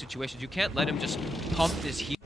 situations. You can't let him just pump this heat.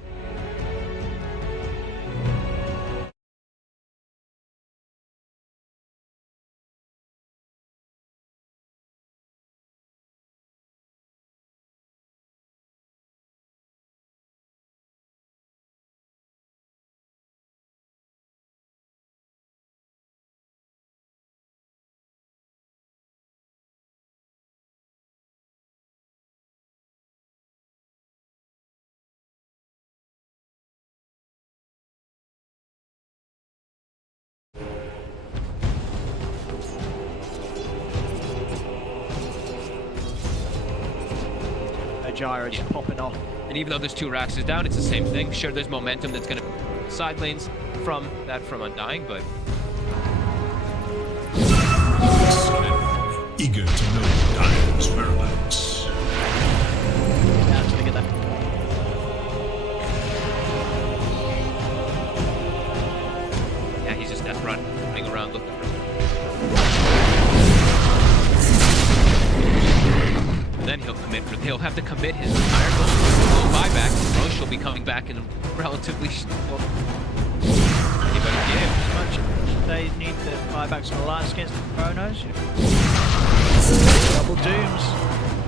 Gyro just popping off. And even though there's 2 Rexus down, it's the same thing. Sure, there's momentum that's going to side lanes from Undying, but... Eager to know Dying's whereabouts. Yeah, I'm gonna get that. Yeah, he's just death running around looking for him. And then he'll have to commit his entire goal buyback. Roche will be coming back in a relatively Much they need the buybacks on the lines against the Chronos. Double dooms.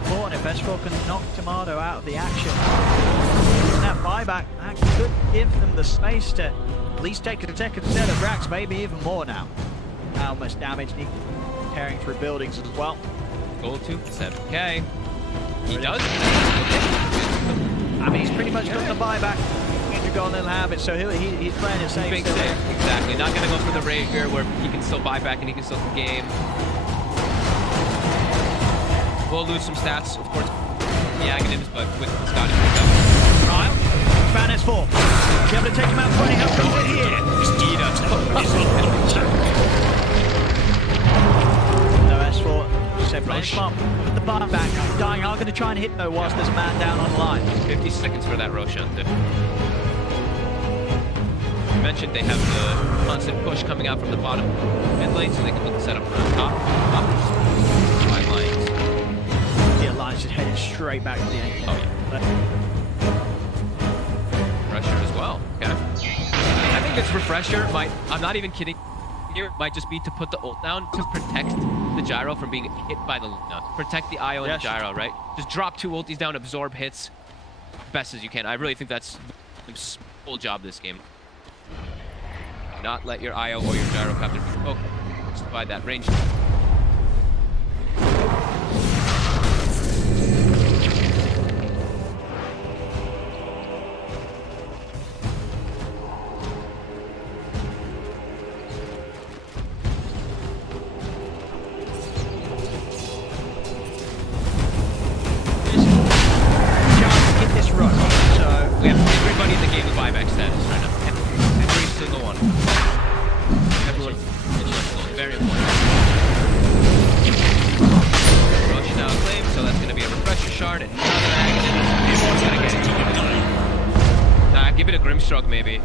Important if S4 can knock Tomato out of the action. And that buyback, that could give them the space to at least take a second set of racks, maybe even more now. How much damage need tearing through buildings as well. Goal to 7K. He does. I mean, he's pretty much got the buyback. Got a little habit, so he's playing it safe. Big safe, exactly. Not gonna go for the Rager where he can still buy back and he can still game. We'll lose some stats, of course. The Aghanims, but with Scotty picked up. Kyle, Fan S4. Be able to take him out running up over here. No S4. Roche with the bar back. Dying are going to try and hit though whilst there's a man down on the line. 50 seconds for that Roche hunt. You mentioned they have the constant push coming out from the bottom mid lane, so they can look to set up around top. Line lines. Yeah, lines just headed straight back to the end. Oh yeah. Refresher as well. Okay. I think this refresher might. I'm not even kidding. Here might just be to put the ult down to protect the gyro from being hit by the protect the IO and the gyro, right? Just drop 2 ultis down, absorb hits best as you can. I really think that's the full job this game. Not let your IO or your gyrocopter be focused by that range. We have everybody in the game with buyback status right now. Every single one. Everyone. Very important. Roche now claimed, so that's going to be a refresher shard and another Aghanim. Everyone's going to get it. Nah, give it a Grimstroke maybe.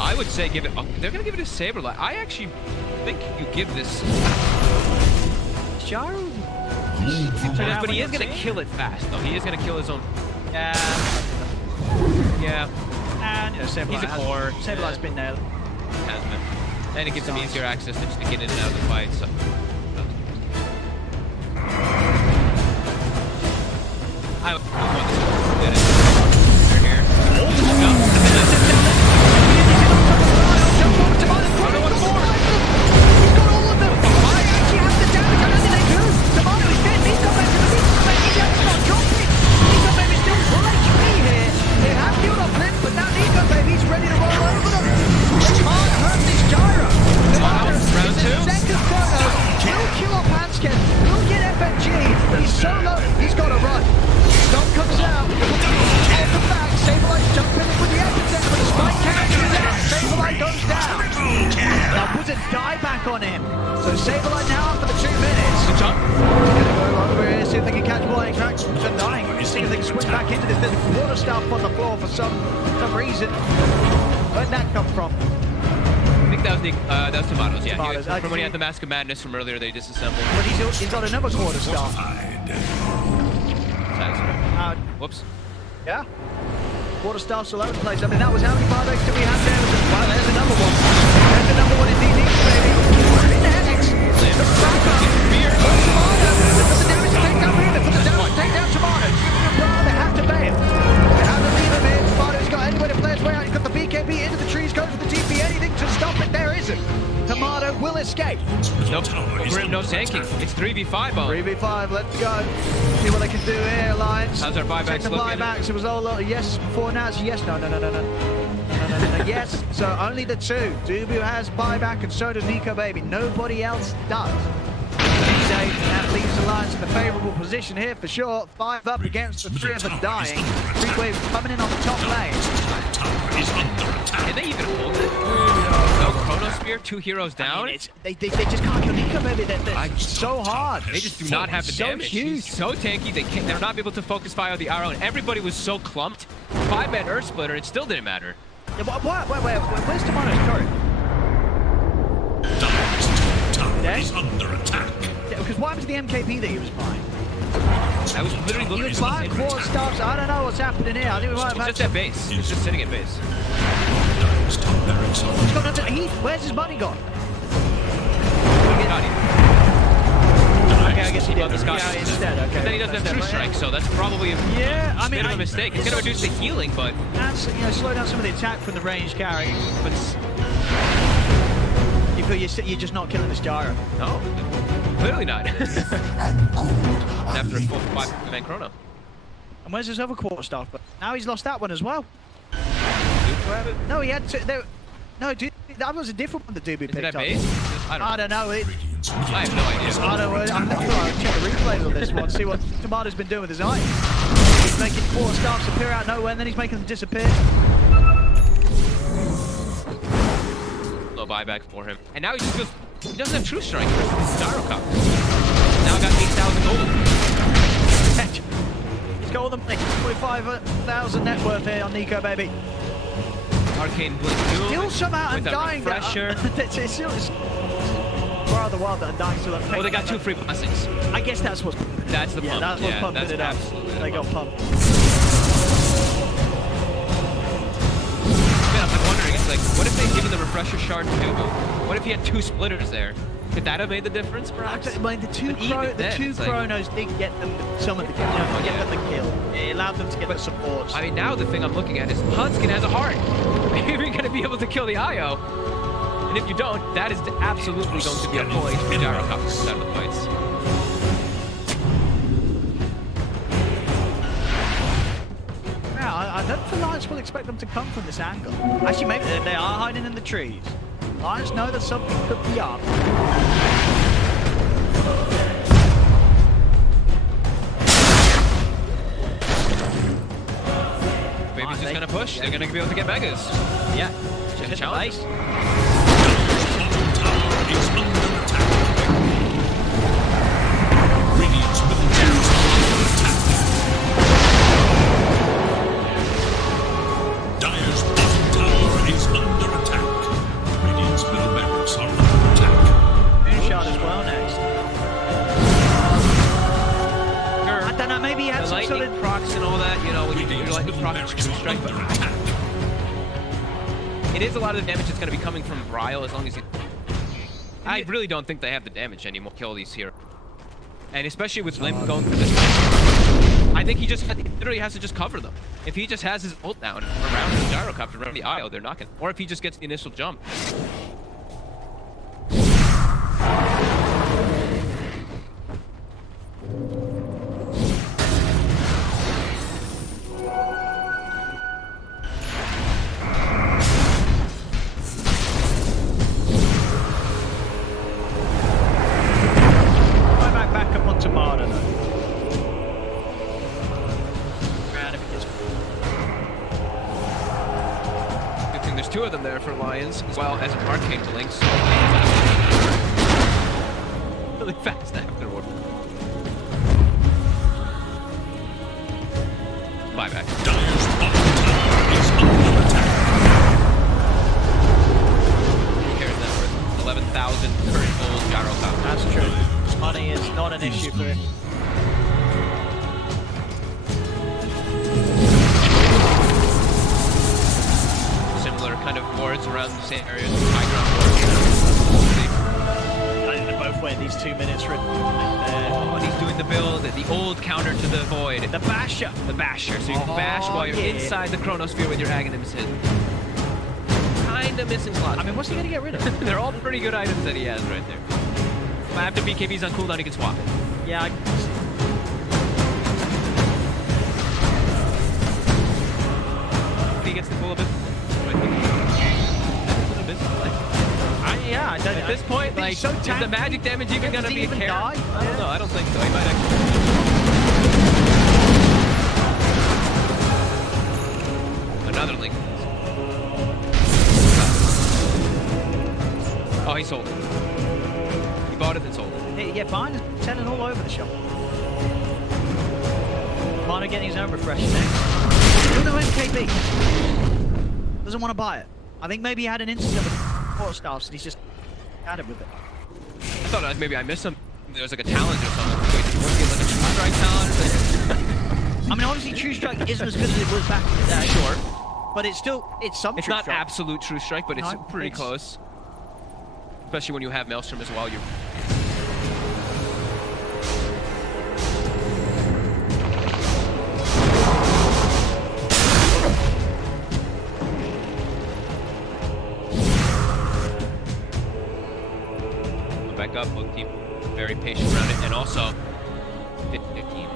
I would say give it. Oh, they're going to give it a Saberlight. I actually think you give this. Gyro. But he is going to kill it fast, though. He is going to kill his own. Yeah. And you know, he's a core. Saberlight's been nailed. Has been. And it gives him easier access to just get in and out of the fight. So. I want this to here. On him. So Saberlight now for the 2 minutes. Good job. Gonna go over here, see if they can catch one. Cracks Undying. See if they can swing back into this. There's water stuff on the floor for some reason. Where'd that come from? I think that was Tomatoes, yeah. Tomatoes. From when he had the Mask of Madness from earlier, they disassembled. But he's got another quarter star. crowd. Whoops. Yeah. Quarterstaff's all over the place. I mean, that was how many buybacks did we have there? Wow, there's another one. There's another one indeed, baby. In the hex. The back up. Fear. Tomato. They put the damage to take down Reaver. Put the damage to take down Tomato. They have to pay him. They have to leave him in. Tomato's got anywhere to play his way out. He's got the BKB into the trees, goes for the TP. Anything to stop it. There isn't. Tomato will escape. Nope. Grim, no tanking. It's 3v5, Bone. 3v5, let's go. See what they can do here, Alliance. How's our buybacks Check the looking? buybacks. It was all yes before, now it's yes. No. Yes. So only the two. Dubu has buyback and so does Nico Baby. Nobody else does. That leaves Alliance in a favourable position here for sure. 5 up against the 3 of them dying. 3 waves coming in on the top lane. Can they even hold it? No Chronosphere, 2 heroes down. I mean, they just can't kill Nico Baby. They're so hard. They just do not have the damage. He's so tanky. They're not able to focus fire the arrow, and everybody was so clumped. 5-man Earth Splitter, it still didn't matter. Yeah, where's Tomato's turret? He's under attack. Yeah, because what happened to the MKP that he was buying? I was literally He looking was at buying quarter stuffs. I don't know what's happening here. I think we might have It's had just at base. It's just sitting at base. He's got nothing. Where's his money gone? Okay, I guess he did. Yeah, instead. Okay. But then he doesn't have True Strike, so that's probably a bit of a mistake. It's going to reduce the healing, but and slow down some of the attack from the ranged carry. But you feel you're just not killing this gyro. no, clearly not. After a full 5-man chrono. And where's his other quarter staff? But now he's lost that one as well. No, he had to. No, dude, that was a different one that Dubu picked up. Is it at base? I don't know. I have no idea. I don't know. I'll check the replays on this one, see what Tomato's been doing with his eye. He's making quarter staffs appear out of nowhere, and then he's making them disappear. Low buyback for him. And now he just goes, he doesn't have True Strike. Gyro Cup. Now got 8,000 gold. He's got all the money. 45,000 net worth here on Nico Baby. Arcane Blink. Still somehow with undying. Refresher. It's still rather wild that undying still. Oh, they got 2 free blessings. I guess that's what's. That's the pump. That's what's pumping it up. They got pumped. Man, I'm wondering, it's like, what if they'd given the refresher shard to Dubu? What if he had 2 splitters there? Could that have made the difference, perhaps? I mean, the two chronos did get them some of the kill. Get them the kill. It allowed them to get the supports. I mean, now the thing I'm looking at is Hunskin has a heart. Maybe you're going to be able to kill the IO. And if you don't, that is absolutely going to be a full HP gyro cup out of the fights. Yeah, I don't think Lions will expect them to come from this angle. Actually, maybe they are hiding in the trees. Lions know that something could be up. Baby's just going to push. They're going to be able to get megas. Yeah. Check the challenge. He's under attack. Radiant's middle tower is under attack. Dire's bottom tower is under attack. Radiant's middle barracks are under attack. Moonshot as well next. Sure. I don't know, maybe he had The some lightning sort of... procs and all that, you know, when you do your lightning procs, True Strike, but it is a lot of the damage that's going to be coming from Bryle as long as he... I really don't think they have the damage anymore. Kill these here. And especially with Limp going for this, I think he literally has to just cover them. If he just has his ult down around the gyrocopter, around the IO, they're not gonna. Or if he just gets the initial jump. Back up on Tomato though. Good thing there's 2 of them there for Lions, as well as an Arcane Blink, so really fast afterward. Buyback. Dire's bottom tower is under attack. Cares net worth 11,000 current gold gyro cup. That's true. Money is not an issue for him. around the same areas. High ground. I think they're both waiting these 2 minutes for it. Oh, and he's doing the build, the old counter to the void. The basher. The basher. So you can bash while you're inside the chronosphere with your Aghanims hit. Kinda missing slots. I mean, what's he gonna get rid of? They're all pretty good items that he has right there. After BKB's on cooldown, he can swap it. Yeah, I can see. He gets the cool a bit. Yeah, I don't know. At this point, like, so is the magic damage even gonna be a care? Die? I don't know. I don't think so. He might actually. Another link. Oh, he sold it. He bought it and sold it. Hey, yeah, fine. It's selling all over the shop. Mono getting his own refresh next. Still no MKB. Doesn't want to buy it. I think maybe he had an instance of a port staff, so he's just had it with it. I thought maybe I missed him. There was like a challenge or something. Wait, did you want to get like a True Strike challenge? I mean, honestly, True Strike isn't as good as it was back in the day. Sure. But it's still, it's some It's True not Strike. absolute True Strike, but it's pretty close. Especially when you have Maelstrom as well. You're back up, both team very patient around it, and also 15.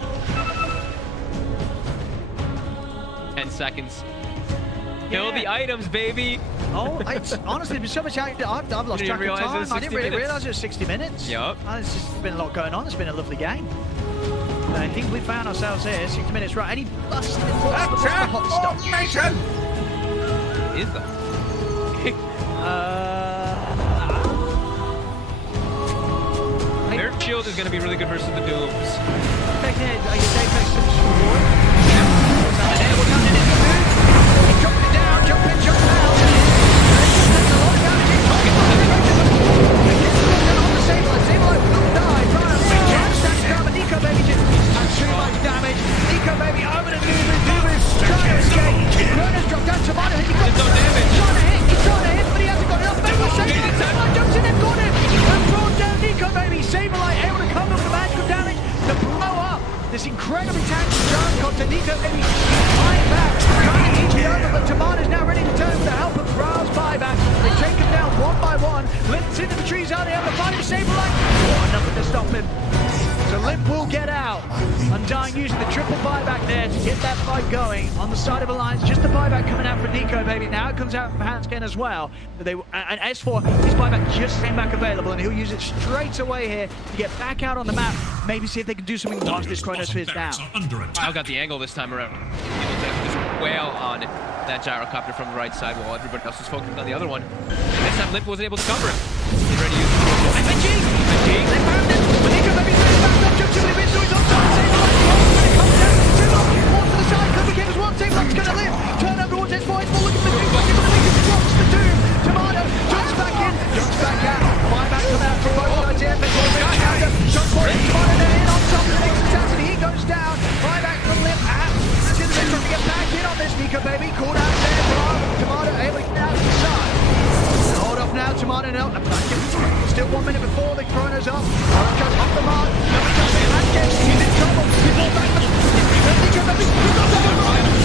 10 seconds. Kill the items, baby! Oh, it's honestly been so much action. I've lost track of time. I didn't really realize it was 60 minutes. Yup. It's just been a lot going on. It's been a lovely game. I think we found ourselves here, 60 minutes right. Any busted in what's the hot stuff? Is that? Their shield is going to be really good versus the Dooms. This incredibly tanky charge content. Nico maybe flying back, trying to teach it over, but Tamana's now ready to turn with the help of Graal's buyback. They take him down one by one. Limp's into the trees, are they able to find him? Saberlight. Oh, nothing to stop him. So Limp will get out. Undying using the triple buyback there to get that fight going on the side of Alliance. Just the buyback coming out for Nico, baby. Now it comes out from Hanskin as well. And S4, his buyback just came back available, and he'll use it straight away here to get back out on the map. Maybe see if they can do something once this Chronosphere is down. I got the angle this time around. Just wail on that gyrocopter from the right side while everybody else was focused on the other one. And this time Limp wasn't able to cover it. He's ready to use it. FNG! They found it! But Nico maybe throwing back up, jumps to the bit, so he's on side. Save the light, when it comes down, too long, one to the side, cover Gibbons, one, save light's gonna live. Turn over towards S4, S4 looking for the Doom, looking for the Doom, drops the Doom. Tomato jumps back in, jumps back out. Buyback come out from both sides here, FNG brings counter, shot for it, Tomato there in on top of the next assassin, he goes down. Buyback from Limp, to the bit, trying to get back in on this, Nico baby, called out there, Tomato able to get out to the side. Hold off now, Tomato now, still 1 minute before the chrono's up. Goes off the mark, nobody comes in, and gets, he's in trouble, he's all back, Nico baby, he's got double,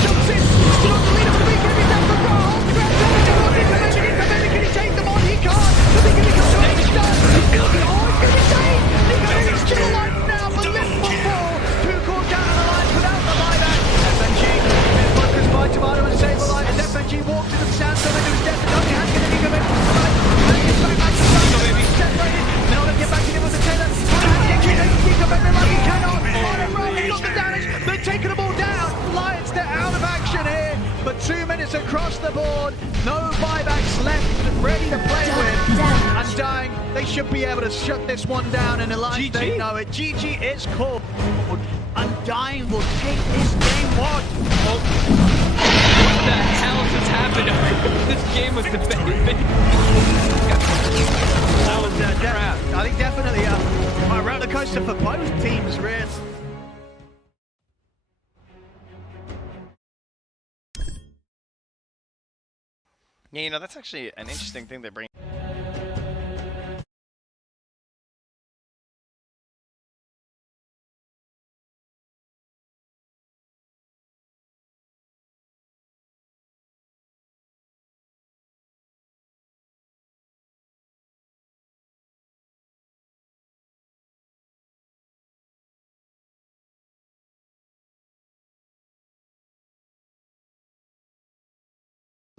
jumps in, still on the lead of the weekend, he's down for Graan, hold the ground, Nico baby, can he take them on? He can't, but Nico baby comes on, he's done, he's looking, oh, he's gonna be saved, Nico baby's still alive now, but Limp will fall, 2 caught down on the lines without the buyback, FNG, focused by Tomato and Saberlight, as FNG walks into the sandstone into his death, and only has to Nico baby, Hankins coming back to the side, separated, now let's get back in with the Taylor, Nico baby like he cannot, Mono got the damage, they're taking them all down, Lions, they're out of action here, but 2 minutes across the board, no buybacks left, ready to play with, Undying, they should be able to shut this one down, and Alliance, they know it, GG is called, Undying will take this game one. What the hell just happened? This game was debated. That was crap. I think definitely a roller coaster for both teams, really. Yeah, you know, that's actually an interesting thing they bring.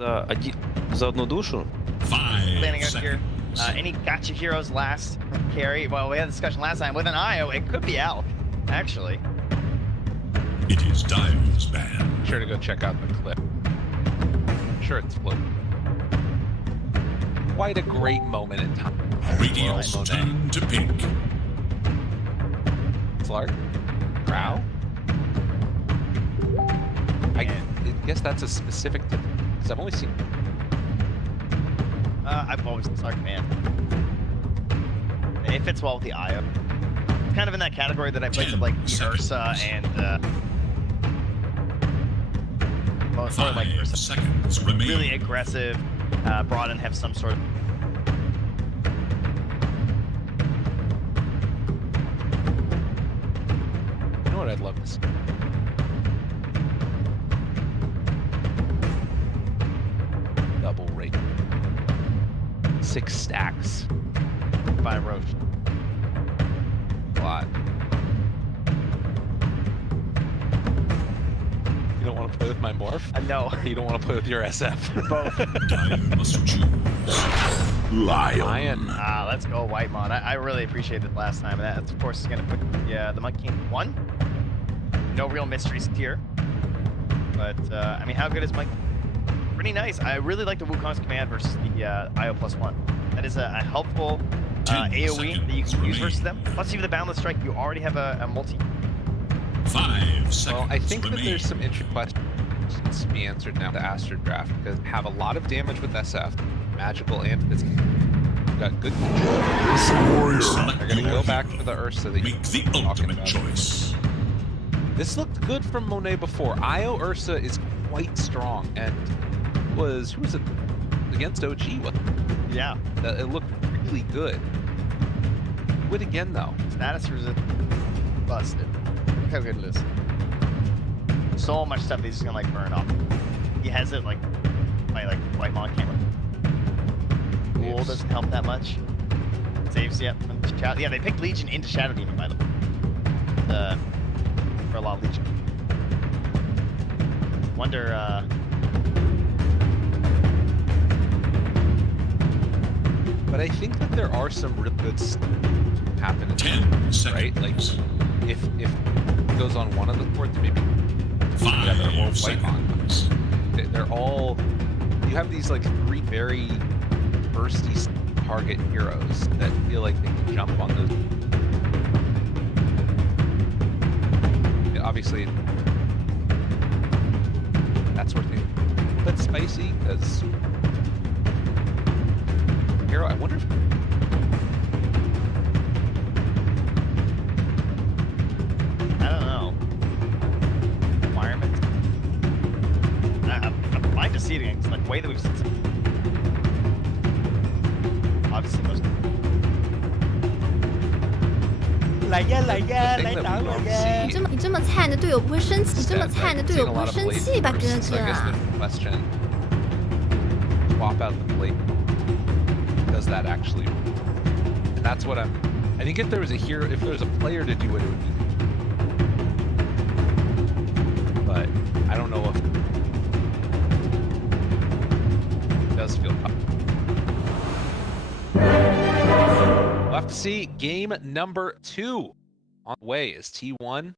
За одну душу. 5 Planning out here. seconds. Any gotcha heroes last carry? Well, we had a discussion last time with an IO. It could be Alk, actually. It is Diamond's band. Sure to go check out the clip. Sure, it's floating. Quite a great moment in time. Radiant's Monet. turn to pick. Clark? Crow? I guess that's a specific to, because I've only seen. I've always been Sark man. It fits well with the IO. It's kind of in that category that I played with like the Ursa and well, sort of like 5 Ursa. seconds remain. Really aggressive, broad and have some sort of. You know what I'd love to see? Double rate. 6 stacks. By Roche. A lot. You don't want to play with my morph? No. You don't want to play with your SF? Both. Diamond must choose. Lion. Let's go, White Mon. I really appreciated it last time. And that, of course, is going to put the Monkey King 1. No real mysteries here. But, I mean, how good is Monkey? Pretty nice. I really like the Wukong's command versus the IO +1. That is a helpful AoE that you can use versus them. Plus, even the Boundless Strike, you already have a multi. 5 seconds Well, I think that remain. there's some interesting questions to be answered now to Astro Draft because have a lot of damage with SF, magical and physical. Got good control. Select They're gonna your go back hero. for the Ursa that Make the you're talking ultimate about. choice. This looked good from Monet before. IO Ursa is quite strong and who was it against OG? Yeah. It looked really good. Do it again though. Status resist. Busted. Look how good it is. So much stuff he's just gonna like burn off. He has it like by like White Mon camera. Cool Yes. doesn't help that much. Saves yet from the Shadow. Yeah, they picked Legion into Shadow Demon by the way. For a lot of Legion. Wonder But I think that there are some real good stuff happening. 10 seconds. Right? Like if it goes on one of the ports, maybe 5 or White Mon. seconds. They're all. You have these like 3 very bursty target heroes that feel like they can jump on those. Yeah, obviously, that's where things a bit spicy because hero. I wonder if. I don't know. Requirements. I'm fine to see it again. It's like way that we've seen some. Obviously, most. 来呀来呀 The 来 thing 打 that we 我 don't 呀！ see 你这么菜，你的队友不会生气？你这么菜，你的队友 Seeing a 不会 lot of 生 blade 气吧，哥 bursts, so I guess 哥？ the question: swap out the blade. Does that actually? And that's what I'm. I think if there was a hero, if there was a player to do it, it would be. But I don't know if it does feel tough. We'll have to see. Game number 2 on the way is T1.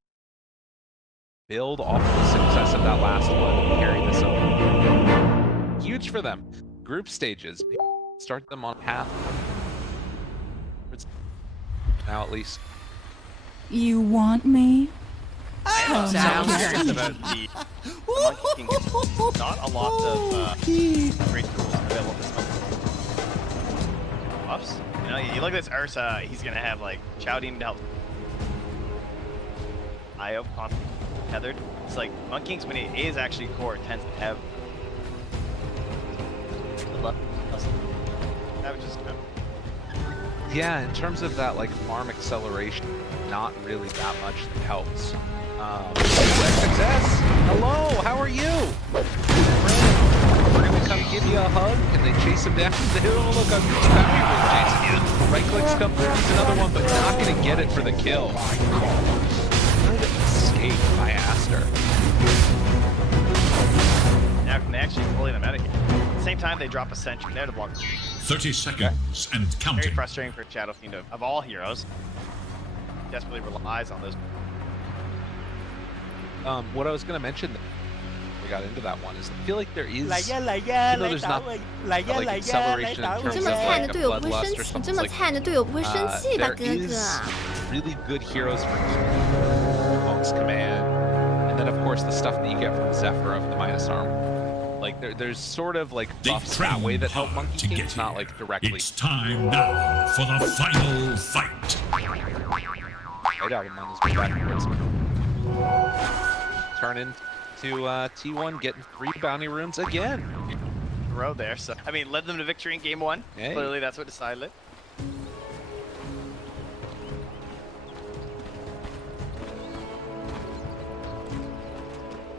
Build off of the success of that last one, carry this over. Huge for them. Group stages, start them on path. Now at least. You want me? Sounds yeah. curious about the Monkey King. Not a lot of great tools available this month. Buffs. You know, you look at this Ursa, he's gonna have like Chow Demon to help. IO tethered. It's like Monkey King's when it is actually core, it tends to have left. That was just Yeah, in terms of that like farm acceleration, not really that much that helps. Success! Hello, how are you? We're gonna come give you a hug, and they chase him down the hill. Oh, look, I'm chasing you. Right clicks come through, he's another one, but not gonna get it for the kill. Good escape by Aster. now can they actually bully them out of here? At the same time, they drop a sentry there to block. 30 seconds and Very counting. frustrating for Shadow Fiend of all heroes. Desperately relies on those. What I was gonna mention, we got into that one, is I feel like there is, even though there's not like acceleration in 你 terms 这 of 么菜， like 你 a 的队友不会 bloodlust 生 or 气？你这 something 么 like 菜，你的队友不会生气吧， there 哥 is 哥？ really good heroes for Vox Command, and then of course the stuff that you get from Zephyr of the minus arm. Like there's sort of like They buffs that way that help hard Monkey to King, get not here. like directly. It's time now for the final fight. Right out of mine is backwards. Turn into T1, getting 3 bounty runes again. Row there, so I mean, led them to victory in game 1. Hey. Clearly, that's what decided it.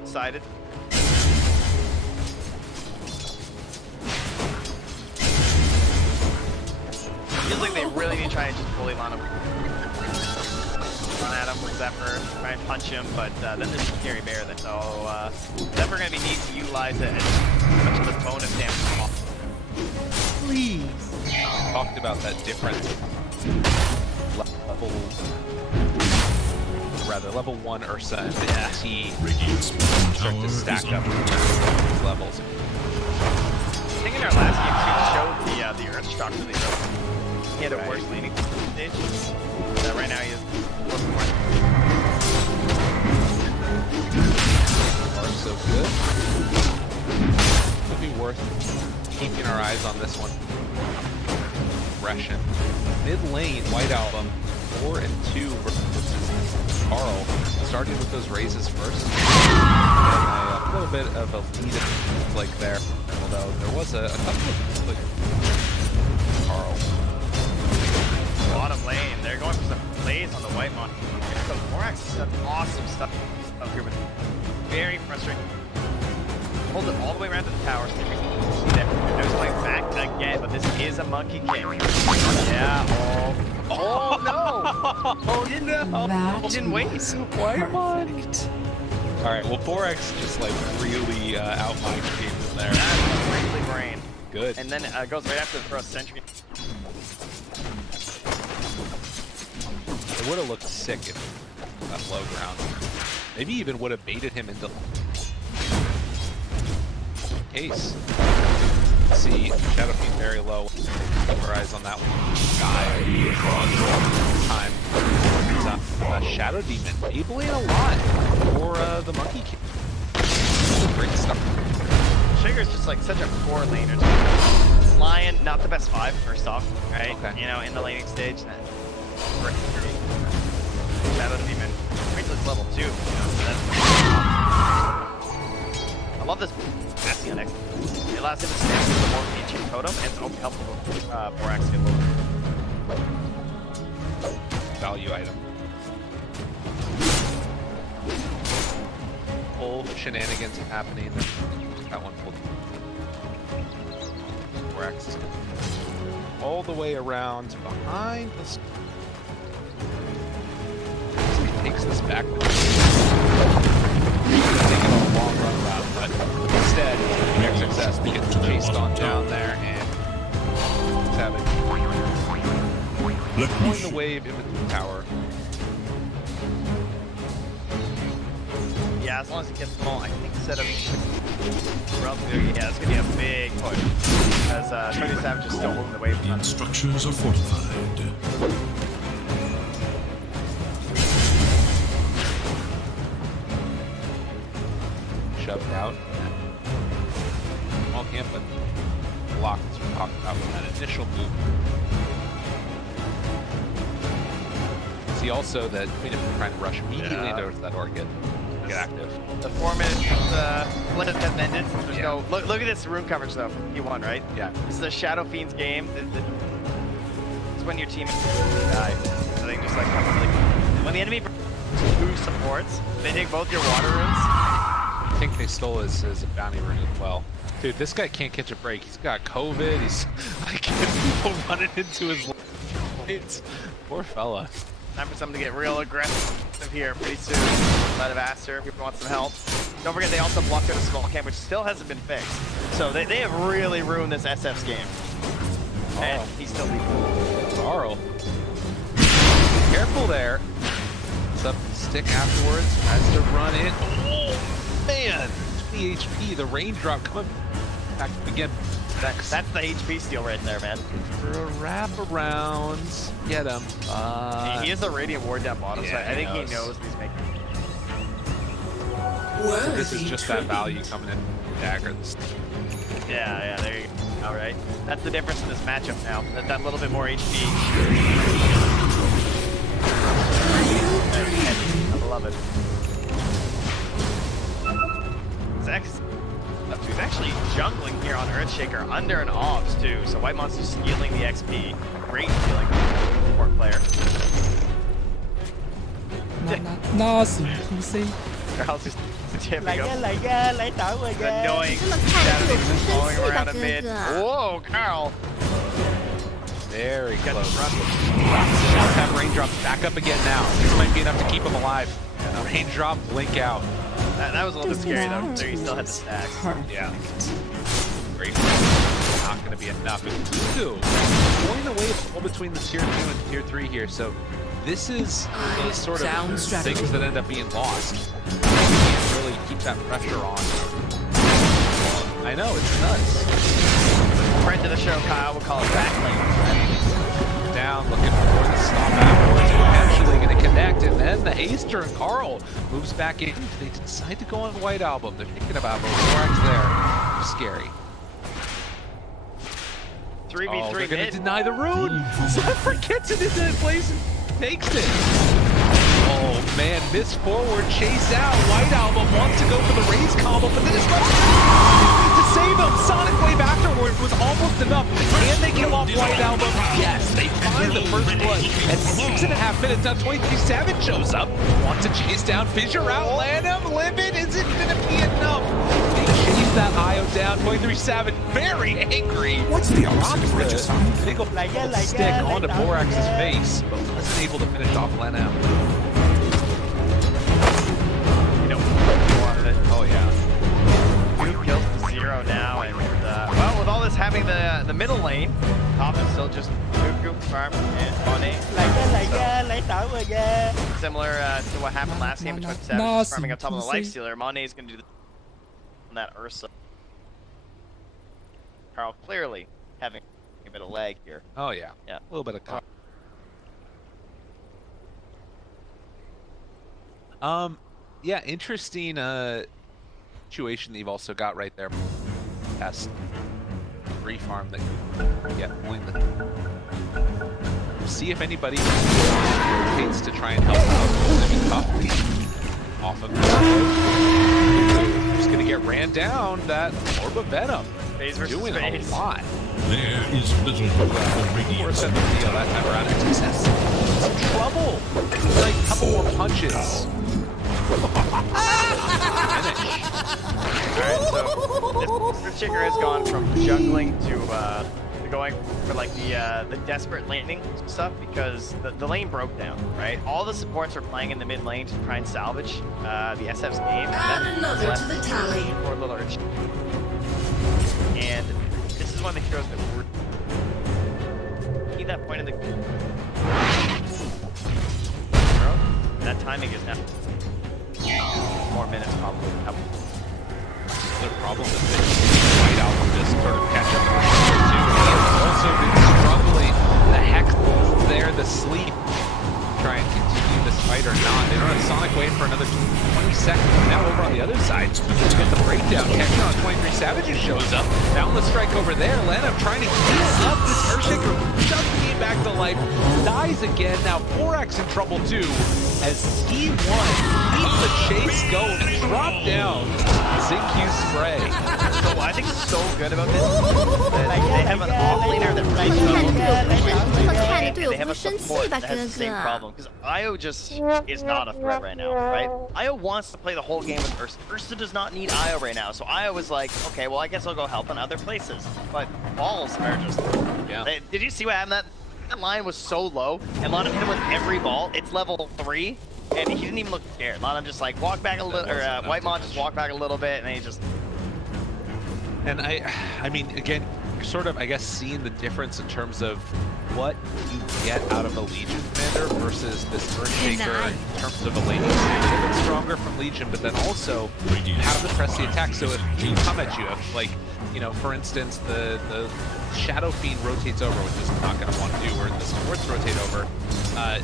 Decided. Feels like they really need to try and just bully Lana. Run at him with Zephyr, try and punch him, but then there's a scary bear that Zephyr gonna be needing to utilize it as much of the bonus damage as possible. Please. Talked about that different level 1 Ursa and the T Radiant's start tower to is stack up under attack. these levels. I think in our last game too showed the Earth shock to the Earth. He had a worse laning stage. Right now he is more. Are so good. Could be worth keeping our eyes on this one. Progression. Mid lane, White Album, 4 and 2 versus Carl. Starting with those raises first. And a little bit of a lead like there. Although there was a couple of like Carl. Bottom lane, they're going for some plays on the white mon. So Morax has done awesome stuff up here, but very frustrating. Hold it all the way around to the tower. There's going back again, but this is a monkey king. Yeah. Oh no! Oh no! That He didn't wait. was White mon. perfect. All right. Well, 4X just like really outmined game there. That's really brain. Good. And then goes right after the first sentry. It would have looked sick if that low ground. Maybe even would have baited him into case. See Shadow Fiend very low. Keep our eyes on that one. Guy. Time. Shadow Demon enabling a lot for the Monkey King. Great stuff. Sugar's just like such a poor laner. Lion, not the best 5 first off, right? Okay. You know, in the laning stage. Shadow Demon. Rangeless level 2. You know, so that's I love this passing on X. It allows him to stand with the more ancient totem, and it's only helpful for Axe to get Value item. Full shenanigans happening. That one pulled. Rex is all the way around behind the. So he takes this back. He's gonna take it a long run around, but instead, their success to get chased on down there and he's having pulling the wave into the tower. Yeah, as long as he gets them all, I think set up relatively, yeah, it's gonna be a big push. Because Tony Savage is still holding the wave. Radiant structures are fortified. Shoved out. Small camp, but blocked as we talked about with that initial move. See also that Queen of trying to rush immediately into that orchid. get active. The 4 minutes split has ended. There's no look at this room coverage though from P1, right? Yeah. This is a Shadow Fiends game. It's when your team die. So they just like when the enemy two supports, they take both your water rooms. I think they stole his bounty rune as well. Dude, this guy can't catch a break. He's got COVID. He's like people running into his lights. Poor fella. Time for someone to get real aggressive here pretty soon. Might have asked her if people want some help. Don't forget they also blocked out a small camp, which still hasn't been fixed. So they have really ruined this SF's game. And he's still leaving. Carl. Careful there. It's up the stick afterwards. Has to run in. Oh, man. 20 HP. The raindrop coming back again. That's the HP steal right there, man. For a wraparound. Get him. He has the Radiant Ward down bottom, so yeah, I think he he knows he's making. So this is just that value coming in. Dagger. Yeah, there you go. All right. That's the difference in this matchup now. That little bit more HP. I love it. He's actually jungling here on Earthshaker under an OBS too, so White Monster's stealing the XP. Great stealing support player. Nice, PC. Charles just tipping up. Annoying. Shadow 这么菜的队友 Demon 不 falling 生气吧， around a 哥 bit. 哥？ Whoa, Carl. Very Got close. disrupted. Shots have raindrops back up again now. This might be enough to keep him alive. Raindrop, blink out. That was a little bit scary though. There he still had the stacks. Yeah. Great. Not going to be enough. And Kudu going away all between the tier 2 and tier 3 here. So this is the sort of things that end up being lost. You can't really keep that pressure on. I know, it's nuts. Friend of the show, Kyle, we'll call it backlane. Down, looking for the stop afterwards. Eventually going to connect, and then the Haster and Carl moves back in. They decide to go on White Album. They're thinking about VONIX there. Scary. 3v3 they're going mid. to deny the rune. Zephyr gets it into place and takes it. Oh man, miss forward, chase out. White Album wants to go for the raise combo, but then it's to save him. Sonic Wave afterward was almost enough. Can they kill off White Album? Yes, they find the first blood at 6.5 minutes. Now 23-7 shows up, wants to chase down, fissure out, land him, limit. Is it gonna be enough? They chase that IO down. 23-7, very angry. What's the opposite of Rexus? Big old stick onto Borax's face, but wasn't able to finish off Lenham. You know, more of it. Oh yeah. 2 kills to 0 now, and well, with all this happening the middle lane, top is still just Cuckoo, Farm, and Bonnie. Similar to what happened last game between Savage farming up top of the Lifestealer. Monet is going to do on that Ursa. Carl clearly having a bit of lag here. Oh yeah. Yeah. A little bit of cover. Yeah, interesting situation that you've also got right there. Test free farm that you get pulling the. See if anybody hesitates to try and help out. It's gonna be tough. Off of this. Just gonna get ran down. That Orb of Venom doing a lot. There is little hope for Radiant's. That time around, Rexus has some trouble. Like a couple more punches. Alright, so this Chicker has gone from jungling to going for like the desperate laning stuff because the lane broke down, right? All the supports are playing in the mid lane to try and salvage the SF's game. Add another to the tally. Poor little Urch. And this is one of the heroes that we're need that point in the that timing is now more minutes probably. The problem is that White Album just sort of catch up too. He's also been struggling. The hex there, the sleep. Try and continue this fight or not. They run a Sonic Wave for another 20 seconds. Now over on the other side, to get the breakdown. Catching on 23 Savages shows up. Boundless strike over there. Lanham trying to heal up this Earthshaker. Just being back to life, dies again. Now VONIX in trouble too, as T1 keeps the chase going, drop down. ZQ spray. So I think so good about this. They have an offlaner that really they have a support that has the same problem. Because IO just is not a threat right now, right? IO wants to play the whole game with Ursa. Ursa does not need IO right now. So IO was like, okay, well I guess I'll go help in other places. But balls are just... Yeah. Did you see what happened? That line was so low, and Lana hit him with every ball. It's level 3, and he didn't even look scared. Lana just like walked back a little, or Whitemon just walked back a little bit, and then he just... And I mean, again, you're sort of, I guess, seeing the difference in terms of what you get out of a Legion commander versus this Earthshaker in terms of a Legion. It's a bit stronger from Legion, but then also you have to press the attack. So if you come at you, if, like, you know, for instance, the Shadow Fiend rotates over, which is not going to want to do, or the supports rotate over,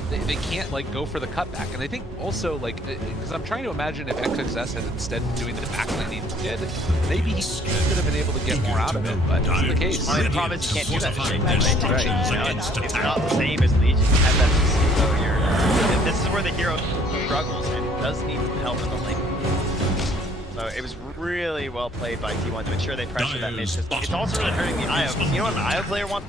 they can't, like, go for the cutback. And I think also, like, because I'm trying to imagine if XXS had instead been doing the backline he did, maybe he could have been able to get more out of it, but it's the case. I mean, the problem is you can't do that. Right. It's not the same as Legion. You have that so this is where the hero struggles and does need some help in the lane. So it was really well played by T1 to ensure they pressure that mid system. It's also really hurting the IO. You know what an IO player wants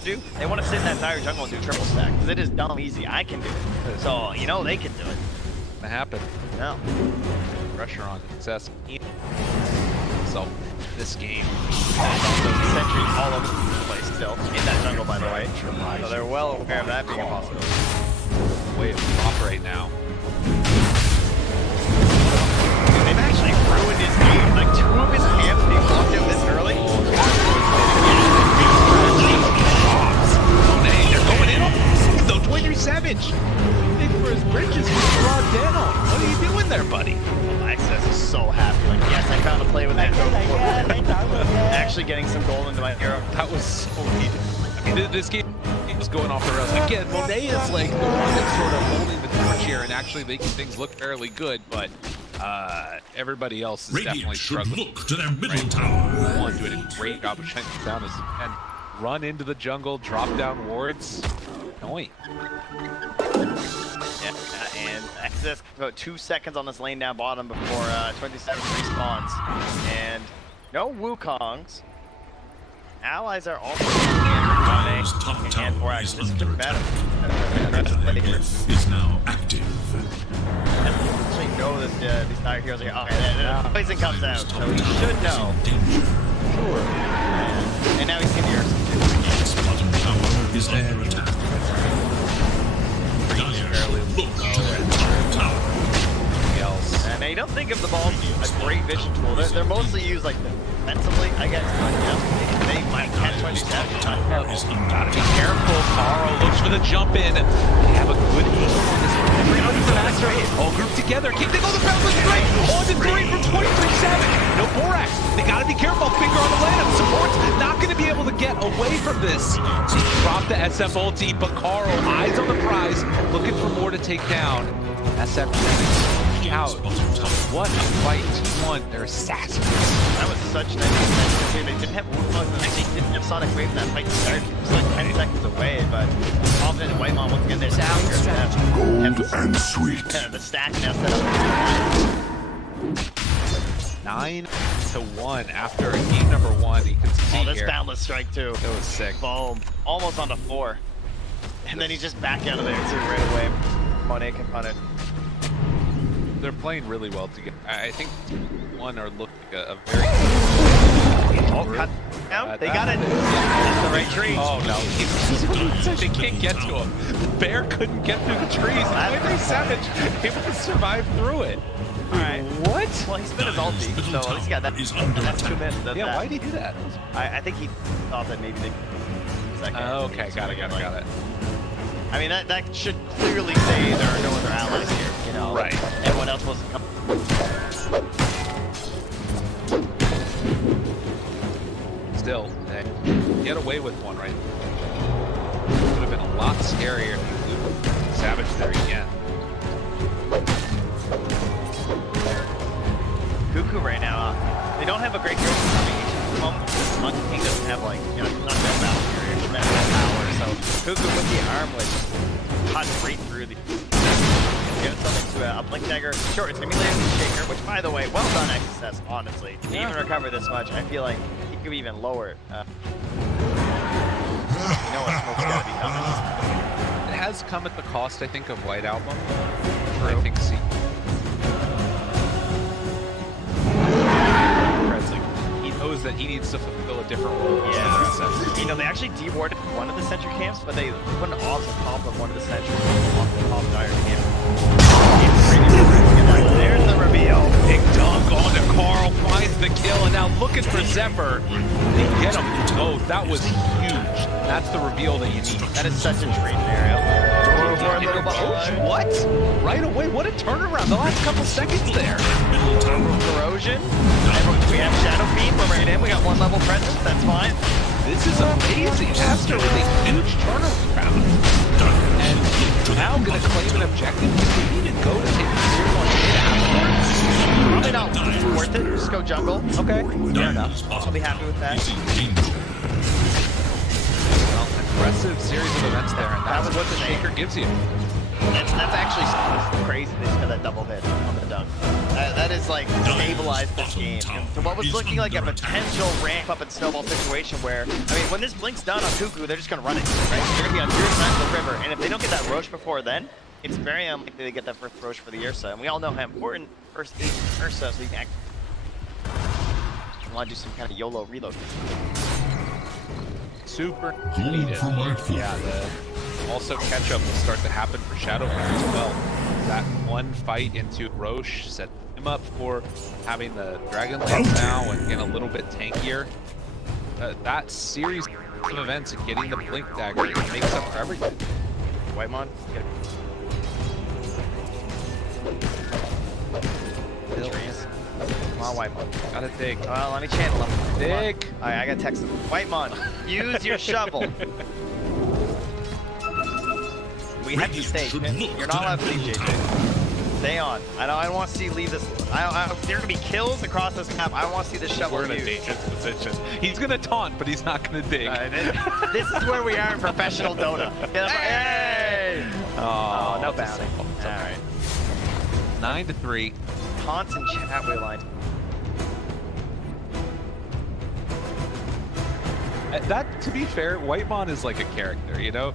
to do? They want to sit in that dire jungle and do triple stack, because it is dumb easy. I can do it. So, you know, they can do it. That happened. No. Pressure on success. So this game. Sentries all over the place still in that jungle, by the way. So they're well aware of that being a possibility. Way to operate now. They've actually ruined his game. Like 2 of his camps being blocked out this early. They're going in. Though 23 Savage. Big for his bridges. What are you doing there, buddy? Access is so happy. Like, yes, I found a play with that. Actually getting some gold into my hero. That was so neat. I mean, this game was going off the rails. Again, Monet is like the one that's sort of holding the torch here and actually making things look fairly good, but everybody else is definitely struggling. Look to their middle tower. One doing a great job of shutting down as and run into the jungle, drop down wards. Annoying. Yeah, and access about 2 seconds on this lane down bottom before 27 respawns. And no Wukongs. Allies are also Top tower is this is under better. attack. Is now active. Actually know that these dire heroes are here. Oh, poison comes out, so he should know. Sure. And now he's seen the Earth. Its bottom tower is under attack. Look to their top tower. And they don't think of the balls as a great vision tool. They're mostly used like defensively, I guess. But yeah, they might catch one step. Gotta be careful. Carl looks for the jump in. They have a good aim on this one. All grouped together. Keep they go the boundless strike. On to 3 from 23-7. No VONIX. They gotta be careful. Finger on the land. The support's not gonna be able to get away from this. Drop the SF ulti, but Carl, eyes on the prize, looking for more to take down. SF out. What a fight. T1, they're assassins. That was such nice defense too. They didn't have Wukong, they didn't have Sonic Wave when that fight started. It was like 10 seconds away, but confident Whitemon once again, they're Gold and sweet. The stack now set up. 9-1 after game number 1. You can see Oh, this here. boundless strike too. It was sick. Boom. Almost onto 4. And then he just back out of there too right away. Monet can punt it. They're playing really well together. I think one are looking a very. Oh, cut down. They got it. That's the right tree. Oh no! They can't get to him. The bear couldn't get through the trees. Every Savage able to survive through it. All right. What? Well, he spent his ulti, so at least he got that. That's 2 minutes. Yeah, why did he do that? I think he thought that maybe they. Oh, okay, got it. I mean, that should clearly say there are no other allies here, you know? Right. Everyone else wasn't coming. Still, they get away with one, right? Would have been a lot scarier if you blew Savage there again. Cuckoo right now, they don't have a great hero coming each moment. Monkey King doesn't have, like, you know, not that battle period, not that powers. So Cuckoo with the armlet cut straight through the. Get himself into a blink dagger. Sure, it's gonna be later than Shaker, which by the way, well done XSS, honestly. To even recover this much, I feel like he could even lower it. You know what smoke's gotta be coming. It has come at the cost, I think, of White Album. I think C. He knows that he needs to fulfill a different role. Yeah. You know, they actually dewarded one of the sentry camps, but they put an off on top of one of the sentries on the top dire camp. There's the reveal. Big dunk onto Carl, finds the kill, and now looking for Zephyr. They get him both. That was huge. That's the reveal that you need. That is such a dream scenario. What? Right away, what a turnaround. The last couple seconds there. Corrosion. We have Shadow Beam. We're right in. We got 1 level presence. That's fine. This is amazing. After with a huge turnaround. And now going to claim an objective. Can we even go to take the tier 1 hit afterwards? Probably not worth it. Just go jungle. Okay. Fair enough. I'll be happy with that. Well, impressive series of events there, and that's what the Shaker gives you. That's actually crazy. They just got that double hit on the dunk. That is like stabilized this game. So what was looking like a potential ramp up and snowball situation where, I mean, when this blink's done on Cuckoo, they're just gonna run it, right? They're gonna be on your side of the river, and if they don't get that Roche before then, it's very unlikely they get that first Roche for the Ursa. And we all know how important first aid is Ursa, so you can actually want to do some kind of YOLO reload. Super needed. Yeah, also catch-up will start to happen for Shadowfire as well. That one fight into Roche set him up for having the Dragon Lance now and getting a little bit tankier. That series of events and getting the Blink Dagger makes up for everything. Whitemon, get trees. Come on, Whitemon. Gotta dig. Well, let me channel him. Dig. Alright, I gotta text him. Whitemon, use your shovel. We have to stay. You're not allowed to leave, JJ. Stay on. I don't want to see you leave this. There are gonna be kills across this map. I want to see this shovel. We're in a dangerous position. He's gonna taunt, but he's not gonna dig. This is where we are in professional Dota. Hey! Oh, no bounty. All right. 9-3. Taunts and chat we aligned. That, to be fair, Whitemon is like a character, you know?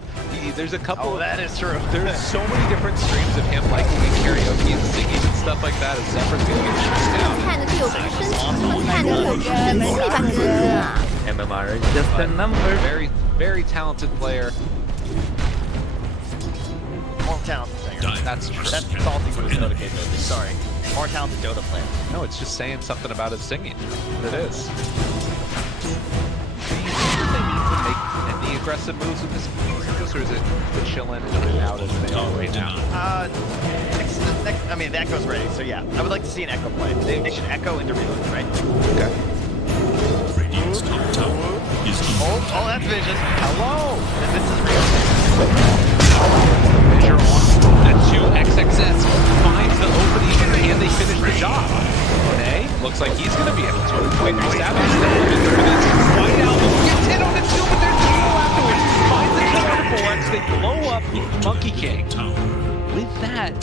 There's a couple. Oh, that is true. There's so many different streams of him liking karaoke and singing and stuff like that. As Zephyr's gonna get shut down. 菜的队友不是身体这么菜的，有个没戏吧，哥哥。 MMR is just a number. Very, very talented player. More talented singer. That's true. That's salty for his Dota case. Sorry. More talented Dota player. No, it's just saying something about his singing. It is. Any aggressive moves with this, or is it the chillin' and out as they are right now? Next, I mean, the Echo's ready, so yeah. I would like to see an Echo play. They should Echo into reload, right? Okay. Radiant's top tower is Oh, that's Vision. Hello! This is real. Measure on. That 2XXS finds the opening, and they finish the job. Monet looks like he's going to be able to. Wait, establish that White Album gets hit on the 2, but there's 2 afterwards. Finds the kill on the 4X. They blow up Monkey King. With that,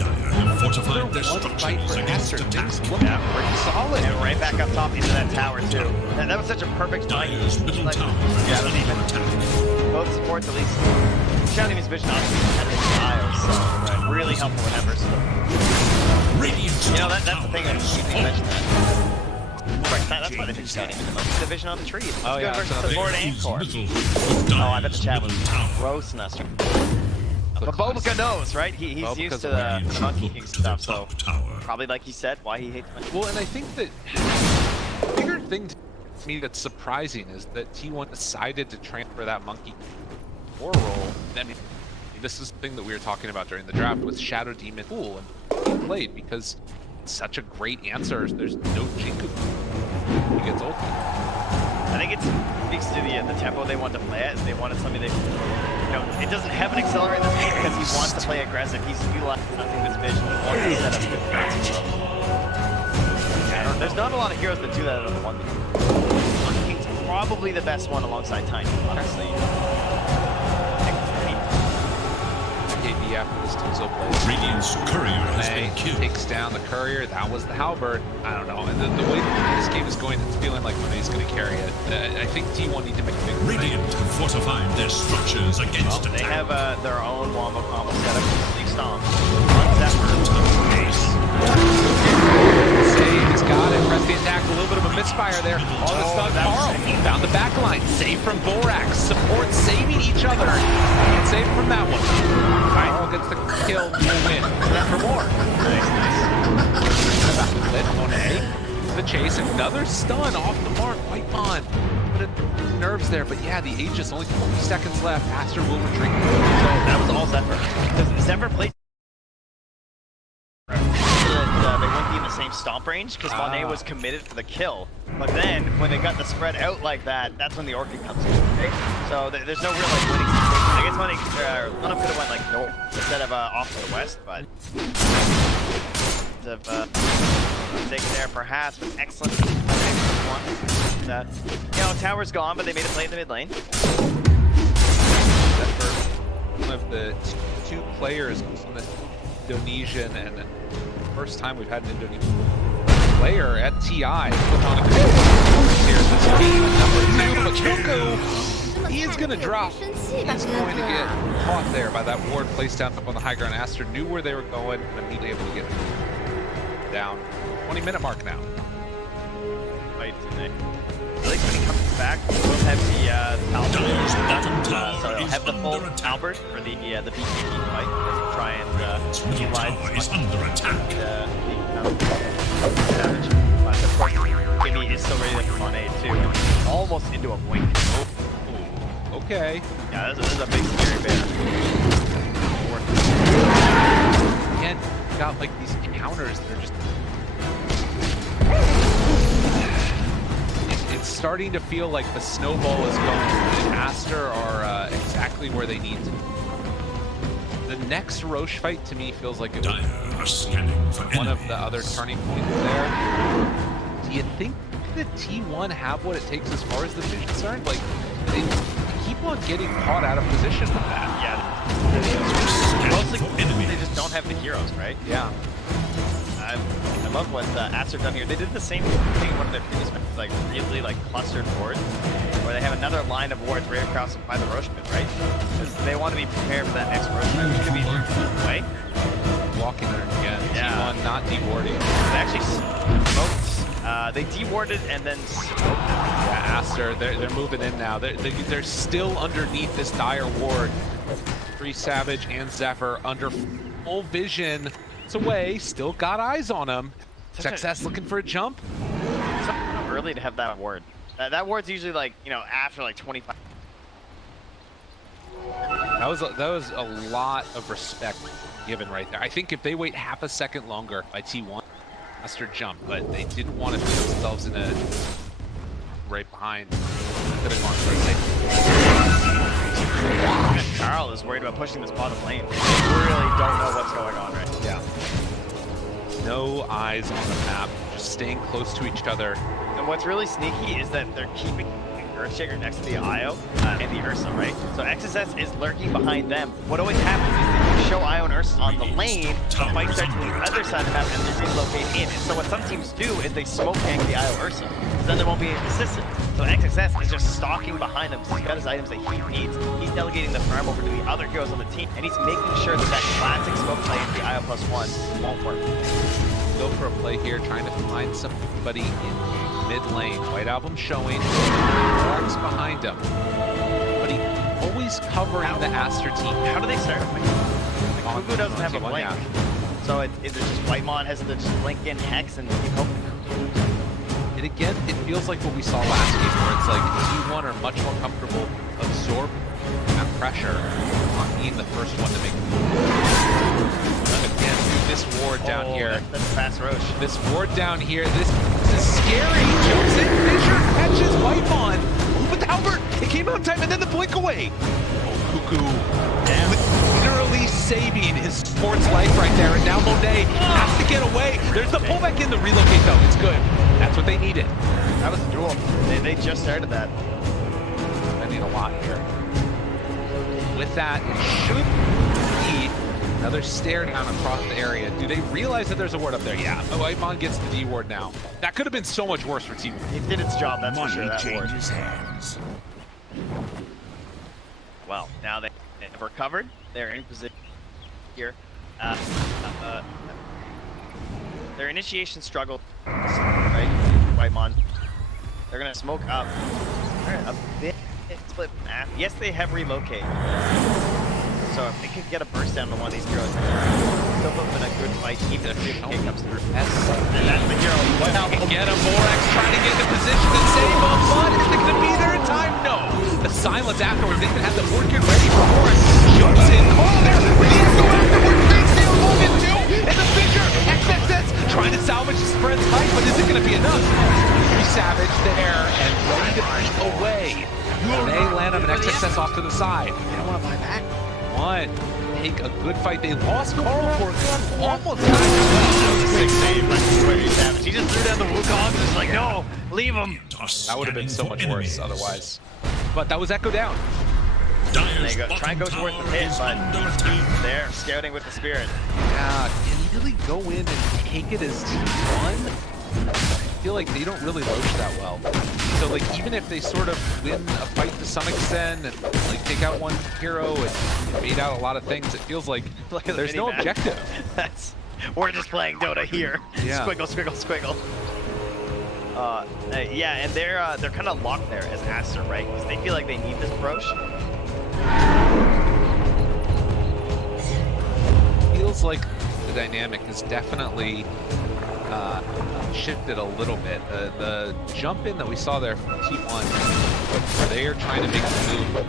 fortified their one fight structures for against Aster. attack. Things look pretty solid. And right back up top into that tower, too. And that was such a perfect fight. Dyer's middle tower Yeah, I is don't even. under attack. Both supports at least. Shadow's Vision obviously had his IO, so really helpful with that versus Radiant's You know, that's the top thing I tower keep mentioning that. That's why they think Shadow's the most division on the tree. It's Oh, good yeah, versus so support and core. Oh, I bet the chat was gross semester. But Bobica knows, right? He's Bobica's used to the Monkey King stuff, so tower. probably like he said, why he hates Monkey King. Well, and I think that the bigger thing to me that's surprising is that T1 decided to transfer that Monkey King role. I mean, this is the thing that we were talking about during the draft with Shadow Demon Pool and played because it's such a great answer. There's no Jinku. He gets ulti. I think it speaks to the tempo they want to play at. They wanted something that, you know, it doesn't have an accelerator in this game because he wants to play aggressive. He's utilizing nothing this vision. He wants to set up good defense. There's not a lot of heroes that do that on the 1v. Monkey King's probably the best one alongside Tiny, honestly. be after this Tizo plays. Radiant's courier has been killed. Takes down the courier. That was the halberd. I don't know. And the way this game is going, it's feeling like Renee's going to carry it. I think T1 need to make a big play. Radiant have fortified their structures against attack. They have their own wombo combo set up. Big stomp. On Zephyr. He's got it. Press the attack. A little bit of a misfire there. On the stun, Carl found the back line. Save from Borax. Support saving each other. Can't save from that one. Carl gets the kill. Will win. For more. Nice. Monet. The chase. Another stun off the mark. White Bond. Nerves there, but yeah, the Aegis only 40 seconds left. Aster will retreat. So that was all Zephyr. Because Zephyr played. They wouldn't be in the same stomp range because Monet was committed for the kill. But then when they got the spread out like that, that's when the Orchid comes in. Okay? So there's no real like winning situation. I guess Monet Lana could have went like north instead of off to the west, but taken there perhaps with excellent one. You know, tower's gone, but they made a play in the mid lane. Zephyr, one of the two players on the Indonesian, and the first time we've had an Indonesian player at TI put on a good here. This game number 2, Makuku, he is going to drop. He's going to get caught there by that ward placed down up on the high ground. Aster knew where they were going and immediately able to get down. 20-minute mark now. Right today. At least when he comes back, we'll have the Albert. So he'll have the full Albert for the BKB fight. Let's try and utilize is under attack. Damage. But of course, BKB is still ready to Monet too. Almost into a blink. Oh. Okay. Yeah, this is a big scary bear. Again, got like these counters that are just. It's starting to feel like the snowball is going. The Aster are exactly where they need to be. The next Roche fight to me feels like it was one of the other turning points there. Do you think that T1 have what it takes as far as the vision is concerned? Like, they keep on getting caught out of position with that. Yeah. Mostly they just don't have the heroes, right? Yeah. I love what Aster done here. They did the same thing in one of their previous matches, like really like clustered wards, where they have another line of wards right across by the Roche pit, right? Because they want to be prepared for that next Roche pit, which could be way. Walking there again. Yeah. T1 not dewarding. They actually smoked. They dewarded and then smoked. Yeah, Aster, they're moving in now. They're still underneath this dire ward. Free Savage and Zephyr under full vision. It's away, still got eyes on him. Success looking for a jump. It's not early to have that ward. That ward's usually like, you know, after like 25. That was a lot of respect given right there. I think if they wait half a second longer by T1, Aster jump, but they didn't want to put themselves in a right behind. Could have gone for a safety. Carl is worried about pushing this bottom lane. They really don't know what's going on right now. Yeah. No eyes on the map, just staying close to each other. And what's really sneaky is that they're keeping Earthshaker next to the IO and the Ursa, right? So XSS is lurking behind them. What always happens is that you show IO and Ursa on the lane, the fight starts to the other side of the map and they relocate in. And so what some teams do is they smoke gank the IO Ursa, because then there won't be any resistance. So XSS is just stalking behind him. He's got his items that he needs. He's delegating the farm over to the other heroes on the team, and he's making sure that that classic smoke play in the IO +1 won't work. Go for a play here, trying to find somebody in mid lane. White Album showing, Mark's behind him, but he always covering the Aster team. How do they start a fight? Kuku doesn't have a blink, so it's just Whitemon has to just blink in Hex and keep hoping. And again, it feels like what we saw last game, where it's like T1 are much more comfortable absorbing that pressure on being the first one to make the move. Again, dude, this ward down here. That's fast Roche. This ward down here, this is scary. Jumps in, Fisher catches Whitemon. Oh, but the Albert, it came out in time, and then the blink away. Oh, Cuckoo. Literally saving his sports life right there, and now Monet has to get away. There's the pullback in the relocate, though. It's good. That's what they needed. That was a duel. They just started that. I need a lot here. With that, it should be Another stare down across the area. Do they realize that there's a ward up there? Yeah, Whitemon gets the D ward now. That could have been so much worse for Team. It did its job, that's for Money sure, that ward. changes hands. Well, now they've recovered. They're in position here. Their initiation struggle, right? Whitemon. They're gonna smoke up. They're a bit split map. Yes, they have relocated. So if they could get a burst down to one of these heroes, still put them in a good fight, even if the kick comes through. And that's the hero. Now get a Morax trying to get into position and save him, but is it going to be there in time? No. The silence afterwards, they even had the board get ready for Morax. Jumps in, call there, ready to go afterwards, big steal moment two, and the Fisher, XXS, trying to salvage the spread's height, but is it going to be enough? Savage there, and ready to beat away. They land him an XXS off to the side. They don't want to buy back. One, take a good fight. They lost Carl for almost Sick save by Savage. He just threw down the Wukong and was like, no, leave him. That would have been so much worse otherwise. But that was Echo down. There you go. Try and go towards the pit, but they're scouting with the spirit. Yeah, can you really go in and take it as T1? I feel like they don't really roach that well. So like even if they sort of win a fight to some extent and like take out one hero and bait out a lot of things, it feels like there's no objective. We're just playing Dota here. Yeah. Squiggle, squiggle, squiggle. Yeah, and they're kind of locked there as Aster, right? Because they feel like they need this approach. Feels like the dynamic is definitely shifted a little bit. The jump in that we saw there from T1, where they are trying to make a move on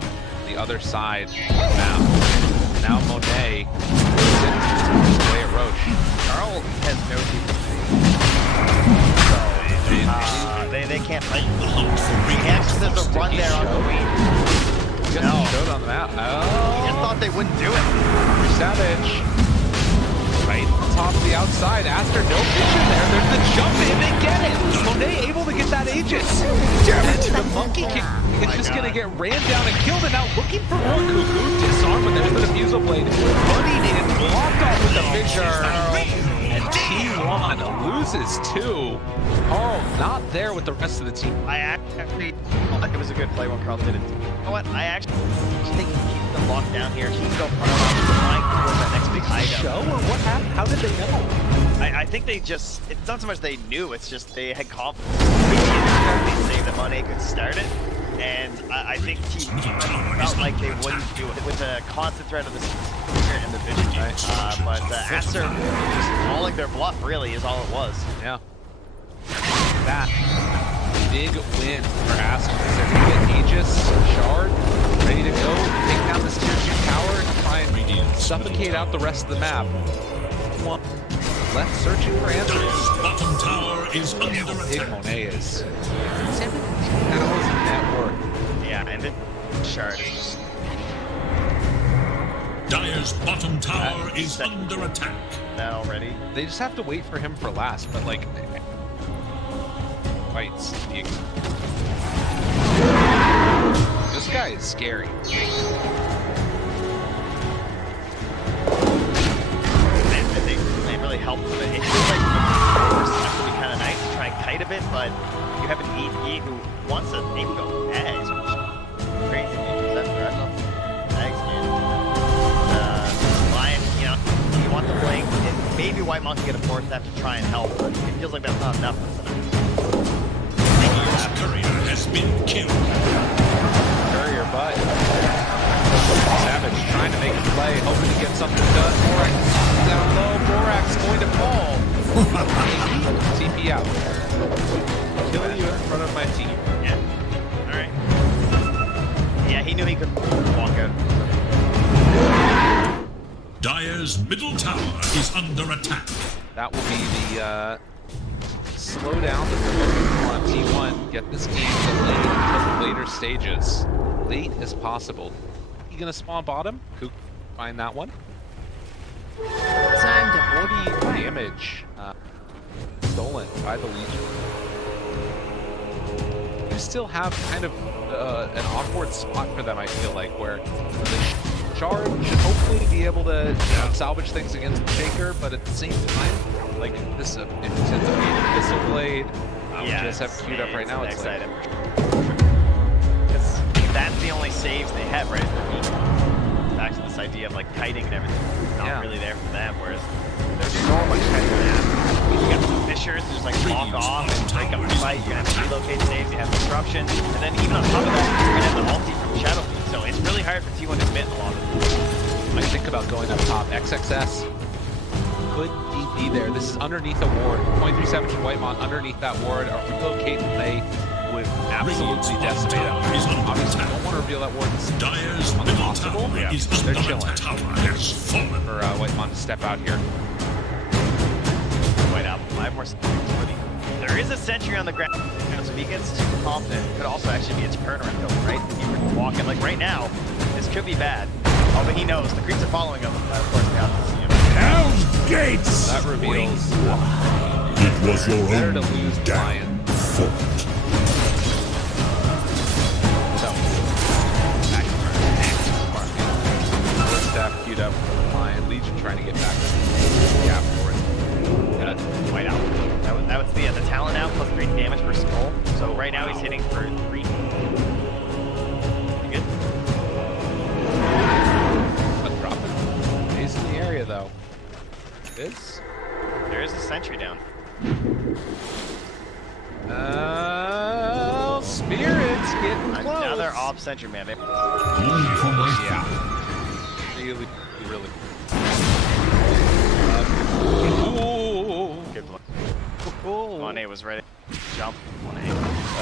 the other side now Monet goes in way at Roche. Carl has no team. So they can't fight. There's a run there on the wing. Just showed on the map. He just thought they wouldn't do it. Savage. Right on top of the outside. Aster, no vision there. There's the jump in. They get it. Monet able to get that Aegis. The monkey kick is just going to get ran down and killed. And now looking for more Cuckoo. Disarm, but there's the Diffusal Blade. Running in, blocked off with the fissure. And T1 loses two. Carl not there with the rest of the team. I actually felt like it was a good play when Carl did it. You know what? I actually think he keeps them locked down here. He can go front of line towards that next big item. Show or what happened? How did they know? I think they just, it's not so much they knew, it's just they had confidence. They say that Monet could start it. And I think Team felt like they wouldn't do it with the constant threat of the spirit and the vision, right? But Aster just calling their bluff really is all it was. Yeah. That big win for Aster. They're going to get Aegis, Shard, ready to go, take down this tier 2 tower and try and suffocate out the rest of the map. One left searching for answers. Bottom tower is under Big attack. Monet is 17,000 net worth. Yeah, and the Shard is just... Dire's bottom tower is under attack. Now ready. They just have to wait for him for last, but like... Fights. This guy is scary. I think they really helped with it. It feels like the first step would be kind of nice to try and kite a bit, but you have an EG who wants to maybe go bags, which is crazy. Bags, man. Lion, you know, you want the blink, and maybe Whitemon can get a fourth step to try and help, but it feels like that's not enough. Courier has been killed. Courier, but Savage trying to make a play, hoping to get something done. Morax down low. Morax going to fall. TP out. Kill you in front of my team. Yeah. All right. Yeah, he knew he could walk out. Dire's middle tower is under attack. That will be the slow down that they're looking for on T1. Get this game delayed until the later stages. Late as possible. You gonna spawn bottom? Coop, find that one. Time to 40 damage stolen by the Legion. You still have kind of an awkward spot for them, I feel like, where the Charge should hopefully be able to salvage things against the Shaker, but at the same time, like this, if it's a Pistol Blade, we just have queued up right now. It's like, item. That's the only saves they have, right? Back to this idea of like kiting and everything. Not really there for them, whereas there's so much kiting to happen. You got some fissures, just like walk off and break up your fight. You're gonna have to relocate saves, you have disruption, and then even on top of that, you're gonna have the ulti from Shadow Fiend. So it's really hard for T1 to commit a lot of it. I think about going up top. XXS could DP there. This is underneath a ward. 0.37 to Whitemon underneath that ward. A relocate play would absolutely decimate it. Obviously, we don't want to reveal that ward. It's impossible. They're chilling for Whitemon to step out here. White Apple, 5 more seconds for the... There is a sentry on the ground, so he gets super confident. It could also actually be its turnaround though, right? He would walk in, like right now, this could be bad. Oh, but he knows. The creeps are following him. Of course, they have to see him. Hell's Gates! That reveals It was your better own to lose the Lion. fault. So, back to our next staff queued up for the Lion. Legion trying to get back to the afterwards. White out. That was the talent out plus 3 damage per skull. So right now he's hitting for 3. Good. But dropping. He's in the area though. There is a sentry down. Spirits getting close. Another ob sentry, man. Yeah. Really. Good look. 1A was ready. Jump. 1A.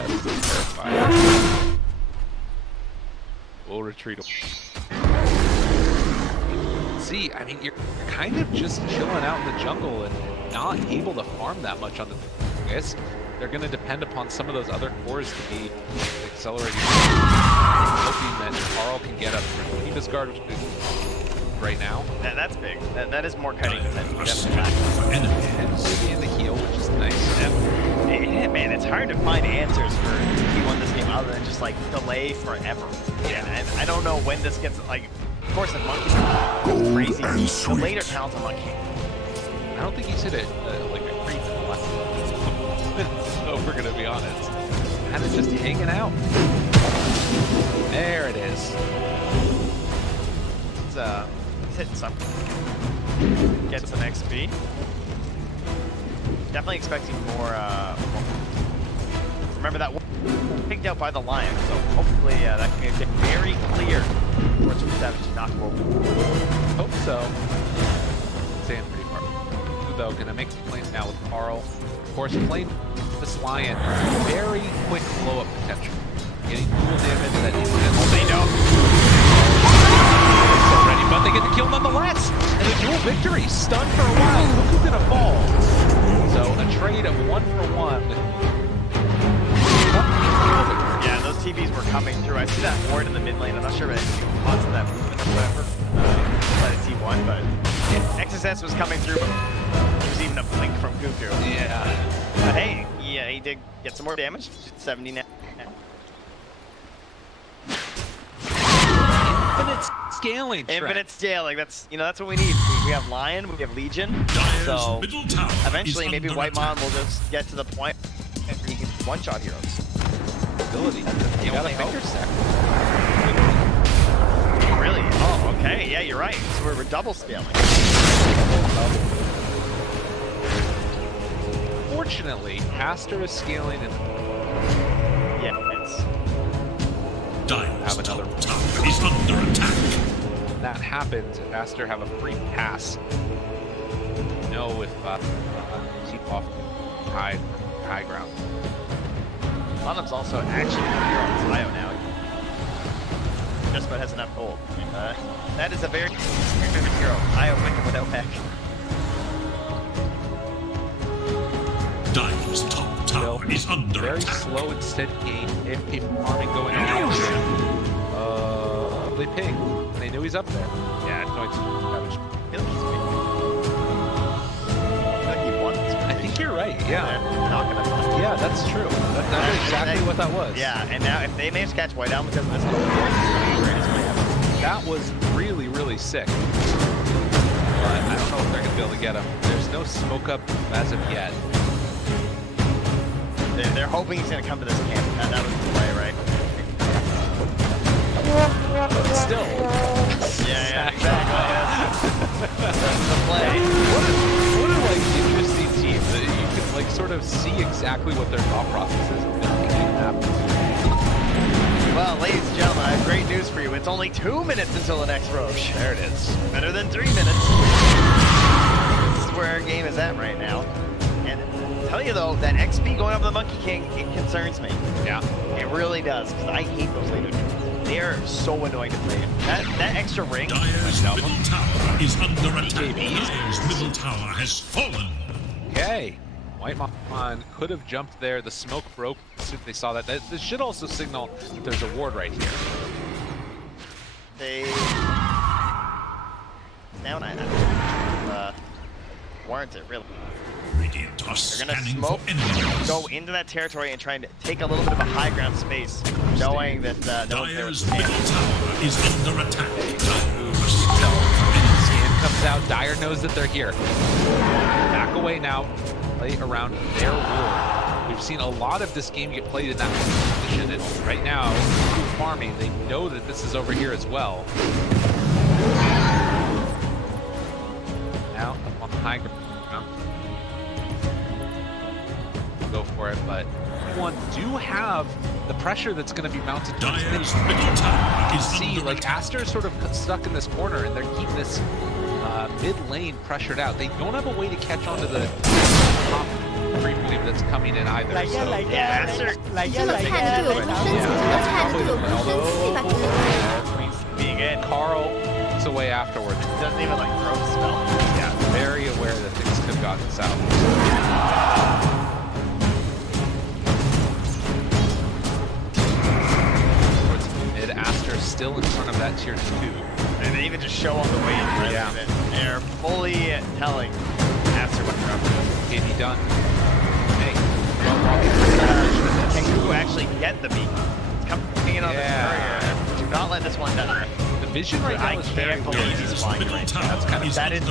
That's terrifying. We'll retreat. See, I mean, you're kind of just chilling out in the jungle and not able to farm that much on the... I guess they're going to depend upon some of those other cores to be accelerating. Hoping that Carl can get up. Keep guard right now. That's big. That is more cutting than maybe in the heel, which is nice. Man, it's hard to find answers for T1 this game other than just like delay forever. Yeah, and I don't know when this gets like. Of course, the Monkey is crazy. The later talents on Monkey. I don't think he's hit it like a creep in the last. So if we're gonna be honest, kind of just hanging out. There it is. It's hitting something. Get some XP. Definitely expecting more. Remember that one picked out by the Lion, so hopefully that can get very clear. Towards some Savage knock over. Hope so. Staying pretty far. Though, gonna make the plays now with Carl. Of course, playing this Lion, very quick blow up potential. Getting dual damage that they know. Already, but they get the kill nonetheless. And a dual victory. Stunned for a while. Look who's gonna fall. So a trade of 1-for-1. Yeah, those TVs were coming through. I see that ward in the mid lane. I'm not sure if it's lots of that movement or whatever by the T1, but XSS was coming through. There was even a blink from Goku. Yeah. But hey, yeah, he did get some more damage. 70 now. Infinite scaling. Infinite scaling. That's that's what we need. We have Lion, we have Legion. So eventually, maybe Whitemon will just get to the point and he can one-shot heroes. Ability. You got a Maker Sec. Really? Oh, okay. Yeah, you're right. So we're double scaling. Fortunately, Aster is scaling and Dire's have another tower is under attack. When that happens, Aster have a free pass. No, if keep off high ground. Bonham's also actually here on his IO now. Just about has enough gold. That is a very good hero. IO winning without back. Dire's top tower is under very attack. slow and steady game. If farming going on, they ping. They knew he's up there. Yeah, no, it's I feel like he won this. I think you're right. Yeah. Not gonna Yeah, that's true. That's exactly what that was. Yeah, and now if they manage to catch White Out because of this, that was really really sick. But I don't know if they're going to be able to get him. There's no smoke up as of yet. They're hoping he's going to come to this camp. That was the play, right? But still. Yeah, exactly. That's the play. What a like interesting team that you can like sort of see exactly what their thought process is when they're making it happen. Well, ladies and gentlemen, I have great news for you. It's only 2 minutes until the next Roche. There it is. Better than 3 minutes. This is where our game is at right now. And I'll tell you though, that XP going up the Monkey King, it concerns me. Yeah. It really does, because I hate those later. They are so annoying to play. That extra ring. Dire's middle tower is under attack. Dire's middle tower has fallen. Okay. White Mon could have jumped there. The smoke broke as soon as they saw that. This should also signal that there's a ward right here. They down I warrant it really. Radiant are They're gonna scanning smoke, for enemies. go into that territory and try and take a little bit of a high ground space, knowing that no one's there with Dire's middle the tower is under attack. Scan comes out. Dire knows that they're here. Back away now. Play around their ward. We've seen a lot of this game get played in that position, and right now, farming, they know that this is over here as well. Now, up on the high ground. Go for it, but one do have the pressure that's going to be mounted towards Dire's middle tower is see, under like attack. Aster's sort of stuck in this corner, and they're keeping this mid lane pressured out. They don't have a way to catch onto the top creep wave that's coming in either. So, Aster 这么看得就有分身，这么看得就有分身，这把真的 being in. Carl is away afterwards. Doesn't even like throw a spell. Yeah, very aware that things could have gotten south. Towards mid, Aster still in front of that tier 2. And they even just show on the way in. Yeah. They're fully telling Aster what they're up to. KD done. Hey, Can Kuku actually get the beat? It's coming in on the courier. Do not let this one die. the vision right now I is very can't weird. believe he's flying right now. That's kind of That is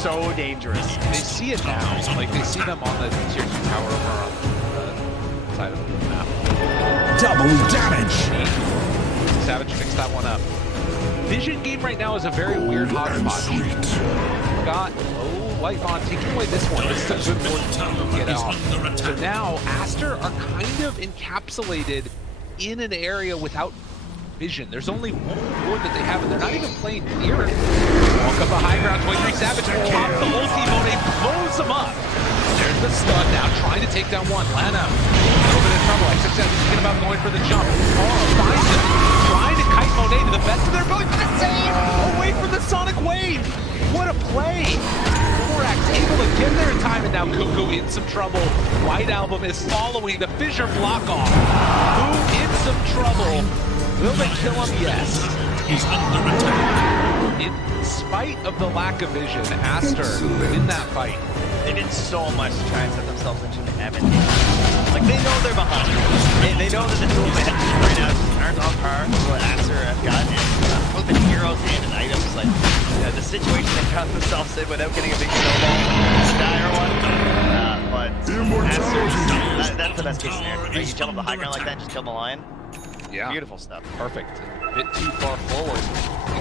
so dangerous. They see it now, like they see them on the tier 2 tower over on the side of the map. Double damage. Savage fixed that one up. Vision game right now is a very weird hodgepodge. Got White Bond taking away this one. This is a good one to get off. So now Aster are kind of encapsulated in an area without vision. There's only one board that they have, and they're not even playing near it. Walk up a high ground, 23 Savage pop the ulti, Monet blows them up. There's the stun now, trying to take down one. Lana, a little bit of trouble. I success thinking about going for the jump. Aura finds him, trying to kite Monet to the best of their ability, but the save away from the Sonic Wave. What a play! Thorax able to get there in time, and now Cuckoo in some trouble. White Album is following the Fissure block off. Who in some trouble? Will they kill him? Yes. He's under attack. In spite of the lack of vision, Aster in that fight. They did so much to try and set themselves into an advantage. Like, they know they're behind. They know that the tools they have right now aren't on par with what Aster have gotten. Both the heroes and items, like, the situation they found themselves in without getting a big snowball. Dire one. But Aster, that's the best case scenario. Right? You jump up the high ground like that and just kill the lion. Yeah. Beautiful stuff. Perfect. A bit too far forward.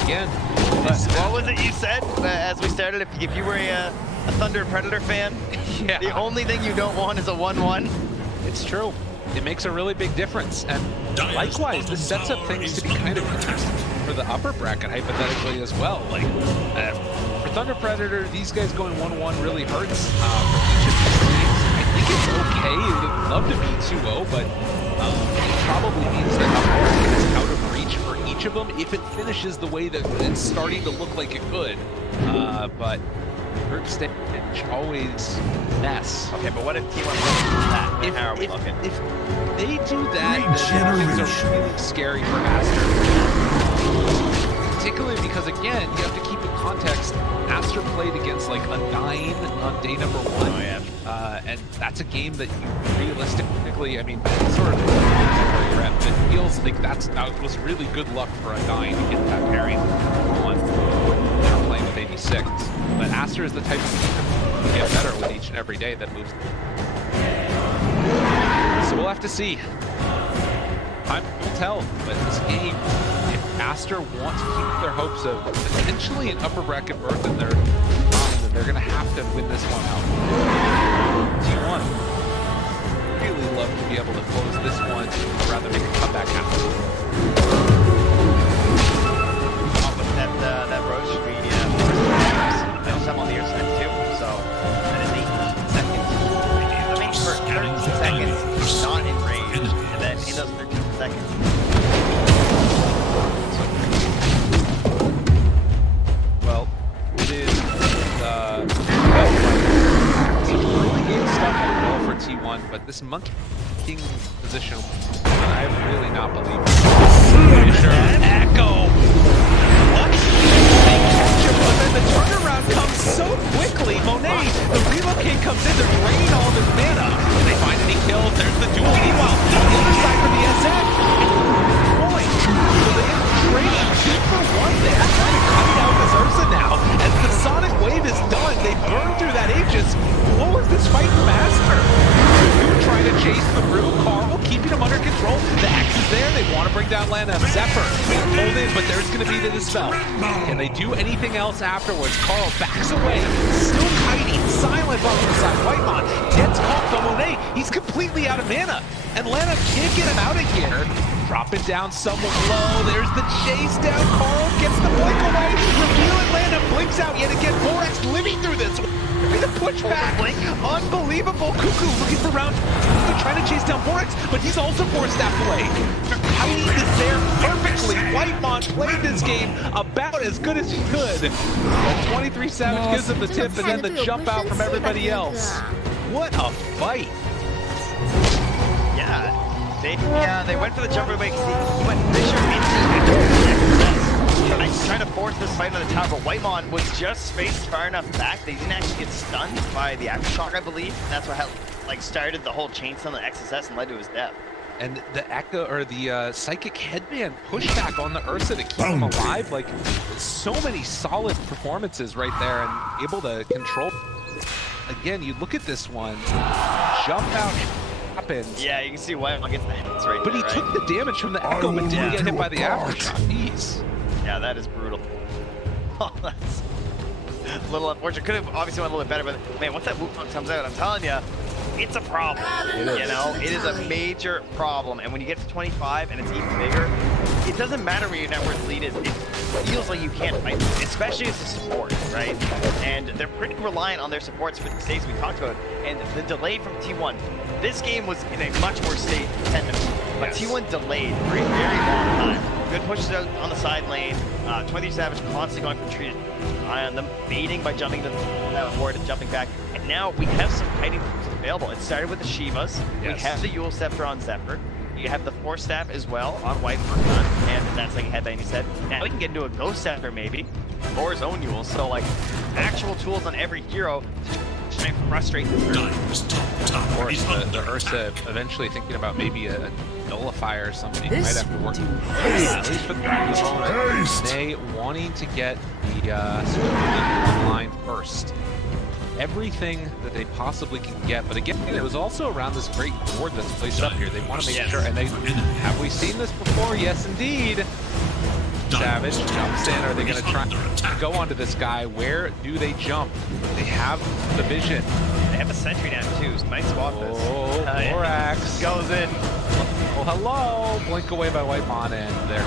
Again. What was it you said as we started? If you were a Thunder Predator fan, Yeah. the only thing you don't want is a 1-1. It's true. It makes a really big difference. And likewise, this sets up things to be kind of interesting for the upper bracket, hypothetically, as well. Like, for Thunder Predator, these guys going 1-1 really hurts for each of these teams. I think it's okay. It would love to be 2-0, but it probably means that upper bracket is out of reach for each of them if it finishes the way that it's starting to look like it could. But group stage always mess. Okay, but what if T1 does that? How are we looking? If they do that, then things are really scary for Aster. Particularly because, again, you have to keep in context, Aster played against like a 9 on day number 1. Oh, yeah. And that's a game that you realistically, I mean, sort of where you're at, but it feels think that was really good luck for a 9 to get that parry on. They're playing with 86. But Aster is the type of team that get better with each and every day that moves. So we'll have to see. Time will tell, but this game, if Aster want to keep their hopes of potentially an upper bracket berth in their mind, then they're going to have to win this one out. T1 really love to be able to close this one, rather make a comeback happen. That Roche should be they also have on the air side too, so that is 18 seconds. I mean, for 13 seconds, not in range, and then in those 13 seconds. Well, it is some early game stuff on well for T1, but this monkey king position, I really not believe. Echo! What? They catch him, but then the turnaround comes so quickly. Monet, the relocate comes in, they're draining all of his mana. They find any kills, there's the duel. Meanwhile, on the other side for the SF, point. So they have trading 2 for 1 there, trying to cut it out with Ursa now. As the Sonic Wave is done, they burn through that Aegis. What was this fight from Aster? Trying to chase the through. Carl keeping him under control. The Axe is there. They want to bring down Lana. Zephyr pulled in, but there's going to be the dispel. Can they do anything else afterwards? Carl backs away, still hiding, silent on the side. Whitemon gets caught from Monet. He's completely out of mana, and Lana can't get him out of here. Dropping down somewhat low. There's the chase down. Carl gets the blink away. Revealing Lana blinks out yet again. VONIX living through this. The pushback, unbelievable. Cuckoo looking for round 2, trying to chase down VONIX, but he's also forced that play. Heidi is there perfectly. Whitemon played this game about as good as he could. But 23 Savage gives him the tip, and then the jump out from everybody else. What a fight! Yeah, they went for the jumper break. He went Fisher into trying to force this fight on the tower, but Whitemon was just spaced far enough back. They didn't actually get stunned by the aftershock, I believe. And that's what started the whole chain stun on the XSS and led to his death. And the echo or the psychic headband pushback on the Ursa to keep him alive. Like, so many solid performances right there and able to control. Again, you look at this one, jump out happens. Yeah, you can see Whitemon gets the hits right but there, he took the damage from the echo, but didn't get hit by the aftershock. Jeez. Yeah, that is brutal. Oh, that's a little unfortunate. Could have obviously went a little bit better, but man, once that Wukong comes out, I'm telling you, it's a problem. You know, it is a major problem. And when you get to 25 and it's even bigger, it doesn't matter where your net worth lead is. It feels like you can't fight, especially as a support, right? And they're pretty reliant on their supports for the stakes we talked about. And the delay from T1, this game was in a much worse state than but T1 delayed for a very long time. Good pushes out on the side lane. 23 Savage constantly going for treat eye on them, baiting by jumping to that ward and jumping back. And now we have some kiting tools available. It started with the Shivas. We have the Yule Scepter on Zephyr. You have the Force Staff as well on Whitemon, and that's like a headbang he said. Now we can get into a Ghost Scepter maybe, or his own Yule. So like actual tools on every hero to try and frustrate the group. Of course, the Ursa eventually thinking about maybe a nullifier or something. He might have to work. At least for the opponent. They wanting to get the online first. Everything that they possibly can get, but again, it was also around this great board that's placed up here. They want to make sure, and they have we seen this before? Yes, indeed. Savage jumps in. Are they going to try to go onto this guy? Where do they jump? They have the vision. They have a sentry down too, so nice swap this. Oh, Borax goes in. Oh, hello! Blink away by Whitemon, and there.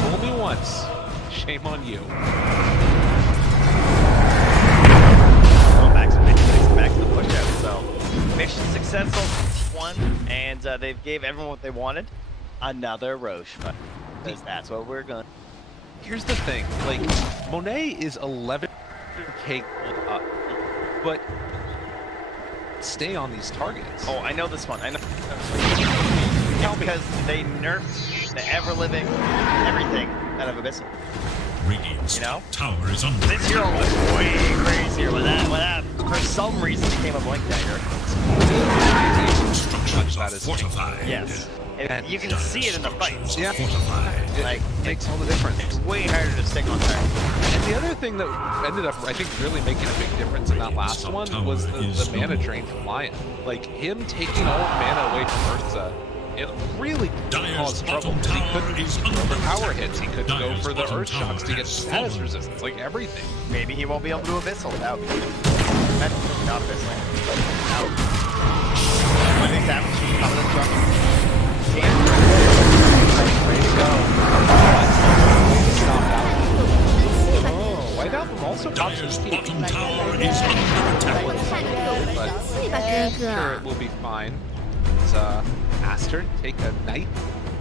Fool me once. Shame on you. Back to the push out. So mission successful, T1, and they gave everyone what they wanted. Another Roche, but that's what we're going. Here's the thing, like Monet is 11k gold up, but stay on these targets. Oh, I know this one. I know. Because they nerfed the ever-living everything out of Abyssal. Radiant's tower is under this hero was way crazier with that. For some reason, became a blink dagger. Structures are fortified. Yes. And you can see it in the fights. Yeah, Like, it makes all the difference. It's way harder to stick on target. And the other thing that ended up, I think, really making a big difference in that last one was the mana drain from Lion. Like, him taking all mana away from Ursa, it really caused trouble. He couldn't go for power hits, he couldn't go for the Earth Shocks to get status resistance, like everything. Maybe he won't be able to do Abyssal. That would be not Abyssal. Out. When they tap, coming in truck. Ready to go. Stop out. Oh, White Album also pops his team. Bottom tower is under attack. But I'm sure it will be fine. It's Aster take a knight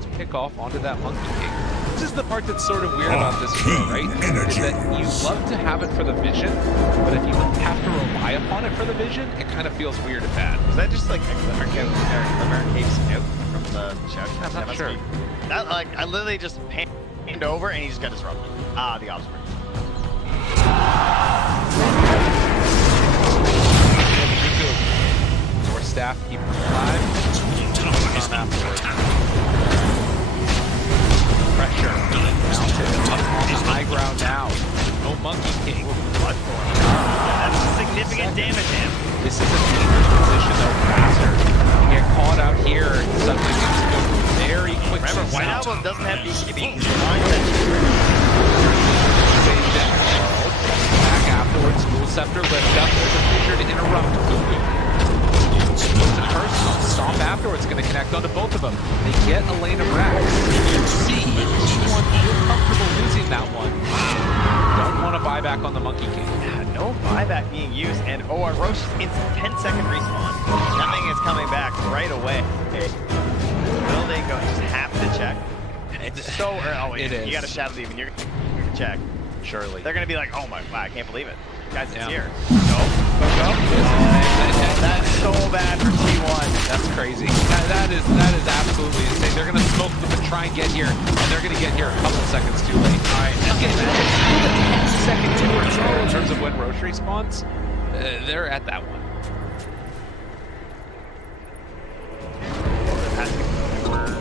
to pick off onto that Monkey King. This is the part that's sort of weird about this hero, right? Is that you love to have it for the vision, but if you have to rely upon it for the vision, it kind of feels weird and bad. Was that just like a Glimmer caves out from the shout? I'm not sure. That, like, I literally just panned over and he just got disrupted. Ah, the offspring. Your staff keep him alive. Pressure. Mounted up on the high ground now. No Monkey King. That's significant damage, man. This is a dangerous position though, faster. You get caught out here, suddenly things go very quickly. Remember, White Album doesn't have BKB. Back afterwards, Dual Scepter lift up. There's a feature to interrupt. Personal stomp afterwards, going to connect onto both of them. They get a lane of Rex. You can see T1 feel comfortable losing that one. Don't want to buy back on the Monkey King. Yeah, no buyback being used, and AORUS instant 10-second respawn. That thing is coming back right away. Will they go? Just have to check. It's so early. Oh, it is. You got a Shadow Demon. You're gonna check. Surely. They're gonna be like, oh my, wow, I can't believe it. Guys, it's here. Go. That's so bad for T1. That's crazy. That is absolutely insane. They're going to smoke them and try and get here, and they're going to get here a couple seconds too late. All right, second two or so in terms of when Roche respawns. They're at that one.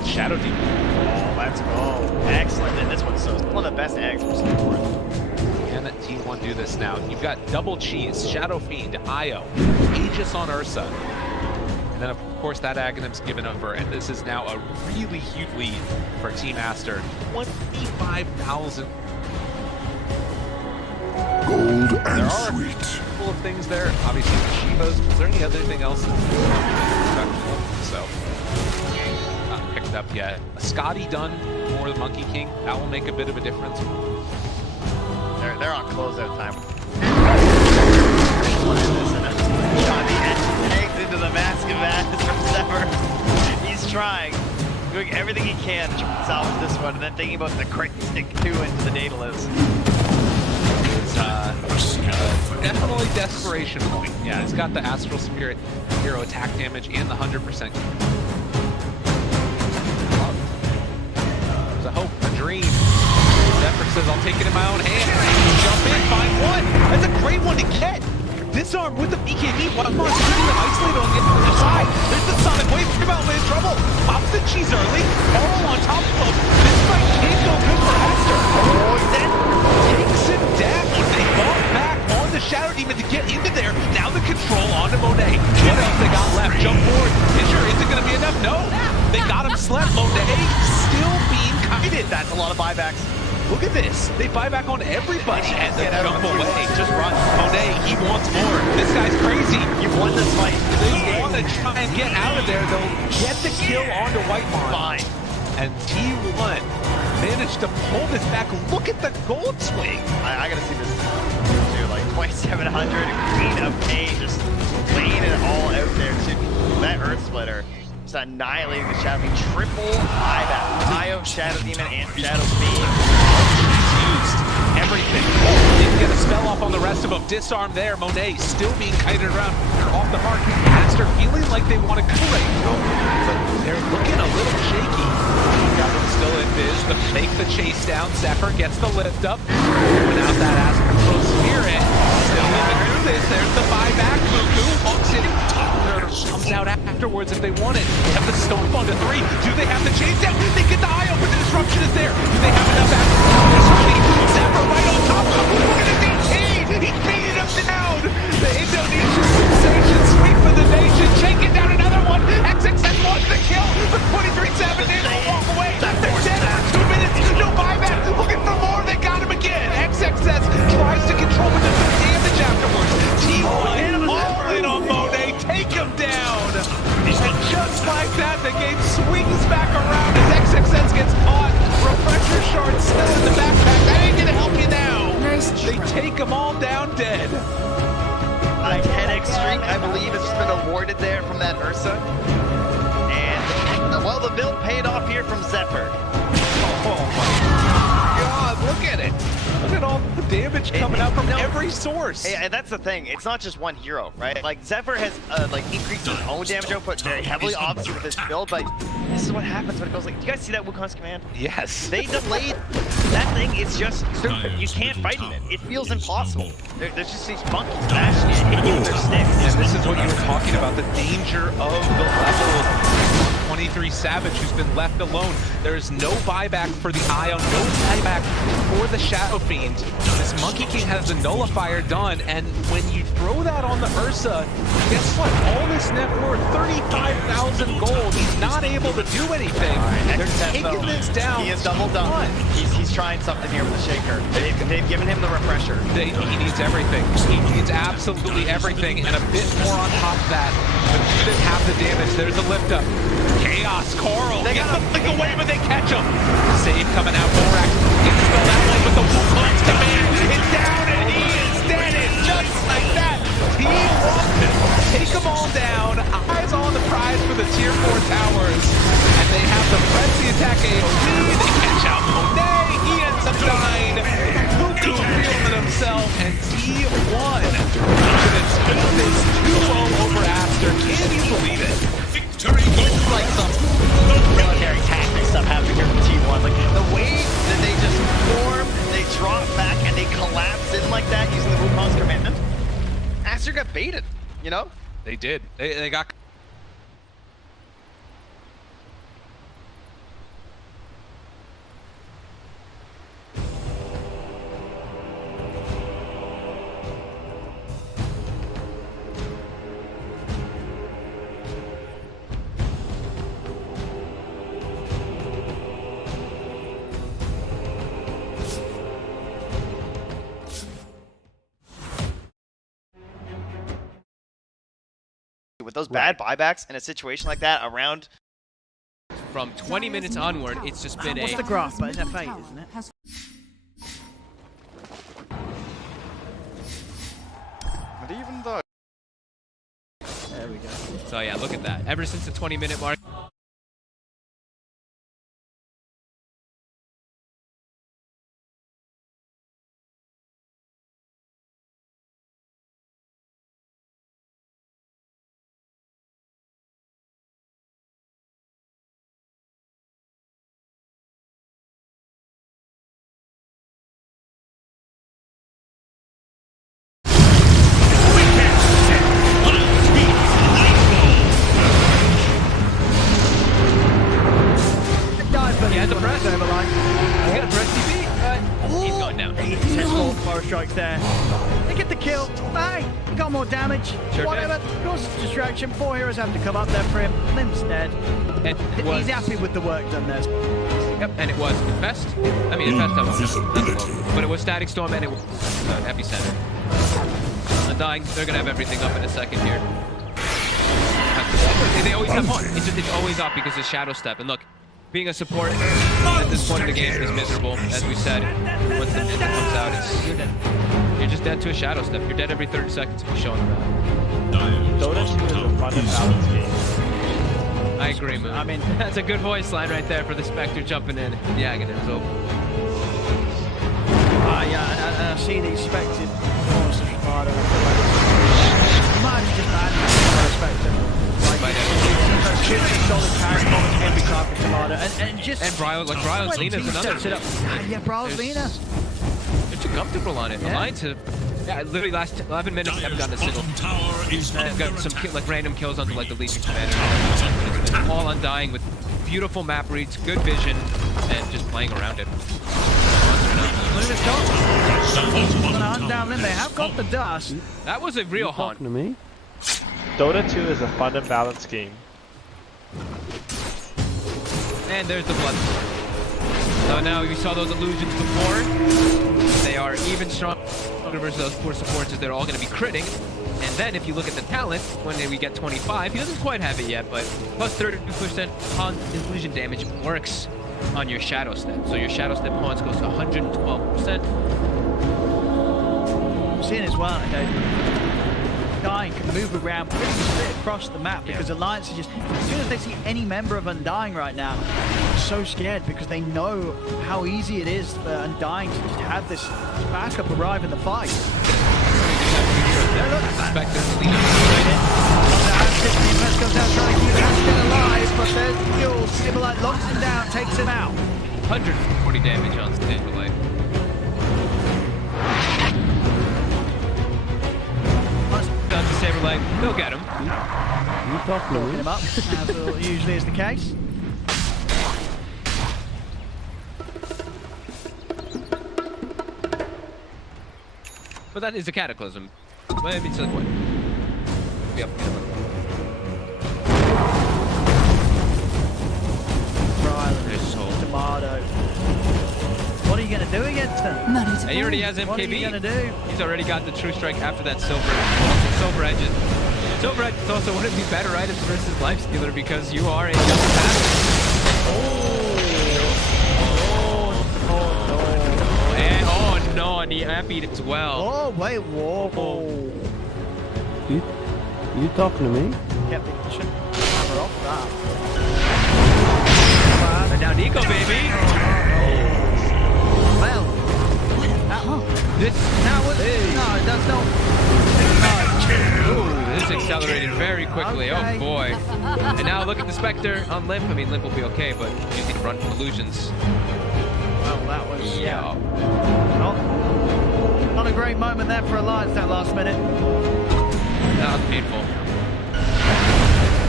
Shadow Demon. Oh, let's go. Excellent. And this one's so one of the best eggs we've seen before. Can T1 do this now? You've got Double Cheese, Shadow Fiend, Io, Aegis on Ursa. And then, of course, that Aghanim's given over, and this is now a really huge lead for Team Aster. 25,000. Gold There are a couple of things there. Obviously, the Shivas. Is there any other thing else? So, not picked up yet. A Scotty done for the Monkey King. That will make a bit of a difference. They're on closeout time. Shot the eggs into the mask of Madness from Cerberus. He's trying, doing everything he can to salvage this one, and then thinking about the crit stick 2 into the Daedalus. It's definitely desperation point. Yeah, it's got the Astral Spirit hero attack damage and the 100%. There's a hope, a dream. Zephyr says, I'll take it in my own hand. Jump in, find one. That's a great one to get. Disarm with the BKB. Wildmon's shooting them isolated on the other side. There's the Sonic Wave. Think about in trouble. Pops the cheese early. All on top of him. This fight can't go good for Aster. Oh, then takes him down. They fall back on the Shadow Demon to get into there. Now the control onto Monet. What else they got left? Jump forward. Is it going to be enough? No. They got him slept. Monet still being kited. That's a lot of buybacks. Look at this. They buy back on everybody and they jump away. Just run. Monet, he wants more. This guy's crazy. You've won this fight. They want to try and get out of there. They'll get the kill onto Whitemon. Fine. And T1 managed to pull this back. Look at the gold swing. I gotta see this too. Like 2,700 Queen of Pain just laying it all out there too. That Earth Splitter. Just annihilating the Shadow Demon. Triple buyback. Io, Shadow Demon, and Shadow Fiend. Used everything. Didn't get a spell off on the rest of them. Disarm there. Monet still being kited around. They're off the mark. Aster feeling like they want to collate, but they're looking a little shaky. Got them still in biz. The fake the chase down. Zephyr gets the lift up. Moving out that Astral Spirit. Still living through this. There's the buyback. Cuckoo walks in. comes out afterwards if they want it. They have the stomp onto 3. Do they have the chase down? They get the eye open. The disruption is there. Do they have enough after? Zephyr right on top of him. Look at the DT. He beat him down. The Indonesian sensation sweep for the nation. Shaking down another one. XXS wants the kill, but 23-7 didn't walk away. They're dead for 2 minutes. No buyback. Looking for more. They got him again. XXS tries to control, but there's no damage afterwards. T1 all in on Monet. Take him down. And just like that, the game swings back around as XXS gets caught. Refresher shard still in the backpack. That ain't gonna help you now. They take them all down dead. A 10x streak, I believe, has just been awarded there from that Ursa. And, well, the build paid off here from Zephyr. Oh my God, look at it. Look at all the damage coming out from every source. Hey, that's the thing. It's not just one hero, right? Like, Zephyr has, like, increased his own damage output very heavily, obviously, with this build, but this is what happens when it goes like, do you guys see that Wukong's command? Yes. They delayed. That thing is just stupid. You can't fight in it. It feels impossible. There's just these monkeys bashing it, hitting you with their sticks. And this is what you were talking about, the danger of the level 23 Savage, who's been left alone. There is no buyback for the Ion, no buyback for the Shadow Fiend. This Monkey King has the Nullifier done, and when you throw that on the Ursa, guess what? All this net worth, 35,000 gold. He's not able to do anything. They're taking this down. He is double done. He's trying something here with the Shaker. They've given him the refresher. He needs everything. He needs absolutely everything, and a bit more on top of that. But he didn't have the damage. There's a lift up. Chaos, Coral, they get the flick away, but they catch him. Save coming out, Borax gets spelled out like with the Wukong's command. It's down, and he is dead, and just like that, Team 1 take them all down. Eyes on the prize for the Tier 4 towers, and they have the frenzy attack AOE. They catch out Monet, he ends up dying. Luku feeling himself, and T1 gonna take this 2-0 over Aster. Can you believe it? It's like some military tactics stuff happening here from T1. Like, the way that they just form, they drop back, and they collapse in like that using the Wukong's command. Aster got baited, you know? They did. They got... With those bad buybacks in a situation like that around... From 20 minutes onward, it's just been What's the graph? But it's F8, isn't it? But even though... There we go. So yeah, look at that. Ever since the 20-minute mark, he had the press. Over line. He had a press TP, but he's going down. Power strikes there. They get the kill. Hey, he got more damage. Sure Whatever. Cause distraction. 4 heroes have to come up there for him. Limp's dead. And it was, He's happy with the work done there. Yep, and it was Infest. I mean, Infest, but it was Static Storm and it was Epicenter. Undying, they're gonna have everything up in a second here. They always have one. It's always up because of Shadow Step. And look, being a support at this point in the game is miserable, as we said. Once the ninja comes out, it's you're dead. You're just dead to a Shadow Step. You're dead every 30 seconds if you show them that. I agree, Moon. I mean, that's a good voice line right there for the Spectre jumping in. Yeah, it is open. Yeah, I see the expected monsters from Ardo. Might just bad Spectre. Solid character every time for Tomato. And just... And Bryozlina's another. Yeah, Bryozlina. They're too comfortable on it. Alliance have Yeah, literally last 11 minutes, we haven't gotten a single. Tower is They've got some like random kills onto like the Legion commander. It's been all Undying with beautiful map reads, good vision, and just playing around it. Look at this shot. Gonna hunt down them. They have got the dust. That was a real haunt. To me? Dota 2 is a fun and balanced game. And there's the blood. So now we saw those illusions before. They are even stronger versus those poor supports as they're all going to be critting. And then if you look at the talent, when we get 25, he doesn't quite have it yet, but plus 32% on illusion damage works on your Shadow Step. So your Shadow Step haunts goes to 112%. I'm seeing as well, Undying can move around pretty split across the map because Alliance is just, as soon as they see any member of Undying right now, they're so scared because they know how easy it is for Undying to just have this backup arrive in the fight. Spectre leading. Comes out trying to keep Ashton alive, but there's the kill. Saberlight locks him down, takes him out. 140 damage on Saberlight. Down to Saberlight, they'll get him. You talking to Him me? up, as usually is the case. But that is a cataclysm. Well, I mean, it's like what? Yep. Tomato. What are you going to do against them? And he already has MKB. What are you going to do? He's already got the True Strike after that Silver Edge. Silver Edge also wouldn't be better items versus Lifestealer because you are a double And oh no, and he appied as well. Oh, wait, whoa. You talking to me? Kept the hammer off that. And now Nico, baby. Well, This that's not. Ooh, this accelerated very quickly. Okay. Oh boy. And now look at the Spectre on Limp. I mean, Limp will be okay, but you can run from illusions. Well, that was Yeah. not a great moment there for Alliance that last minute. That was painful.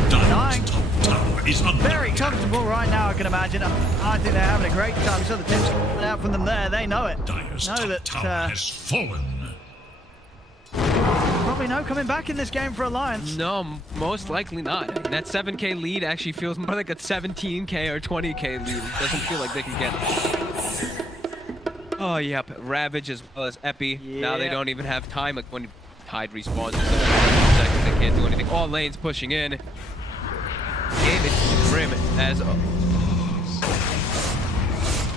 Dying. Tower is under Very comfortable right now, I can imagine. I think they're having a great time. So the tips coming out from them there, they know it. Dire's Know that tower has fallen. probably no coming back in this game for Alliance. No, most likely not. That 7K lead actually feels more like a 17K or 20K lead. It doesn't feel like they can get. Oh, yep. Ravage as well as Epi. Now they don't even have time. Like when Tide respawns in 7 seconds, they can't do anything. All lanes pushing in. Game is grim as.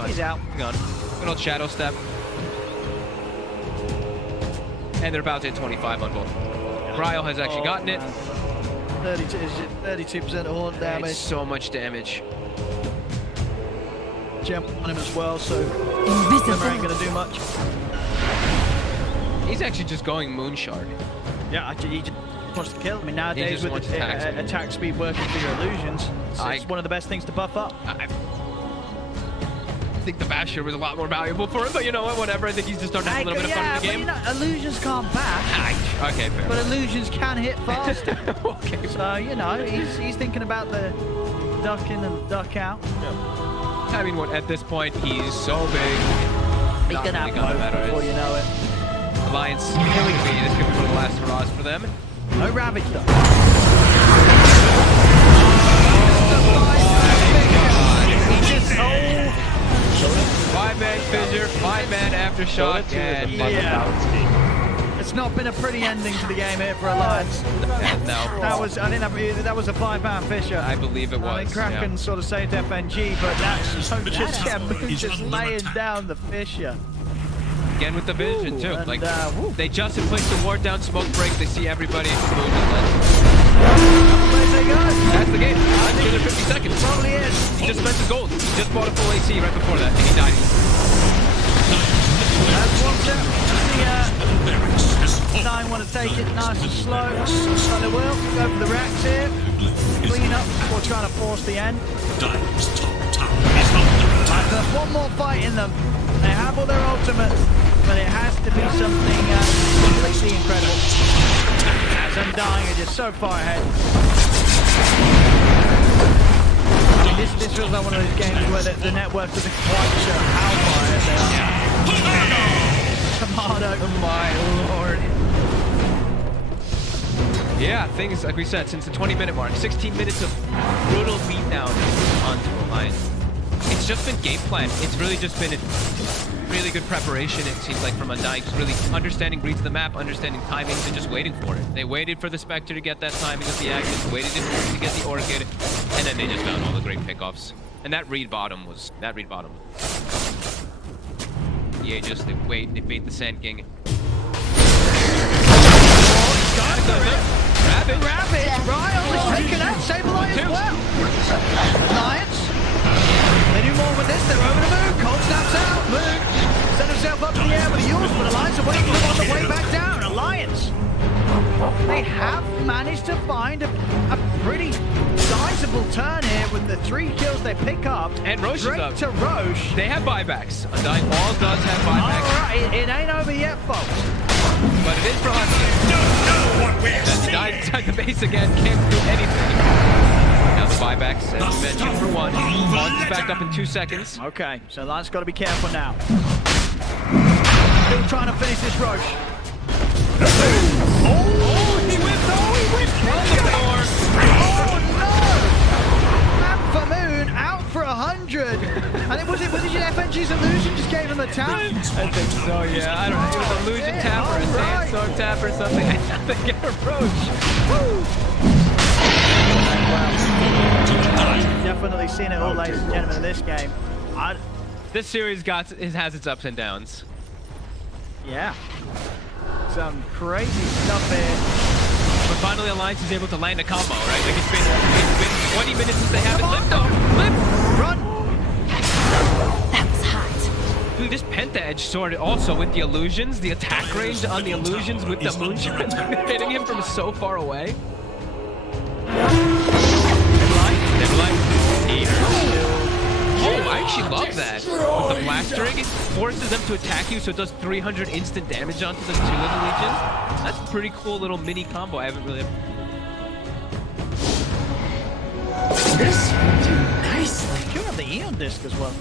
He's out. Hang on. Good old Shadow Step. And they're about to hit 25 on both. Cryo has actually gotten it. 32% haunt damage. It's so much damage. Jump on him as well, so Invisible ain't gonna do much. He's actually just going Moonshard. Yeah, he just wants to kill. I mean, nowadays just with wants attack speed working for your illusions, it's one of the best things to buff up. I think the Basher was a lot more valuable for him, but you know what, whatever. I think he's just starting to have a little bit of fun in the game. But you know, illusions can't bash. Okay, fair. But illusions can hit faster. Okay. So, you know, he's thinking about the duck in and the duck out. I mean, what, at this point, he's so big. He's Not gonna really have both matter. before you know it. Alliance, it's going to be one of the last hurrahs for them. No Ravage though. Five-man fissure, five-man aftershock, and It's not been a pretty ending to the game here for Alliance. no. That was, I think that was a 5-man Fissure. I believe it was. I think Kraken sort of saved FNG, but that's just laying down the Fissure. Again with the vision too. And, Like they just in place to ward down smoke break. They see everybody. That's the game. 150 seconds. Probably is. He just spent his gold. He just bought a full AC right before that, and he died. That's one step. Nine want to take it nice and slow. But they will go for the racks here. Clean up before trying to force the end. Dire's top tower is under attack. There's one more fight in them. they have all their ultimates, but it has to be something completely incredible. As Undying are just so far ahead. I mean, this feels like one of those games where the network doesn't quite show how far ahead they are. Tomato. My lord. Yeah, things, like we said, since the 20-minute mark, 16 minutes of brutal beatdown onto Alliance. It's just been game plan. It's really just been a really good preparation, it seems like, from Undying. Just really understanding reads of the map, understanding timings, and just waiting for it. They waited for the Spectre to get that timing of the Agnes, waited to get the Orchid, and then they just found all the great pickoffs. And that read bottom was... EA just, they bait the Sand King. Rabbit! Ryle is taken out, Sableye as well! Alliance, they do more with this, they're over the moon, Cold snaps out, Moon set himself up in the air with a Eul's, but Alliance are waiting for him on the way back down. Alliance, they have managed to find a pretty sizable turn here with the 3 kills they pick up. And Roche is up. To Roche. They have buybacks. Undying all does have buybacks. Alright, it ain't over yet, folks. But it is for Husky. As he died inside the base again, can't do anything. Now the buybacks, as we mentioned, for 1. Launches back up in 2 seconds. Okay, so Lance got to be careful now. Still trying to finish this Roche. Oh, he whipped! Oh, he whipped! On the floor. Oh no! Map for Moon out for 100. And was it your FNG's illusion just gave him a tap? I think so, yeah. I don't know. It was an illusion tap or a sandstorm tap or something. I have to get a Roche. Definitely seen it all, ladies and gentlemen, in this game. This series has its ups and downs. Yeah. Some crazy stuff here. But finally Alliance is able to land a combo, right? Like it's been 20 minutes since they haven't lived though. Flip! Run! That was hot. Dude, this Penta Edge sword also with the illusions, the attack range on the illusions with the moonshine hitting him from so far away. Never light. Oh, I actually love that. With the blaster ring, it forces them to attack you, so it does 300 instant damage onto the 2 little legions. That's a pretty cool little mini combo. I haven't really... This will do nicely. You have the Eon disc as well.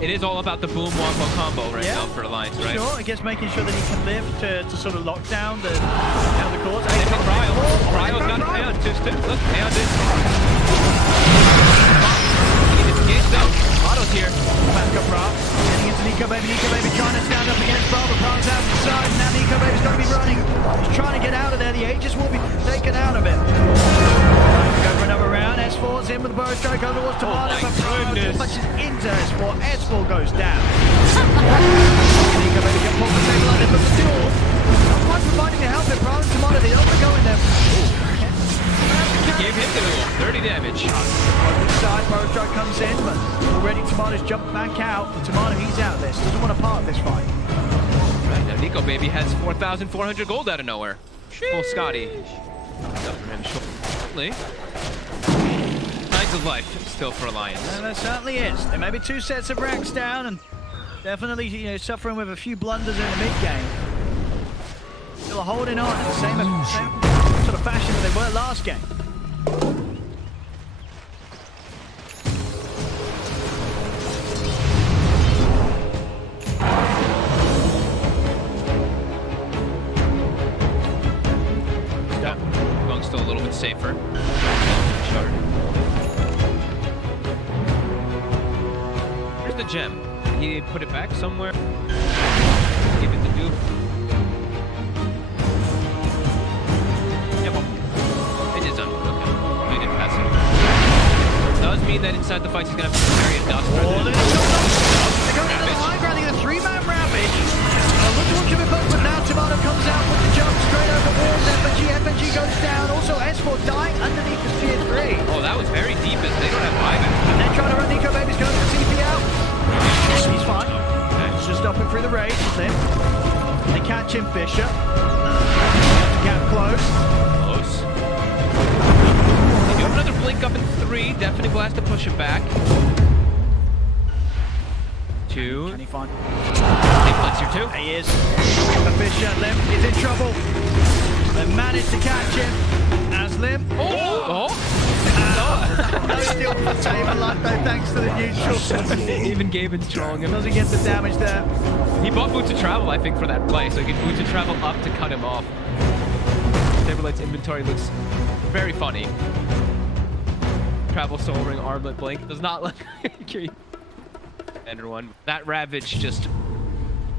It is all about the boom wombo combo right now for Alliance, right? Sure, I guess making sure that he can live to sort of lock down the course. They've got Ryle. Ryle's got Aeon too. Look, Aeon did. Otto's here. Back up Ra. Getting into NicoBaby. NicoBaby trying to stand up against Ra, but Ra's out the side. Now NicoBaby's got to be running. He's trying to get out of there. The Aegis will be taken out of it. Go for another round. S4's in with the bow strike over towards Tomato. But Ra punches into S4. S4 goes down. NicoBaby can pull the table on it, but the duel. Not quite providing the help. Ra and Tomato, they don't go in there. Gave him the duel. 30 damage. Over the side, bow strike comes in, but already Tomato's jumped back out. And Tomato, he's out of this. Doesn't want to part this fight. Right now, NicoBaby has 4,400 gold out of nowhere. Full Scotty. Up for him shortly. Signs of life still for Alliance. And there certainly is. There may be 2 sets of ranks down, and definitely suffering with a few blunders in the mid game. Still holding on in the same sort of fashion that they were last game. Going still a little bit safer. Sure. Here's the gem. He put it back somewhere. Give it the dupe. Yep. It is done. Okay. We didn't pass it. Does mean that inside the fight he's gonna have to carry a dust. They're going to the high ground. They get a 3-man Ravage. Look to watch him both, but now Tomato comes out with the jump straight over walls. FNG goes down. Also S4 dying underneath the tier 3. Oh, that was very deep as they don't have buyback. And they're trying to run NicoBaby's going to TP out. He's fine. He's just stopping through the rage. They catch him, Fisher. Gap close. Close. They do have another blink up in 3. Definitely will have to push him back. 2. Can he find? They blitz here too. He is. Efficient. Lim is in trouble. They managed to catch him. As Lim. Oh! No steal from Tamer Luck though, thanks to the neutral. Even Gaben's trolling him. Doesn't get the damage there. He bought boots of travel, I think, for that play, so he can boots of travel up to cut him off. Saberlight's inventory looks very funny. Travel Soul Ring Armlet Blink does not look like Ender one. That Ravage just a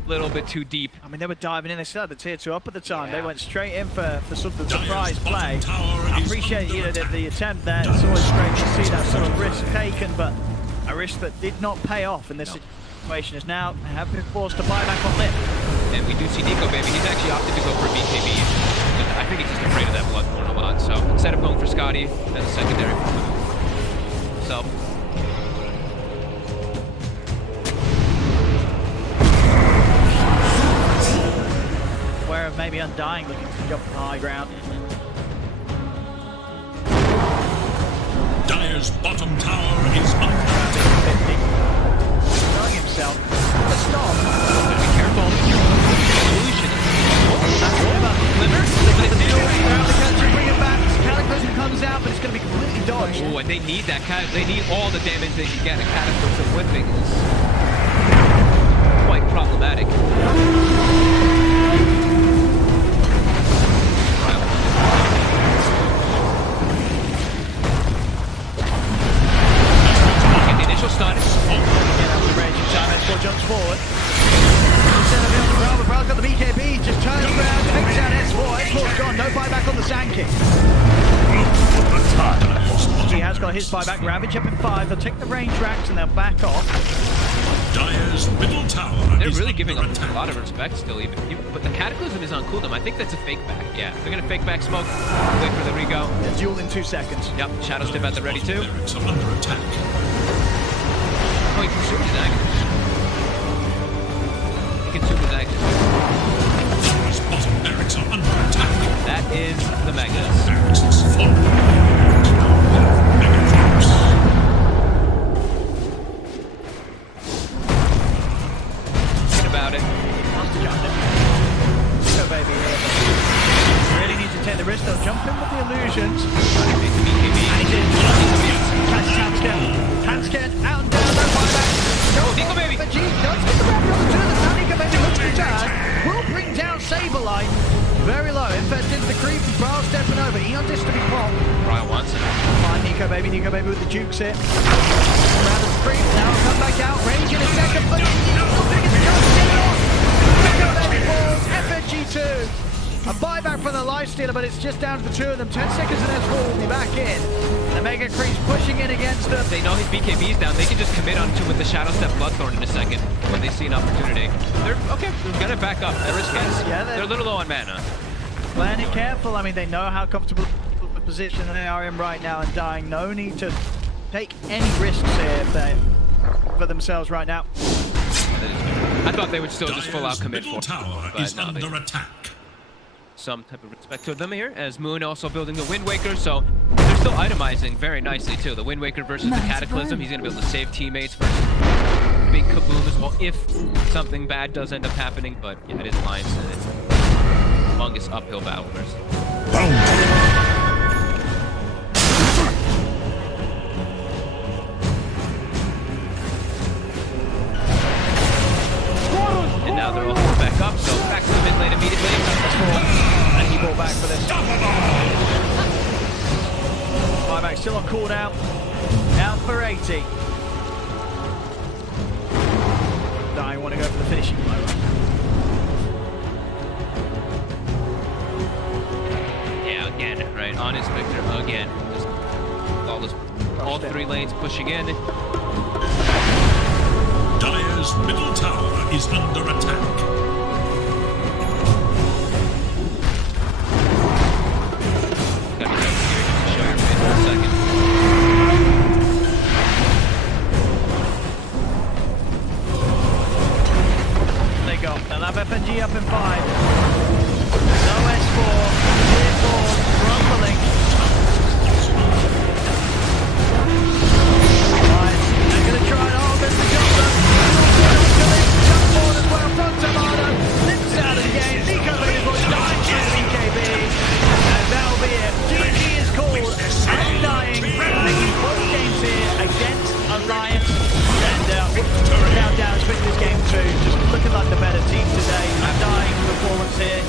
little bit too deep. I mean, they were diving in. They still had the tier 2 up at the time. They went straight in for some of the surprise play. I appreciate the attempt there. It's always great to see that sort of risk taken, but a risk that did not pay off in this situation is now have been forced to buy back on Lim. And we do see Nico, baby. He's actually opted to go for BKB. I think he's just afraid of that Bloodthorn a lot. So instead of going for Scotty as a secondary for himself. Aware of maybe Undying looking to jump from the high ground. Dire's bottom tower is under attack. Throwing himself. The stop. Be careful. Illusion. Bring it back. Cataclysm comes out, but it's going to be completely dodged. Oh, and they need that. They need all the damage they can get. A Cataclysm whipping is quite problematic. Get the initial stun. Get out of the range in time. S4 jumps forward. Instead of him, Brown's got the BKB. Just turns around, takes out S4. S4's gone. No buyback on the Sand King. He has got his buyback. Ravage up in 5. They'll take the range racks and they'll back off. Dire's middle tower They're is really giving under a attack. lot of respect still, even. But the Cataclysm is on cooldown. I think that's a fake back. Yeah, they're gonna fake back smoke. Wait for the rego. The duel in 2 seconds. Yep, Shadow Step at the ready too. Barracks are under attack. Oh, he consumed his action. He consumed his action. Dire's bottom barracks are under attack. That is the Magnus. Barracks is falling. Megaforce. Think about it. Go baby here. Really need to take the risk. They'll jump in with the illusions. BKB. And he's in. Catches Hansken out and down. No buyback. Oh, Nico, baby. But G does get the round on the turn. The Nico baby looks to turn. Will bring down Saberlight. Very low. Infest into the creep. Brawl stepping over. Eon Dish to be popped. Brian wants it. Fine, Nico baby with the jukes here. Around the creep. Now come back out. Range in a second. But Nico baby falls. FNG2. A buyback from the Lifestealer, but it's just down to the 2 of them. 10 seconds and S4 will be back in. The Mega Creeps pushing in against them. They know his BKB's down. They can just commit onto with the Shadow Step Bloodthorn in a second when they see an opportunity. They're okay. They're gonna back up. They're risky. Yeah, they're a little low on mana. Playing it careful. I mean, they know how comfortable the position they are in right now, and Dying no need to take any risks here if they for themselves right now. I thought they would still just full out commit middle for tower it, is but no, under attack. some type of respect to them here, as Moon also building the Wind Waker, so they're still itemizing very nicely too. The Wind Waker versus the Cataclysm, he's gonna be able to save teammates versus big kaboom as well, if something bad does end up happening, but yeah, it is Alliance, and it's the longest uphill battle versus. And now they're all pulled back up, so back to the mid lane immediately. And he brought back for this. Buyback still on cooldown. Out for 80. I want to go for the finishing blow. Yeah, again, right, on his Victor, again. Just all 3 lanes pushing in. Dire's middle tower is under attack. Gotta be careful here just to show your face for a second. They go. They'll have FNG up in 5. No S4. Tier 4 rumbling. Right, they're going to try and hold this to jump. expect this game to just looking like the better team today. Undying performance here,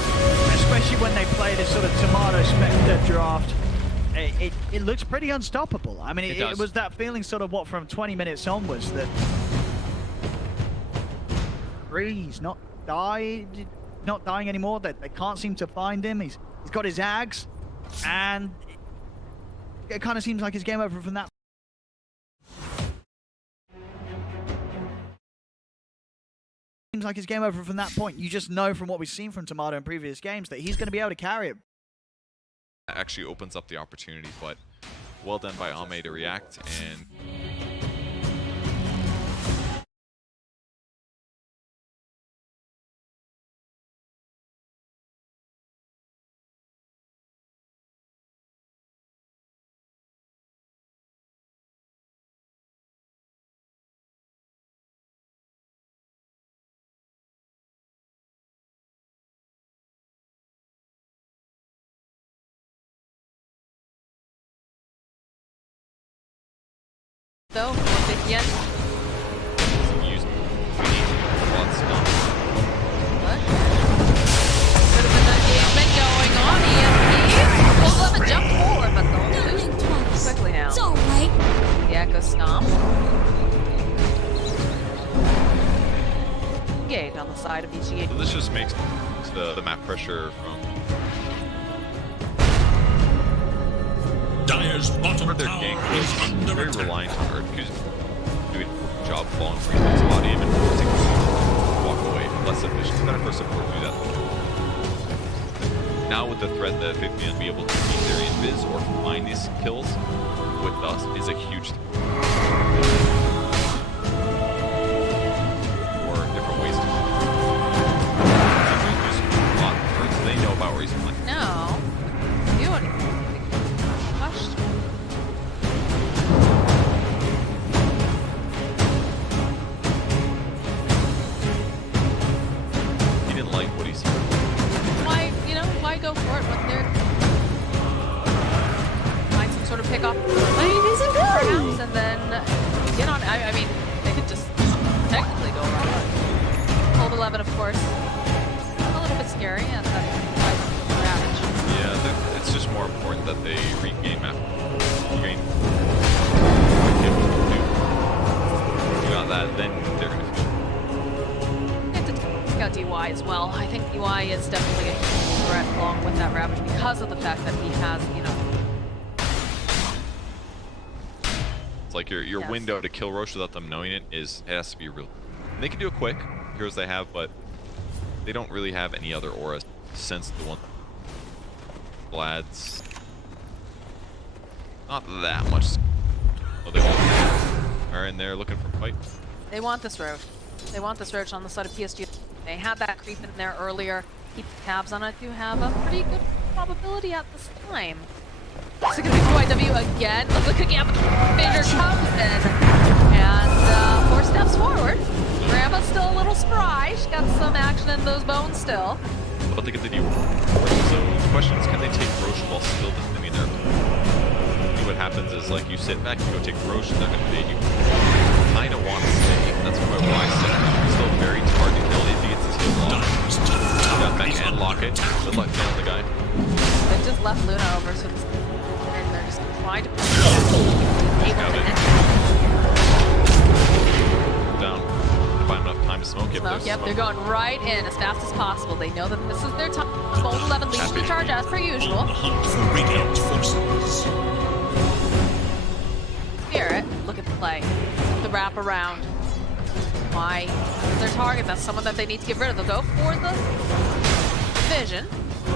especially when they play this sort of tomato spectre draft. It looks pretty unstoppable. I mean, it was that feeling sort of what from 20 minutes onwards that he's not dying anymore. That they can't seem to find him. He's got his ags, and it kind of seems like it's game over from that. Seems like it's game over from that point. You just know from what we've seen from Tomato in previous games that he's going to be able to carry him. Actually opens up the opportunity, but well done by Ame to react and So, yes. use lots of What? Could have been the engagement going on. EMP. Full Lemon jumped forward, but they'll lose quickly now. It's alright. The Echo Stomp. Engage on the side of EG. So this just makes the map pressure from Dire's bottom their tower gang is is under very attack. reliant on Earth who's doing a job falling for his body and forcing him to walk away. Less efficient. Better for support to do that. Now with the threat that VenomRX will be able to keep their invis or find these kills with us is a huge or different ways to they know about where he's playing. No. You wouldn't. Question. He didn't like what he said. Why go for it when they're find some sort of pick off perhaps, and then get on. I mean, they could just technically go around. Hold 11, of course. A little bit scary, and then Ravage. Yeah, it's just more important that they regain map. Regain. You got that, then they're gonna feel. Take out DY as well. I think DY is definitely a huge threat along with that Ravage because of the fact that he has, It's like your window to kill Roche without them knowing it has to be real. And they can do it quick, heroes they have, but they don't really have any other auras since the one. Vlad's not that much. Oh, they all are in there looking for fight. They want this Roach. They want this Roach on the side of PSG. They had that creep in there earlier. Keep tabs on it. Do have a pretty good probability at this time. It's going to be YW again. Look again, but Vader comes in. And 4 steps forward. Grandma's still a little spry. She's got some action in those bones still. But they get the D. So the question is, can they take Roche while still defending their opponent? What happens is, like, you sit back, you go take Roche, and they're going to fade you. Kind of want to stay. That's why I said he's still very hard to kill if he gets his heal long. Got back and lock it. Good luck down the guy. They just left Luna over, so they're just trying to down. Buy enough time to smoke. Yep, they're going right in as fast as possible. They know that this is their time. Bold 11 leads the charge as per usual. On the hunt for Radiant forces. Spirit, look at the play. The wrap around. Why? Their target, that's someone that they need to get rid of. They'll go for the vision.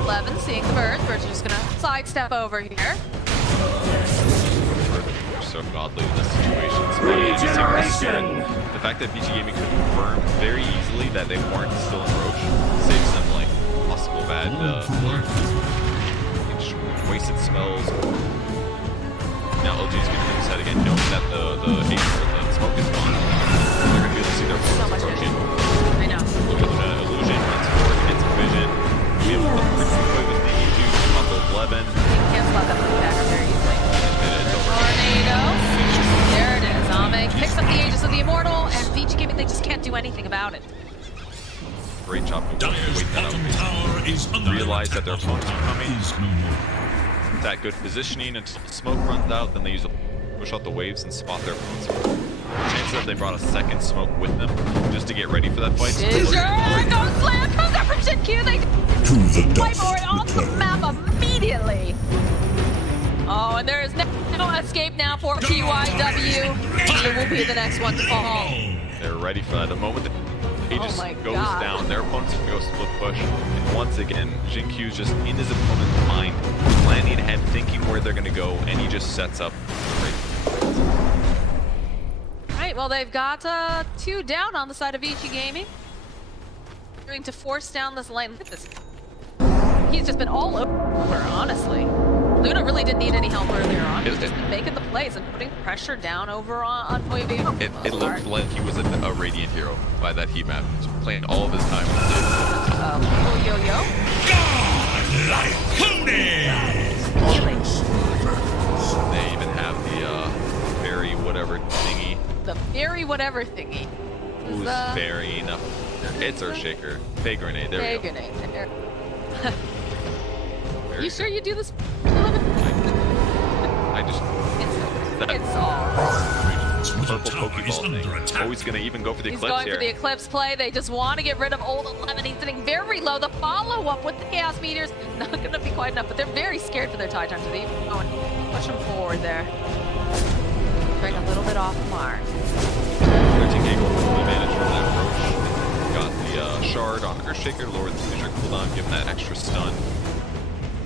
11 seeing the birds. Birds are just gonna sidestep over here. So godly in this situation. The fact that BG Gaming could confirm very easily that they weren't still in Roche saves them like possible bad wasted spells. Now LG's gonna hit his head again, knowing that the smoke is gone. They're gonna be able to see their opponent's approaching. I know. Illusion, gets vision. Be able to play with the EG, level 11. You can't slap that back very easily. Tornado. There it is. Ame picks up the Aegis of the Immortal, and VG Gaming, they just can't can't do anything about it. Great job of Dire's waiting that bottom out. tower is under Realize that their attack. opponents are coming. Is no more. That good positioning until the smoke runs out, then they use a push out the waves and spot their opponents. Chances that they brought a second smoke with them just to get ready for that fight. Sure, goes slam, comes out from Shin-Q, they whiteboard off the map immediately. Oh, and there is no escape now for PYW. It will be the next one to fall. They're ready for that. The moment that Aegis my goes God. down, their opponent's going to go split push. And once again, Jin-Q's just in his opponent's mind, planning ahead, thinking where they're going to go, and he just sets up. Right, well, they've got 2 down on the side of EG Gaming. Going to force down this lane. Look at this. He's just been all over, honestly. Luna really didn't need any help earlier on. He's just been making the plays and putting pressure down over on Poivy. It looked like he was a Radiant hero by that heat map. Just playing all of his time with it. Yo-yo. They even have the fairy whatever thingy. The very whatever thingy. Who's fairy enough? It's Earthshaker. Fey grenade. There we go. Grenade. There. You sure good. you do this? I just It's all. purple Pokeball thing. Always gonna even go for the He's Eclipse going here. for the Eclipse play. They just want to get rid of old 11. He's sitting very low. The follow-up with the Chaos Meteors, not going to be quite enough, but they're very scared for their tie time, so they even go and push them forward there. Trying a little bit off the mark. 13k gold advantage from that approach. Got the shard on Earthshaker, lower the fissure cooldown, give him that extra stun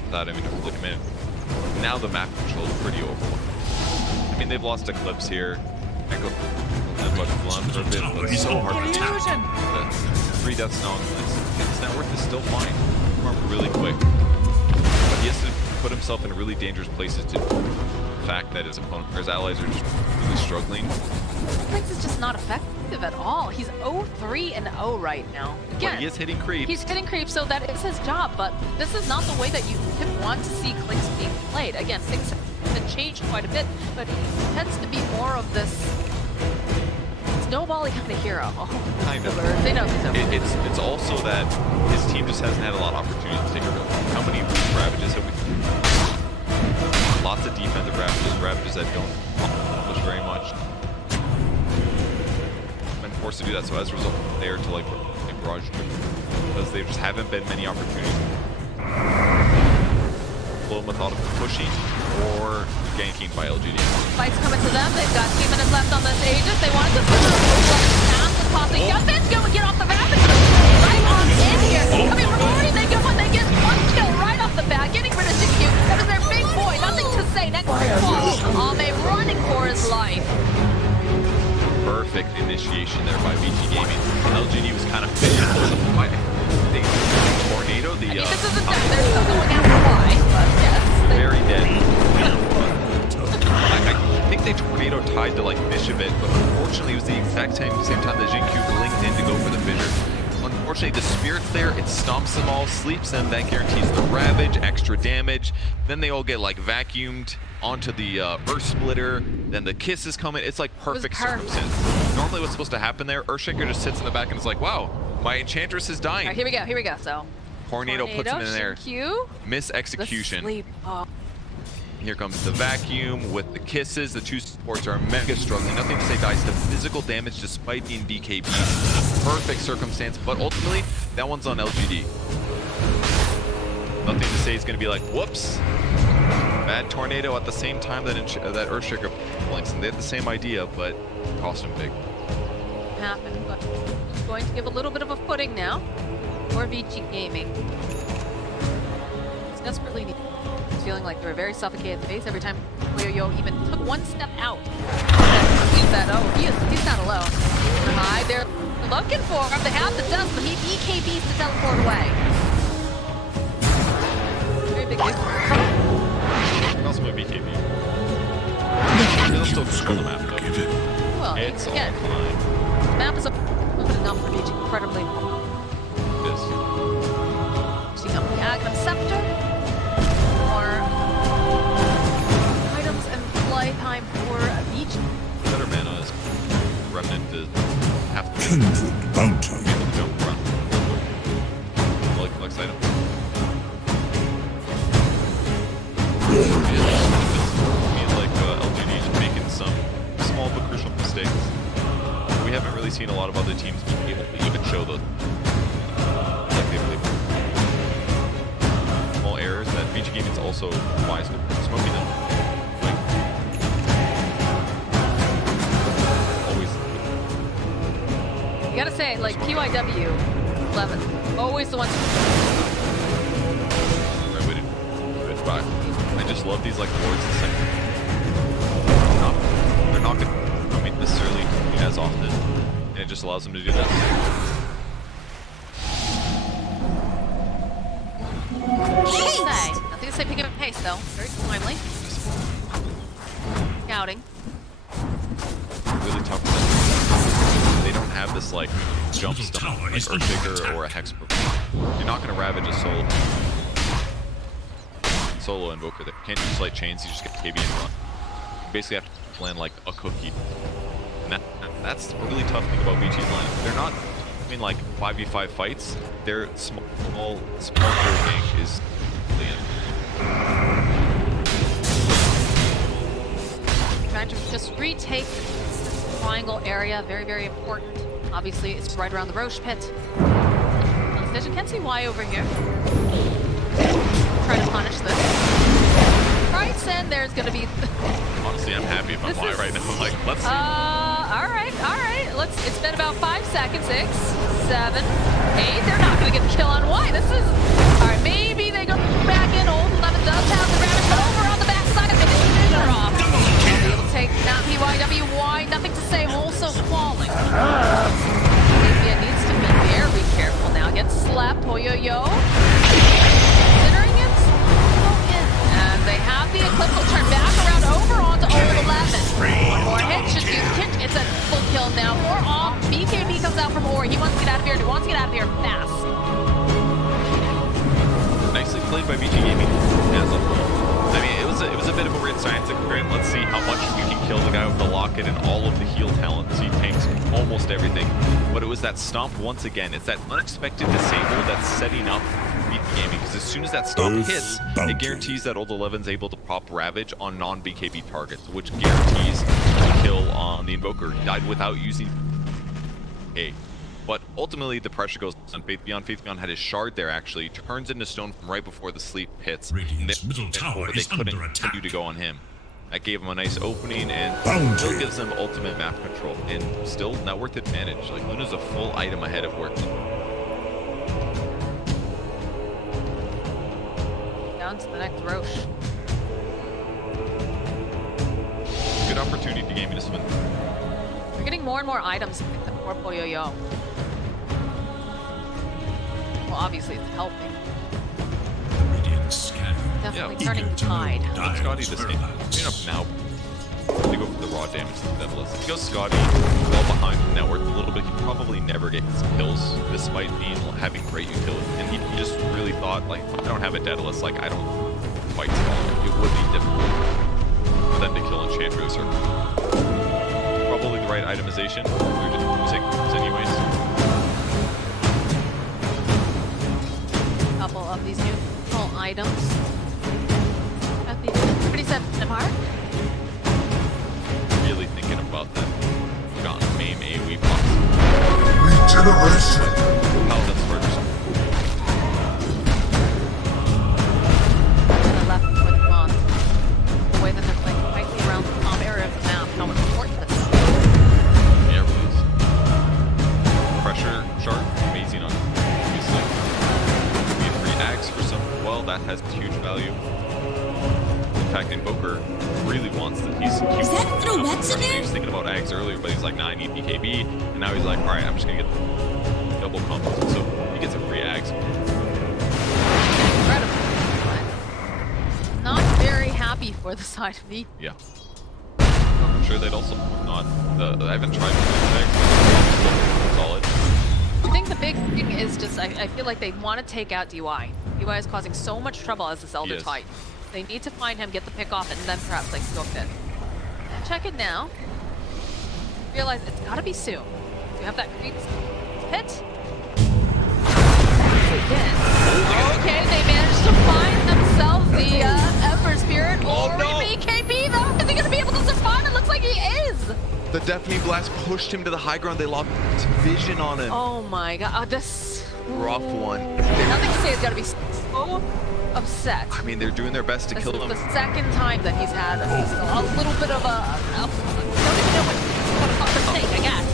without having to flick him in. Now the map control is pretty overwhelming. I mean, they've lost Eclipse here. Echo and much blunt for a bit, but it's so hard to tap. 3 deaths now. His net worth is still fine. Arm really quick. But he has to put himself in really dangerous places to the fact that his opponent or his allies are just really struggling. Flex is just not effective at all. He's 0-3-0 right now. Again, But he is hitting creeps. he's hitting creeps, so that is his job, but this is not the way that you want to see clicks being played. Again, things have changed quite a bit, but he tends to be more of this snowbally kind of hero. Oh, Kind of. they know he's over. It's also that his team just hasn't had a lot of opportunities to take a real. How many ravages have we? Lots of defensive ravages that don't accomplish very much. Been forced to do that, so as a result, they're to like barrage because there just haven't been many opportunities. Flow methodical pushing or ganking by LGD. Fight's coming to them. They've got 2 minutes left on this Aegis. They wanted to push them as fast as possible. Youngman's going to get off the rapid. Right on in here. I mean, Rory, they go and they get 1 kill right off the bat, getting rid of Shin-Q. That is their big boy. Nothing to say. Next call. Ame running for his life. Perfect initiation there by VG Gaming. LGD was kind of fishing for the fight. Tornado, the I mean, this isn't dead. They're still going after Y, but yes. very dead. I think they tornado tied to like Bishop it, but unfortunately it was the exact same time that Jin-Q blinked in to go for the fissure. Unfortunately, the Spirit's there, it stomps them all, sleeps them, that guarantees the Ravage, extra damage. Then they all get like vacuumed onto the Earth Splitter, then the Kiss is coming. It's like perfect circumstance. Normally what's supposed to happen there, Earthshaker just sits in the back and is like, wow, my Enchantress is dying. All right, here we go. So Tornado puts him in there. Shin-Q, Miss the execution. sleep. Oh. Here comes the vacuum with the kisses. The 2 supports are mega struggling. Nothing to say dies to physical damage despite being BKB. Perfect circumstance, but ultimately, that one's on LGD. Nothing to say it's going to be like, whoops. Bad tornado at the same time that Earthshaker blinks. And they had the same idea, but cost him big. Happened, but he's going to give a little bit of a footing now for VG Gaming. He's desperately needed. Feeling like they were very suffocated in the face every time Yo even took 1 step out. He's not alone. High, they're looking for him. They have the dust, but he BKBs to teleport away. Very big difference. Also my BKB. They'll still control the map though. Well, It's again, all fine. the map is open enough for VG incredibly. It is. Seeing up the Agnum Scepter. Items and playtime for Beach. Better mana is Remnant to have to kindred bounty. Don't run. Like Lex item. LGD is making some small but crucial mistakes. We haven't really seen a lot of other teams be able to even show those. Like they believe. Small errors that VG Gaming's also wise with smoking them. Like, always. You gotta say, like, PYW 11, always the ones. Right way to do it, but I just love these like boards and stuff. They're not going to come in necessarily as often, and it just allows them to do this. Nothing to say picking up pace though. Very timely. Scouting. Really tough for them. They don't have this like jump stuff like Earthshaker or a Hex Program. You're not going to ravage a solo invoker that can't use light chains, you just get KB and run. You basically have to land like a cookie. And that's a really tough thing about VG's lineup. They're not doing like 5v5 fights, their small game is Trying to just retake this triangle area, very, very important. Obviously, it's right around the Roche pit. You can't see why over here. Try to punish this. Right, and there's gonna be. Honestly, I'm happy if I'm Y right now. Like, let's see. All right. It's been about 5 seconds. 6, 7, 8. They're not gonna get the kill on Y. This is. All right, maybe they go back in. Old 11 does have the Ravage, but over on the backside of it. They're off. They'll take now PYWY. Nothing to say. Also falling. It needs to be very careful now. Gets slapped. Yo. Considering it's in. And they have the Eclipse will turn back around over onto old 11. One more hit should do the kick. It's a full kill now. More off. BKB comes out from Ori. He wants to get out of here. He wants to get out of here fast. Nicely played by VG Gaming. I mean, it was a bit of a weird science experiment. Let's see how much you can kill the guy with the locket and all of the heal talents. He tanks almost everything. But it was that stomp once again. It's that unexpected disable that's setting up VG Gaming. Because as soon as that stomp hits, it guarantees that old 11's able to pop Ravage on non-BKB targets, which guarantees the kill on the Invoker. He died without using A. But ultimately, the pressure goes on Faith Beyond. Faith Beyond had his shard there, actually. Turns into stone from right before the sleep hits. Radiant's middle tower they is couldn't under attack. continue to go on him. That gave him a nice opening, and still gives them ultimate map control. And still net worth advantage. Like, Luna's a full item ahead of work. Down to the next Roche. Good opportunity for Gaming to swing. We're getting more and more items with the poor Yo. Well, obviously it's helping. Definitely turning the tide. Scotty the same. Clean up now. They go for the raw damage to the Daedalus. If he goes Scotty well behind the network a little bit, he'd probably never get his kills, despite having great utility. And he just really thought, like, I don't have a Daedalus, like, I don't fight Scotty. It would be difficult for them to kill Enchantress or probably the right itemization. We were just using those anyways. A couple of these new items at the 37 mark. Really thinking about that. Got MAME AoE box. Regeneration. Paladin's first. The left with Mon. The way that they're playing tightly around the top area of the map, how important this is. Yeah, really is. Pressure shard, amazing on obviously. Could be a free axe for some. Well, that has huge value. In fact, Invoker really wants that. He's Is that little webs in He there? was thinking about Ags earlier, but he's like, nah, I need BKB. And now he's like, all right, I'm just gonna get double combos. So he gets a free Ags. Incredible. But not very happy for the side of me. Yeah. I'm sure they'd also not. I haven't tried Ags. Solid. I think the big thing is just, I feel like they want to take out DY. DY is causing so much trouble as this Elder Titan. They need to find him, get the pick off, and then perhaps they cook it. Check it now. Realize it's got to be soon. You have that creep pit. Okay, they managed to find themselves the Ember Spirit. Or BKB though. Is he going to be able to survive? It looks like he is. The Deafening Blast pushed him to the high ground. They lost vision on him. Oh my god, this rough one. Nothing to say. It's got to be so upset. I mean, they're doing their best to This kill is him. the second time that he's had a little bit of a don't even know what to take, I guess.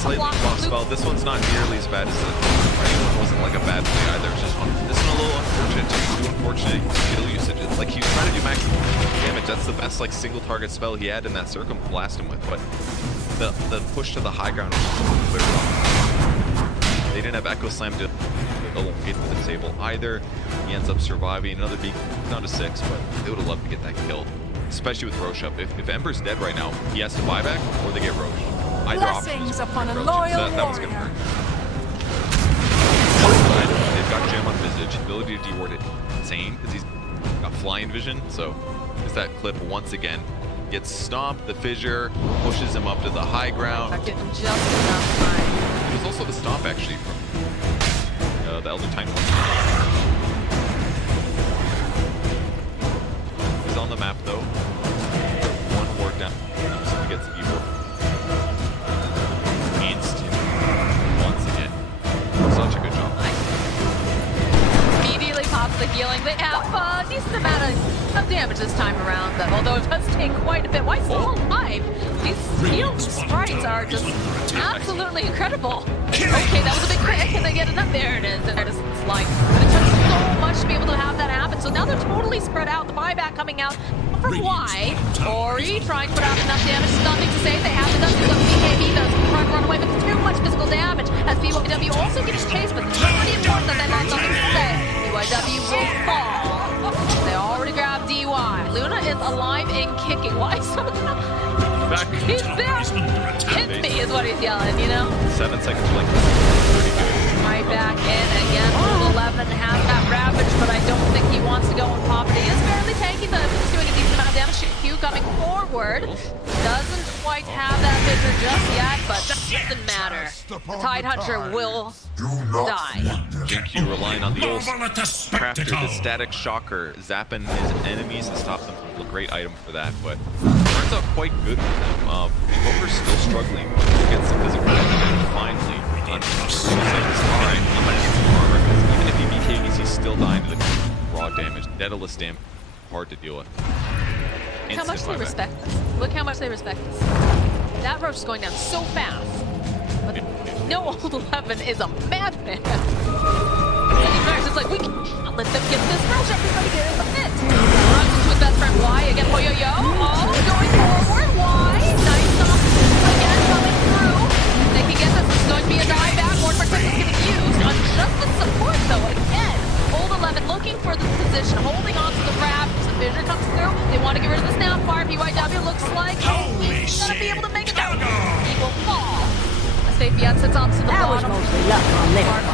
Slightly off spell. This one's not nearly as bad as the one. Wasn't like a bad play either. It's just this one a little unfortunate. Too unfortunate skill usage. It's like he was trying to do max damage. That's the best like single target spell he had in that circum to blast him with. But the push to the high ground was just clear off. They didn't have Echo Slam to elongate to the table either. He ends up surviving. Another beat down to 6, but they would have loved to get that kill. Especially with Roche up. If Ember's dead right now, he has to buy back or they get Roche. Either Blessings upon a loyal that was gonna warrior. hurt. They've got Gem on Visage. Ability to deward it insane because he's got flying vision. So there's that clip once again. Gets stomped, the fissure pushes him up to the high ground. Give him just enough time. It was also the stomp actually from the Elder Titan. He's on the map though. One ward down. He gets evil. Instant. Once again. Such a good job. Immediately pops the healing. They have a decent amount of damage this time around, though, although it does take quite a bit. Why still alive? These healed sprites are just absolutely incredible. Okay, that was a big crit. Can they get it up? There it is. There it is. Like, but it took so much to be able to have that happen. So now they're totally spread out. The buyback coming out from Y. Ori trying to put out enough damage. Nothing to say. They have the Dusty of BKB that's trying to run away, but too much physical damage. As BYW also getting chased, but it's pretty important that they have nothing to say. BYW will fall. They already grabbed DY. Luna is alive and kicking. Why is some of them? He's there. Hit me is what he's yelling, you know? 7 seconds blink. Pretty good. Right back in again. 11 has that ravage, but I don't think he wants to go and pop it. He is barely taking the doing a decent amount of damage. Q coming forward. Doesn't quite have that fissure just yet, but that doesn't matter. The Tide Hunter will die. Q relying on the old crafter, the static shocker, zapping his enemies to stop them from a great item for that, but turns out quite good for them. Invoker's still struggling to get some physical damage finally. Alright, I'm gonna get some armor because even if he BKBs, he's still dying to the raw damage. Daedalus damage, hard to deal with. Look how much they respect this. Look how much they respect this. That Roche is going down so fast. But no old 11 is a madman. It's like, we can't let them get this Roche. Everybody get in the pit. Runs into his best friend Y again. Oh, yo. Oh, going forward. Y. Nice stop again coming through. They can get this. This is going to be a die back. More protect is getting used on just the support, though. Again, old 11 looking for the position, holding on to the grab. The vision comes through. They want to get rid of the snap fire. PYW looks like he's going to be able to make it down. He will fall. Fabian sits onto the bottom part of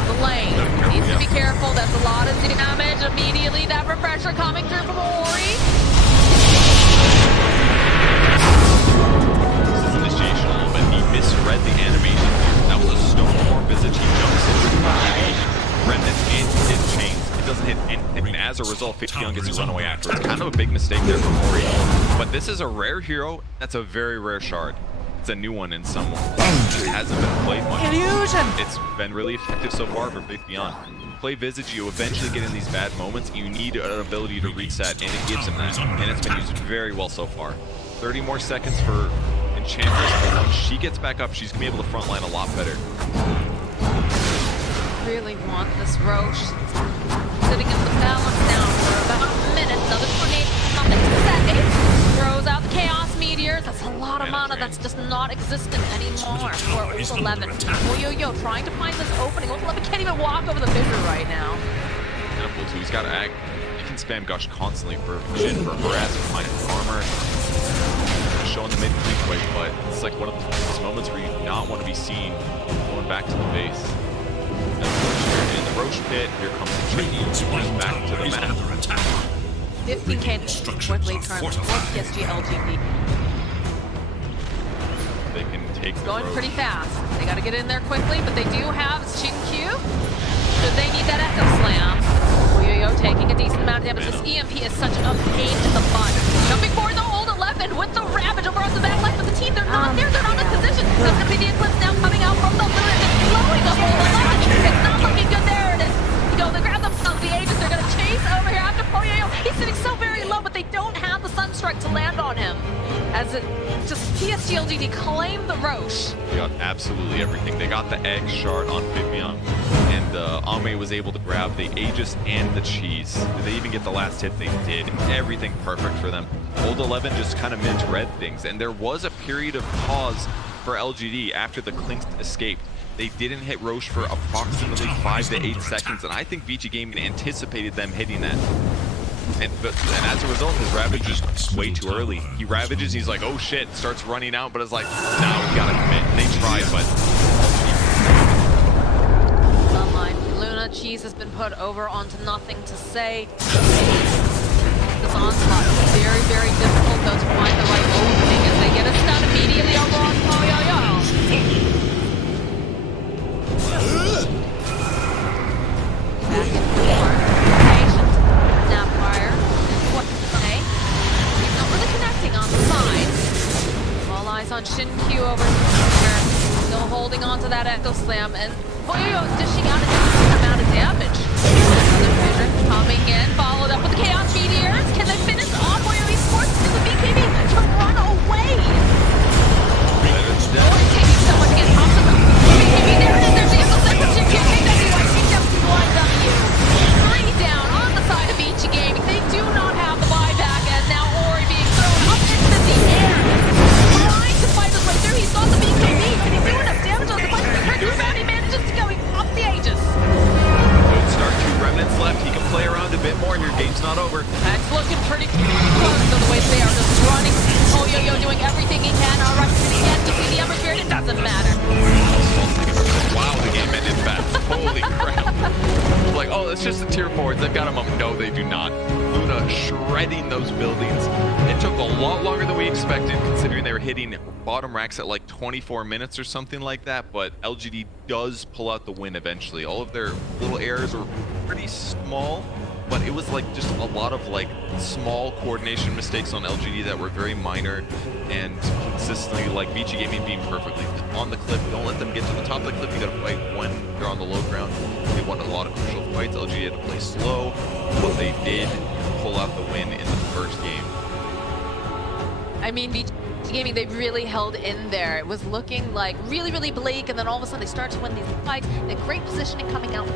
the lane. Needs to be careful. That's a lot of damage. Immediately, that refresher coming through from Ori. This is initiation a little bit. He misread the animation. That was a Stonewall Visage. He jumps into the animation. Remnants and hit chains. It doesn't hit anything. As a result, Fabian gets to run away after. It's kind of a big mistake there from Ori. But this is a rare hero. That's a very rare shard. It's a new one in some way. It hasn't been played much. It's been really effective so far for Big Beyond. Play Visage, you eventually get in these bad moments. You need an ability to reset, and it gives him that. And it's been used very well so far. 30 more seconds for Enchantress, but once she gets back up, she's going to be able to frontline a lot better. Really want this Roche. Sitting in the balance down for about a minute. Another tornado, nothing to say. Throws out the Chaos Meteors. That's a lot of mana that's just not existent anymore for Old 11. Oh, yo, trying to find this opening. Old 11 can't even walk over the fissure right now. Pitiful too. He's got to act. He can spam Gush constantly for Jin, for harass, for finding armor. Showing the mid-creep quick, but it's like one of those moments where you do not want to be seen going back to the base. In the Roche pit, here comes the Trinity, back to the map. 15k quickly turns for PSG LGD. They can take the Going Roche. pretty fast. They got to get in there quickly, but they do have Shin Q. So they need that Echo Slam. Yo taking a decent amount of damage. This EMP is such a pain in the butt. Jumping for the old 11 with the Ravage over on the back line, but the team, they're not there. They're not in position. That's going to be the Eclipse now coming out from the Lunar. It's blowing up old 11. It's not looking good there. It is. They grab themselves the Aegis. They're going to chase over here after Poyo. He's sitting so very low, but they don't have the Sunstrike to land on him. As it just PSG LGD claim the Roche. They got absolutely everything. They got the egg shard on Vivian, and Ame was able to grab the Aegis and the cheese. Did they even get the last hit? They did. Everything perfect for them. Old 11 just kind of mint-read things, and there was a period of pause for LGD after the Clinks escaped. They didn't hit Roche for approximately 5 to 8 seconds, and I think VG Gaming anticipated them hitting that. And as a result, his Ravage is way too early. He Ravages, he's like, oh shit, starts running out, but it's like, now we gotta commit. And they tried, but... Online, Luna Cheese has been put over onto nothing to say. This onslaught is very, very difficult, though, to find the right opening as they get a stun immediately over on Poyo. Back in forward. Patient. Snapfire. What to say? He's not really connecting on the side. All eyes on Shin Q over here. Still holding on to that Echo Slam, and Poyo dishing out a decent amount of damage. Another vision coming in, followed up with the Chaos Meteors. Can they finish off Poyo Esports? Is the BKB to run away? Oh, it's taking so much to get off the BKB. There it is. There's the Echo Slam from Shin Q. Three down on the side of VG Gaming. They do not have the buyback, and now Ori being thrown up into the air. Trying to fight his way through. He saw the BKB, but he's doing enough damage on the punch. He manages to go up the Aegis. Good start, 2 remnants left. He can play around a bit more, and your game's not over. That's looking pretty close to the way they are just running. Oh, Yo doing everything he can. All right, he can to see the Ember Spirit. It doesn't matter. Wow, the game ended fast. Holy crap. Like, oh, it's just the tier 4s. They've got a moment. No, they do not. Luna shredding those buildings. It took a lot longer than we expected, considering they were hitting bottom racks at like 24 minutes or something like that, but LGD does pull out the win eventually. All of their little errors were pretty small, but it was like just a lot of like small coordination mistakes on LGD that were very minor, and consistently like VG Gaming being perfectly on the cliff. Don't let them get to the top of the cliff. You gotta fight when they're on the low ground. They won a lot of crucial fights. LGD had to play slow, but they did pull out the win in the first game. I mean, VG Gaming, they really held in there. It was looking like really, really bleak, and then all of a sudden they start to win these fights. And great positioning coming out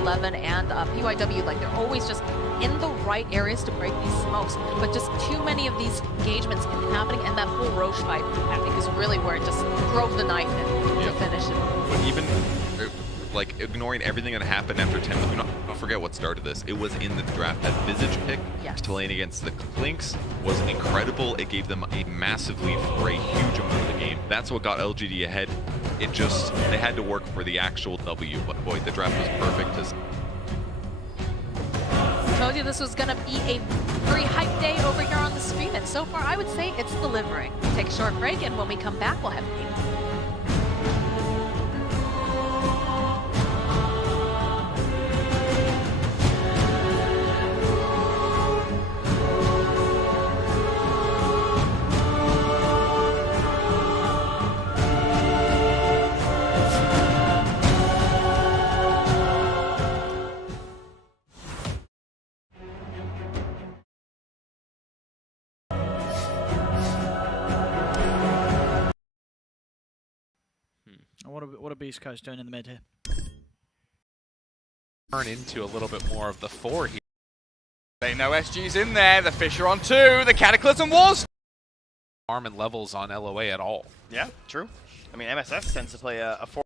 11 and PYW, like they're always just in the right areas to break these smokes, but just too many of these engagements keep happening, and that whole Roche fight, I think, is really where it just drove the knife in to finish it. But even like ignoring everything that happened after 10, don't forget what started this. It was in the draft. That Visage pick playing against the Clinks was incredible. It gave them a massive lead for a huge amount of the game. That's what got LGD ahead. It just, they had to work for the actual W, but boy, the draft was perfect. I told you this was going to be a very hype day over here on the stream, and so far I would say it's delivering. Take a short break, and when we come back, we'll have games. What are Beast Coast doing in the mid here? Turn into a little bit more of the 4 here. They know SG's in there. The Fisher on 2. The Cataclysm was. Arm and levels on LOA at all. Yeah, true. I mean, MSS tends to play a 4.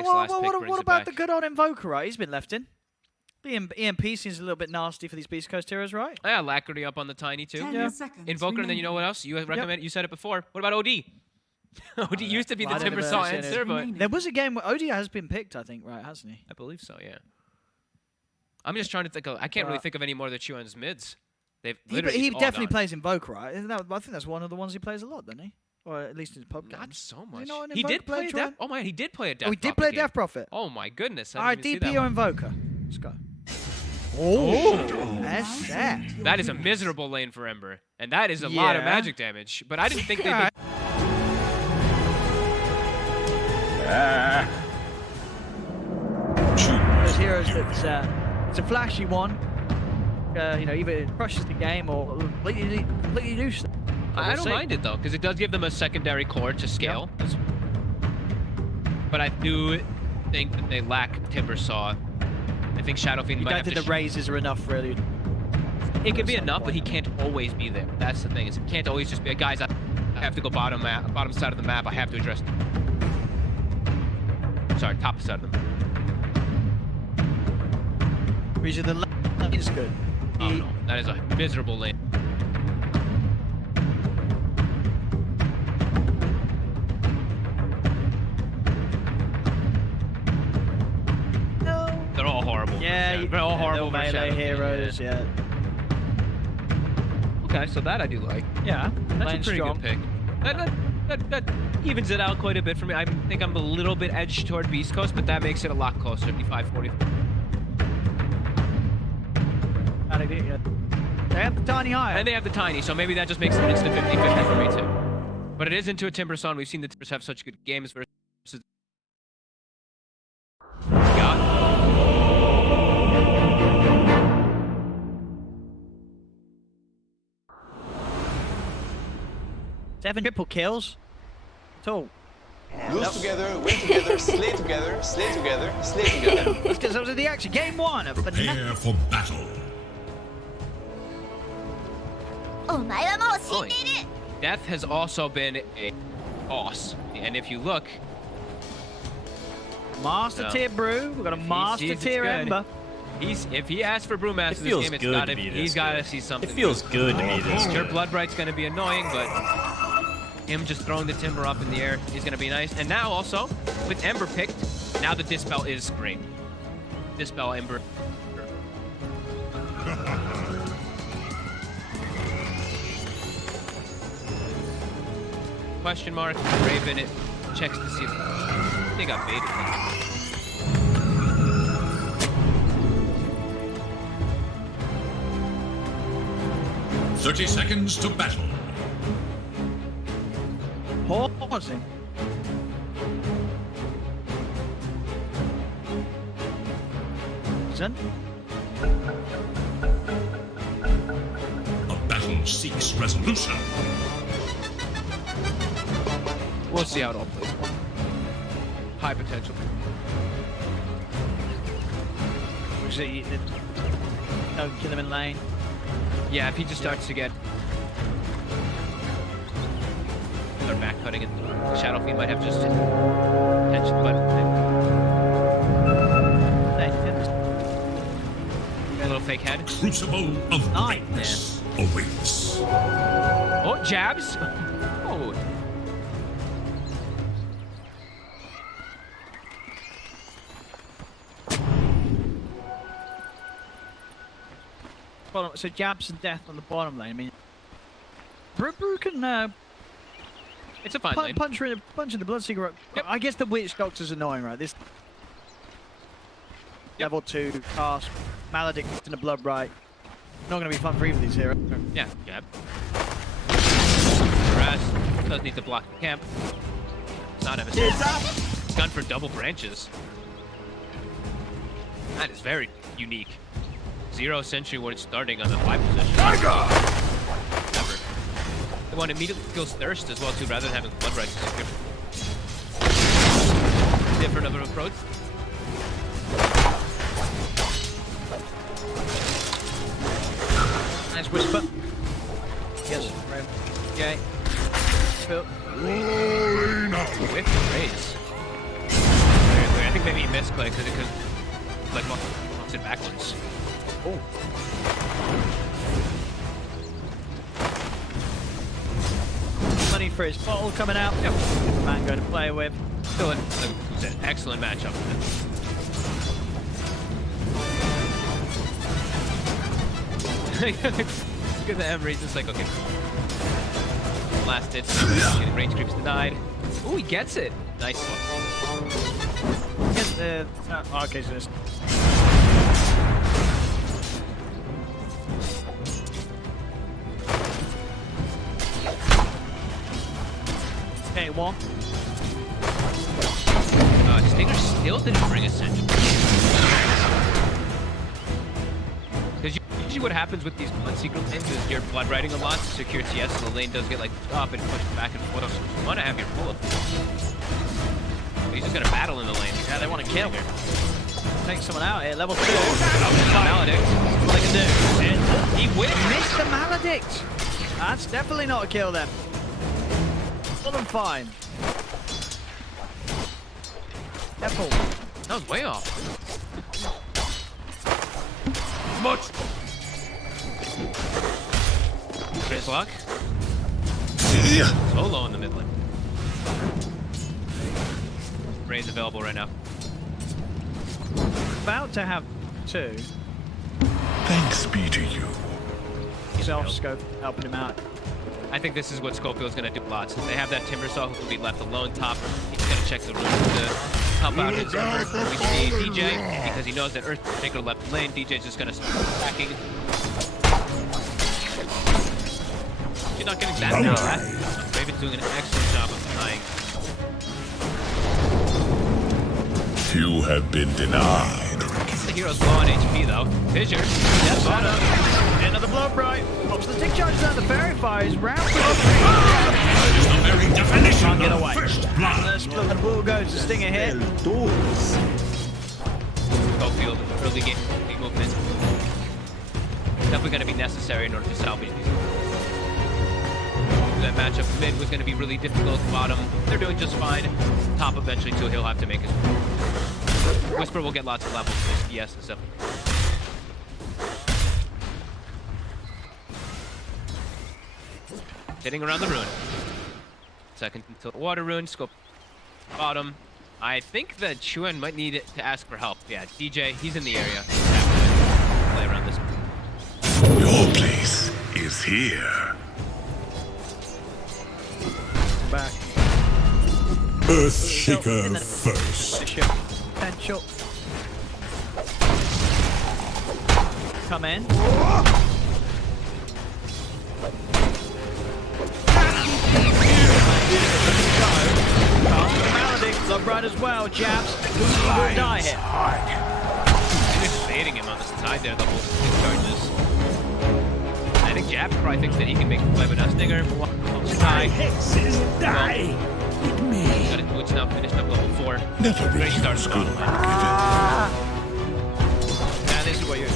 What about the good old Invoker, right? He's been left in. The EMP seems a little bit nasty for these Beast Coast heroes, right? Yeah, Alacrity up on the Tiny too. Yeah. Invoker, and then you know what else? You recommend. You said it before. What about OD? OD used to be the Timbersaw answer, but there was a game where OD has been picked, I think, right? Hasn't he? I believe so. Yeah. I'm just trying to think of. I can't really think of any more of the Chuan's mids. They've he definitely plays Invoker, right? I think that's one of the ones he plays a lot, doesn't he? Or at least in pub Not games. so Is much. not an He did Invoker play a player, Death. John? Oh my, he did play a Death. Oh, he did Prophet play a game. Death Prophet. Oh my goodness. Alright, I didn't even see DP that or one. Invoker? Let's go. Oh, that's that. That is a miserable lane for Ember, and that is a lot of Yeah. magic damage. But I didn't think they'd. Alright. Those heroes that it's a flashy one. You know, either it crushes the game or completely loose. I don't mind it though, because it does give them a secondary core to scale. Yep. But I do think that they lack Timber Saw. I think Shadow Fiend You might don't have think to. the raises are enough, really? It could be enough, but he can't always be there. That's the thing. Is it can't always just be, guys, I have to go bottom side of the map. I have to address. Sorry, top side of the map. Reason the lane is good. Oh no, that is a miserable lane. No. They're all horrible. Yeah, they're all horrible. no for melee Shadow Fiend, heroes. Yeah. Okay, so that I do like. Yeah. That's Lane's a pretty strong. good pick. That evens it out quite a bit for me. I think I'm a little bit edged toward Beast Coast, but that makes it a lot closer. 55-40. They have the tiny eye. And they have the tiny, so maybe that just makes it an instant 50-50 for me too. But it is into a Timber Saw. We've seen the Timbers have such good games versus. God. 7 triple kills. Two. Lose together, win together, slay together, slay together, slay together. Let's get some of the action. Game 1 of Fnatic. Prepare for battle. お前はもう死んでいる。 Death has also been a boss, and if you look, Master tier brew. We've got a master sees it's tier good. Ember. if he asks for Brewmaster It this feels game, it's good not to a, be this he's got to good. see something. It feels good to be this Sure, good. Bloodbright's going to be annoying, but him just throwing the Timber up in the air is going to be nice. And now also, with Ember picked, now the Dispel is great. Dispel Ember. Question mark, Raven it checks to see if they got baited. 30 seconds to battle. Pausing. Listen. A battle seeks resolution. We'll see how it all plays. High potential. No, kill him in lane. Yeah, if he just starts to get... They're back cutting and Shadow Fiend might have just tension, but... A little fake head. Crucible of greatness awaits. Oh, jabs! Oh. Bottom, so jabs and death on the bottom lane. I mean, Brew can it's a fine lane. punch in the Bloodseeker. Yep. I guess the Witch Doctor's annoying, right? This level 2 cast, Maledict and the Bloodbright. Not going to be fun for either of these heroes. Yeah, jab. CRAS does need to block the camp. It's not MSC. It's gone for double branches. That is very unique. 0 Sentry when it's starting on the 5 position. Never. The one immediately kills Thirst as well too, rather than having Bloodbright. Different of an approach. Nice Whisper. Yes, right. Okay. Phil. With the raise. I think maybe he misclicked because it could like box it backwards. Oh. Money for his bottle coming out. Yep. Mango to play with. Still an excellent matchup. Look at the Emery, just like, okay. blasted. Getting range creeps denied. Ooh, he gets it. Nice one. Get the... okay, so this... Okay, one. Stinger still didn't bring Ascension. Because usually what happens with these secret lanes is you're blood riding a lot to secure TS, so the lane does get like up and pushed back and forth. So you want to have your pull up. But he's just gonna battle in the lane. Yeah, they want to kill. Take someone out here, level 2. Maledict. What they can do. And he wins. Missed the Maledict. That's definitely not a kill then. Kill them fine. Careful. That was way off. Much. Chris Luck. Solo in the mid lane. Ray's available right now. About to have 2. Thanks be to you. Self-scope helping him out. I think this is what Scopio's going to do a lot. Since they have that Timbersaw who will be left alone top, he's going to check the room to help out his Earth. We see DJ, because he knows that Earthmaker left the lane, DJ's just going to start attacking. You're not getting that now. Raven's doing an excellent job of denying. You have been denied. The hero's low on HP though. Fissure. Yes, another blow bright. Pops the tick charge down the fairy fires. Round That is the very definition can't get of away. first blood. The split the bull goes to Stinger hit. Schofield, early game movement. Definitely going to be necessary in order to salvage these. That matchup mid was going to be really difficult. Bottom, they're doing just fine. Top eventually too, he'll have to make his. Whisper will get lots of levels for his ES and stuff. Hitting around the rune. Second until the water rune. Scope bottom. I think that Chuan might need it to ask for help. Yeah, DJ, he's in the area. Play around this. Your place is here. Back. Earthshaker first. Potential. Come in. Love right as well. Jabs. Will die here. He's just baiting him on the side there. The whole charges. I think Jabs probably thinks that he can make the play, but now Stinger. Die. Got his boots now finished up level 4. Never Great start to the bottom lane. Yeah, this is what you're.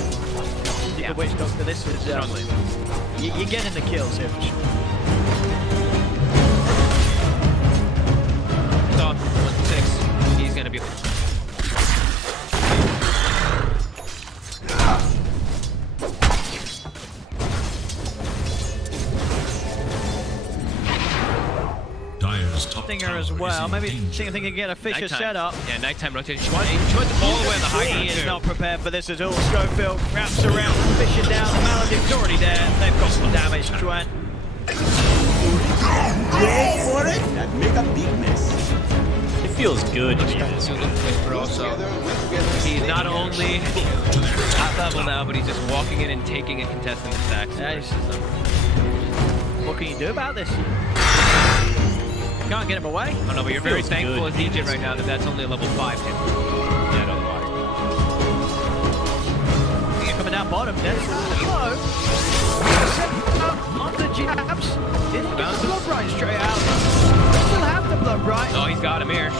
Yeah, witch doctor. This is. You're getting the kills here for sure. So, 1-6. He's gonna be. Stinger as well. Maybe Stinger can get a Fisher set up. Yeah, nighttime rotation. Chuan's all the way on the high He ground is not prepared for this at all. Schofield wraps around, Fisher down. The Maledict's already there. They've got some damage. Chuan. That make a big mess. It feels good. He's not only top level now, but he's just walking in and taking and contesting the stacks. Yeah, what can you do about this? Can't get him away. Oh no, but you're very thankful as DJ right now that that's only a level 5 hit. Yeah, otherwise. Coming down bottom, dead. Hello. On the jabs. Didn't get the blood right straight out. Still have the blood right. Oh, he's got him here.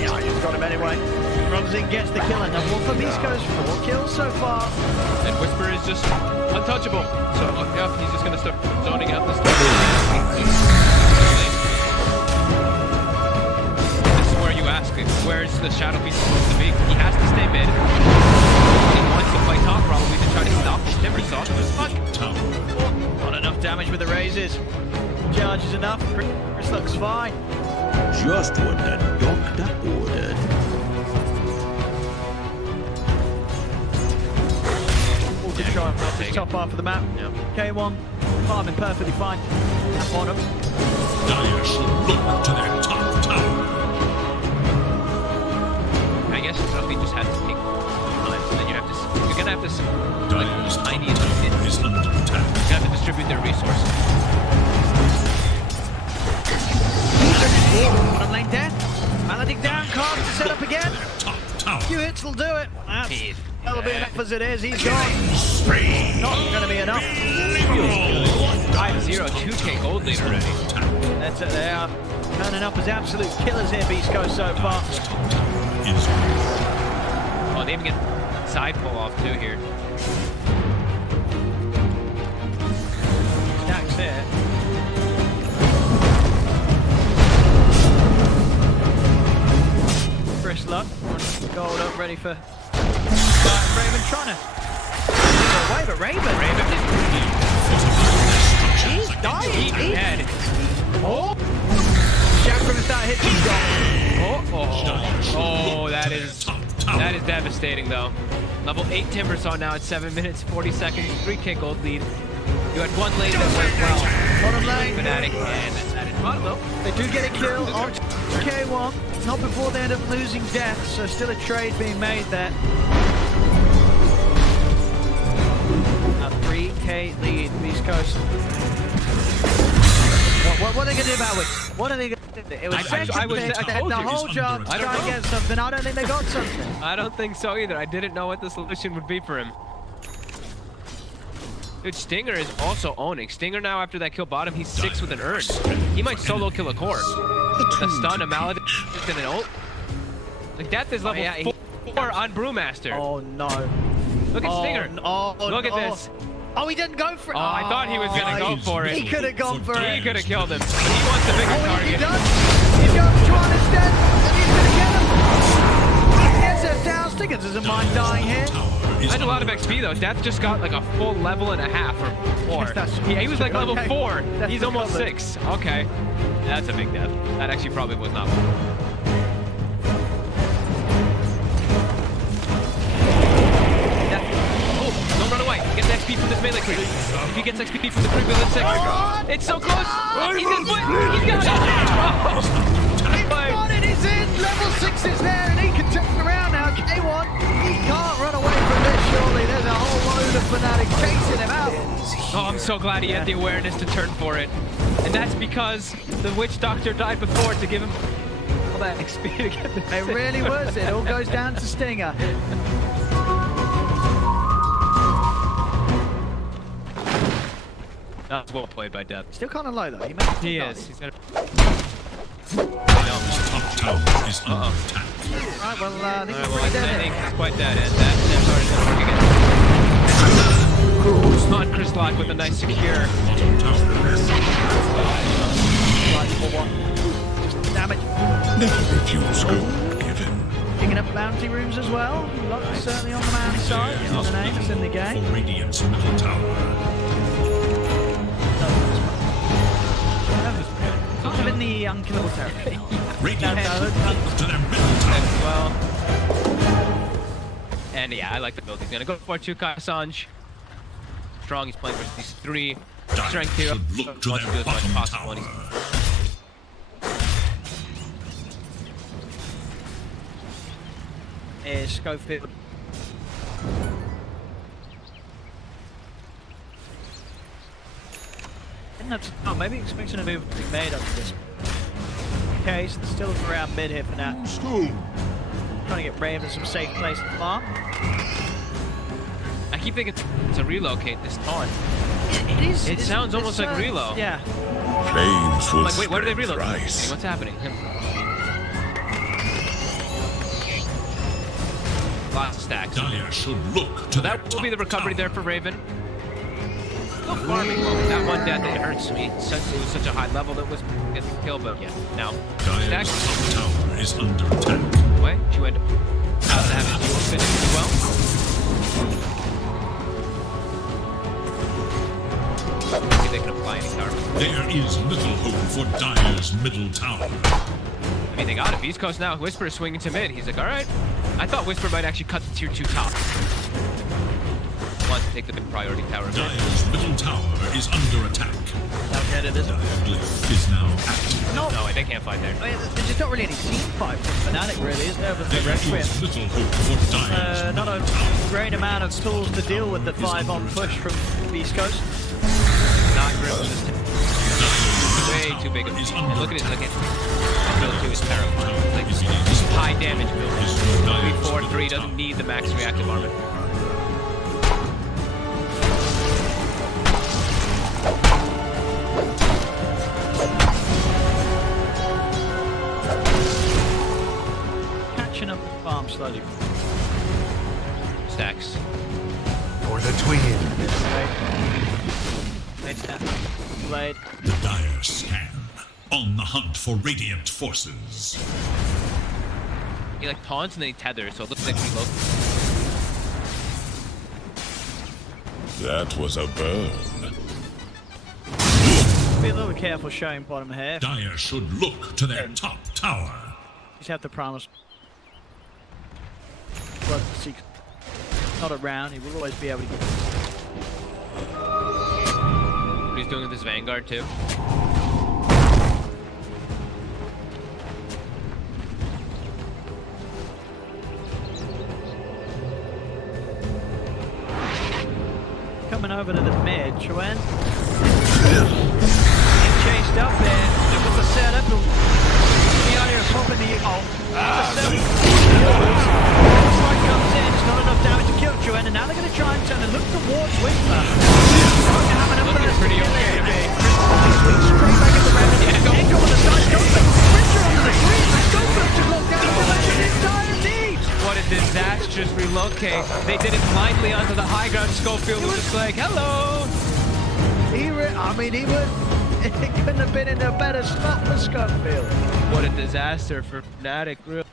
Yeah, he's got him anyway. Runs in, gets the kill, and then one for beastcoast. 4 kills so far. And Whisper is just untouchable. So, yeah, he's just gonna start zoning out this time. Where's the Shadow Beast supposed to be? He has to stay mid. He wants to play top probably to try to stop the Timbersaw. Not enough damage with the raises. Charge is enough. Chris looks fine. Just what the doctor ordered. To try and top half of the map. Yeah. K1 farming perfectly fine at bottom. Dire should look to their top tower. I guess you probably just have to take time, and then you're gonna have to Dire's top tiny tower is under attack. you have to distribute their resources. Bottom lane dead. Maledic down, Cards to set up again. Top tower. Few hits will do it. That's that'll be enough as it is. He's gone. Spree. Not gonna be enough. 5-0, 2K gold lead already. That's it. They are turning up as absolute killers here, Beast Coast so far. Is Oh, they even get side pull off too here. Stacks here. Bristler, gold up, ready for Raven trying to away, but Raven. He's dying. Dead. Oh! Jack from the start hits, he's gone. Oh, that is devastating though. Level 8 Timbersaw now at 7 minutes 40 seconds, 3K gold lead. You had one lane that went well. Bottom lane. Fnatic and that is bottom though. They do get a kill on K1, not before they end up losing death, so still a trade being made there. A 3K lead, Beast Coast. What are they going to do about it? What are they going to do? It was the whole job to try and get something. I don't think they got something. I don't think so either. I didn't know what the solution would be for him. Dude, Stinger is also owning. Stinger now after that kill bottom, he's 6 with an urn. He might solo kill a core. With a stun, a malady, and an ult. Like Death is level 4 on Brewmaster. Oh no. Look at Stinger. Look at this. Oh, he didn't go for it. Oh, I thought he was gonna go for it. He could have gone for it. He could have killed him. He wants the bigger target. He's going to try instead, and he's gonna get him. He gets it down. Stinger doesn't mind dying here. That's a lot of XP though. Death just got like a full level and a half or more. Yeah, he was like level 4. He's almost 6. Okay. That's a big death. That actually probably was not. Don't run away. Get the XP from this melee creep. If he gets XP from the creep, let's say. It's so close. He's gonna split. He's got it. He got it. He's in. Level 6 is there, and he can turn around now. K1, he can't run away from this, surely. There's a whole load of Fnatic chasing him out. Oh, I'm so glad he had the awareness to turn for it. And that's because the Witch Doctor died before to give him all that XP to get the It really was. It all goes down to Stinger. That's well played by Death. Still kind of low though. He is. He's gonna. top tower is under attack. Right, well, I think Alright, we're well, pretty I dead think here. he's quite dead, and that's already working again. On Chris Lock with a nice secure. Bottom tower Just damage. never refuse gold given. Picking up bounty rooms as well. Lock certainly on the man's side. It's the name. It's in the game. For Radiant's middle tower. Sort of in the unkillable territory. Radiant should look to their middle tower. Well. And yeah, I like the build. He's gonna go for 2 Assange. Strong, he's playing versus these 3 strength hero. Should look to Wants to do their as much bottom possible. And tower. Is Schofield. Oh, maybe expecting a move to be made up to this case. They're still around mid here for now. Trying to get Raven some safe place to farm. I keep thinking to relocate this taunt. It is. It sounds almost like reload. Yeah. Flames will Like, wait, why are they spread reloading? thrice. What's happening? Lots of stacks. Dire should look to So their that will be the top recovery tower. there for Raven. Still farming well with that one death. It hurts me. It was such a high level that was getting the kill, but yeah, now. Dire's top tower is under attack. Way, you end up having dual finish as well. See if they can apply any power. There is little hope for Dire's middle tower. I mean, they got it. Beast Coast now. Whisper is swinging to mid. He's like, all right. I thought Whisper might actually cut the tier 2 top. wants to take the big priority tower. Dire's middle tower is under attack. Okay, it is. Dire glyph is now active. No, No, they can't fight there. I mean, there's just not really any team fight from Fnatic, really, is there? With the There Requiem. is little hope for Dire's Not middle a tower. great amount of tools to deal with the 5-on push from Beast Coast. Not Grim this time. Way too big of a Is and look at his build 2 is terrifying. It's like Is it high damage build. Dire's 3-4-3 middle doesn't tower. need the max reactive armor. Catching up the farm slowly. Stacks. For the twin. Blade snap. Blade. The Dire scan. On the hunt for radiant forces. He like taunts and then he tethers, so it looks like he low. That was a burn. Be a little careful showing bottom here. Dire should look to their top tower. Just have to promise. But he's not around, he will always be able to get. What he's doing with his Vanguard too. Coming over to the mid, Chuen. Chased up there. It was a setup. The idea of popping the Slide comes in, it's not enough damage to kill Chuen, and now they're going to try and turn and look towards Whisper. Looking pretty okay to me. Straight back at the red. Echo on the side, Scofield. Richard onto the green. Scofield to lock down the entire team. What a disastrous relocate. They did it blindly onto the high ground. Schofield was just like, hello. He would. It couldn't have been in a better spot for Schofield. What a disaster for Fnatic, really.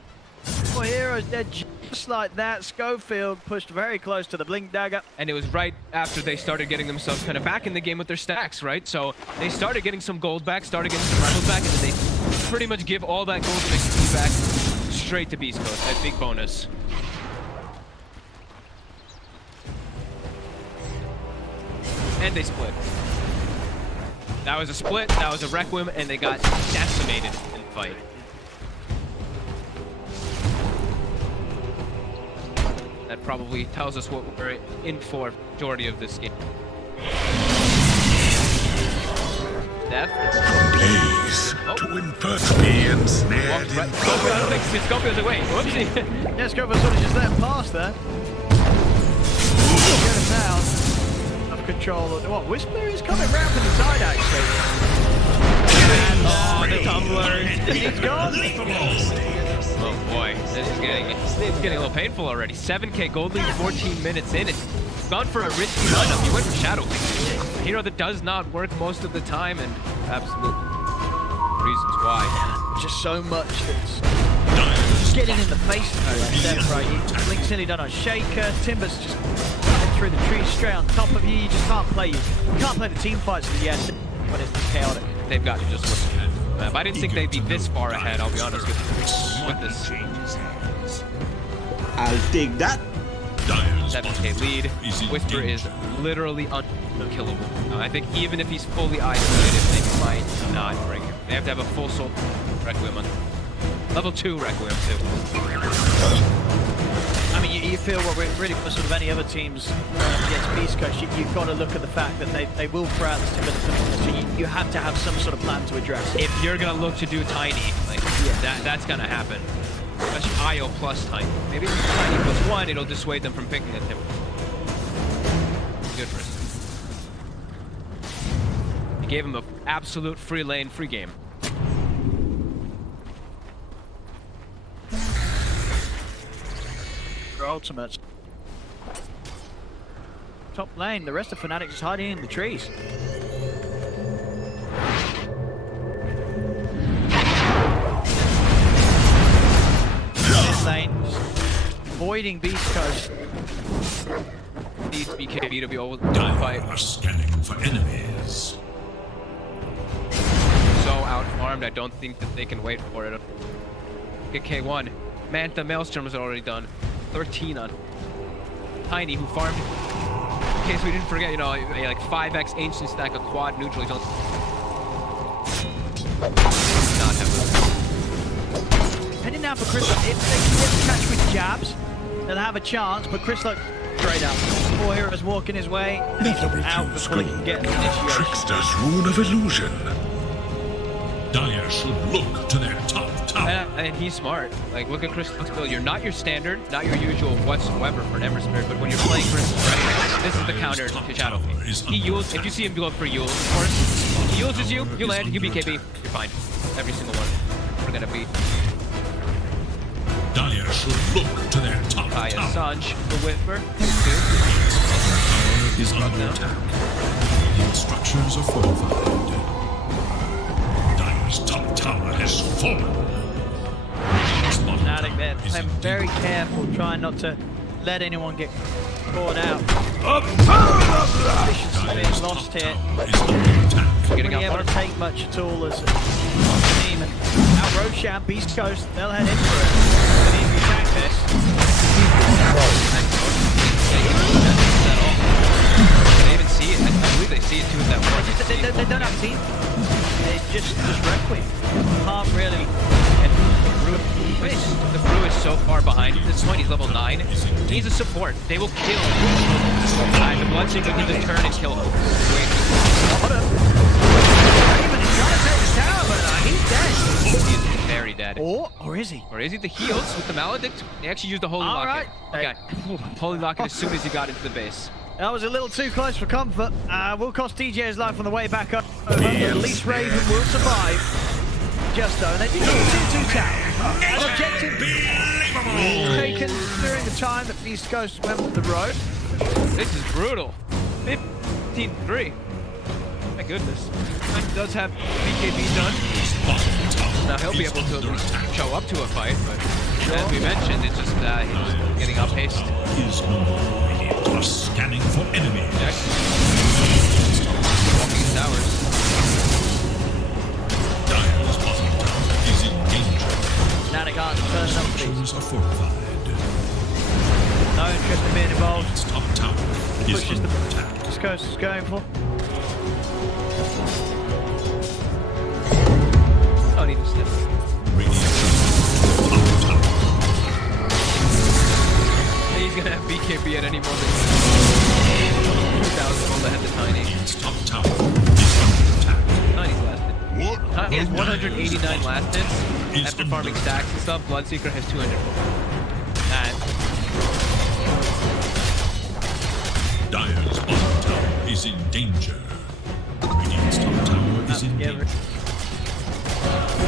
Well, heroes dead just like that. Schofield pushed very close to the Blink Dagger. And it was right after they started getting themselves kind of back in the game with their stacks, right? So they started getting some gold back, started getting some levels back, and then they pretty much give all that gold and XP back straight to Beast Coast. That big bonus. And they split. That was a split, that was a Requiem, and they got decimated in the fight. That probably tells us what we're in for majority of this game. Death. Blaze to invert me ensnared in Scopio's away. Whoopsie. Yeah, Schofield sort of just let him pass there. Get him down. Of control of what? Whisper is coming round from the side actually. And the tumbler. He's gone. Oh boy, this is getting a little painful already. 7k gold lead, 14 minutes in. It's gone for a risky lineup. He went for Shadow King. A hero that does not work most of the time, and absolute reasons why. Just so much that's getting in the face of that right. Link's nearly done on Shaker. Timber's just running through the trees straight on top of you. You just can't play. You can't play the team fights with the yes when it's chaotic. They've got to just look ahead. I didn't think they'd be this far ahead, I'll be honest with this. I'll take that. 7k lead. Whisper is literally unkillable. I think even if he's fully isolated, they might not bring him. They have to have a full soul Requiem on. Level 2 Requiem too. I mean, you feel what really for sort of any other teams against Beast Coast, you've got to look at the fact that they will throw out this ability, so you have to have some sort of plan to address it. If you're gonna look to do Tiny, like that's gonna happen. Especially IO plus Tiny. Maybe if it's Tiny plus 1, it'll dissuade them from picking a Timber. Good for us. He gave him an absolute free lane, free game. Ultimates. Top lane, the rest of Fnatic is hiding in the trees. Mid lane, avoiding Beast Coast. Needs BKB to be able to Dire fight. are scanning for enemies. So out-farmed, I don't think that they can wait for it. Get K1. Manta Maelstrom is already done. 13 on Tiny, who farmed in case we didn't forget, you know, like 5x ancient stack, a quad neutral. He's on. Not have Heading down for Chris. If they can get the catch with jabs, they'll have a chance. But Chris Luck straight up. 4 heroes walking his way. And he's out before he can get an initiation. Trickster's rune of illusion. Dire should look to their top tower. And he's smart. Like, look at Chris Luck's build. You're not your standard, not your usual whatsoever for an Ember Spirit, but when you're playing Chris, right, this is the counter to Shadow Fiend. He Yules, if you see him go for Yules, of course, he Yules you, you land, you BKB, you're fine. Every single one. We're gonna beat. Dire should look to their top Kaya tower. Sanj, the Whisper, Tower is under attack. The structures are fortified. Dire's top tower has fallen. Fnatic there, playing very careful, trying not to let anyone get caught out. Efficiency being lost here. Getting Really out able to take much at all as a team. And now Roshan, Beast Coast, they'll head into it. They need to attack this. They even see it. I believe they see it too with that war. They don't have team. They just Requiem. Can't really. The Brew is so far behind at this point. He's level 9. He needs a support. They will kill him. The Bloodseeker can just turn and kill him. Wait. He's trying to take the tower, but he's dead. He's very dead. Or is he? Or is he? The heals with the Maledict? They actually used the Holy Locket. Okay. Holy Locket as soon as he got into the base. That was a little too close for comfort. Will cost DJ his life on the way back up. At least Raven will survive. Just though, and they did get a 2-2 tower. An objective taken during the time that Beast Coast went with the road. This is brutal. 15-3. My goodness. He does have BKB done. Now he'll be able to at least show up to a fight, but as we mentioned, it's just he's getting outpaced. His are scanning for enemy. Walking towers. Dire's bottom tower is in danger. Fnatic aren't turning up Structures are fortified. No interest in being involved. Its top tower is Pushes under the attack. Beast Coast is going for. Don't even step. He's gonna have BKB at any moment. 2,000 gold ahead to Tiny. Its top tower is under attack. Tiny's lasted. Tiny has 189 last hits. After farming stacks and stuff, Bloodseeker has 200. Dire's bottom tower is in danger. Radiant's top tower is in danger.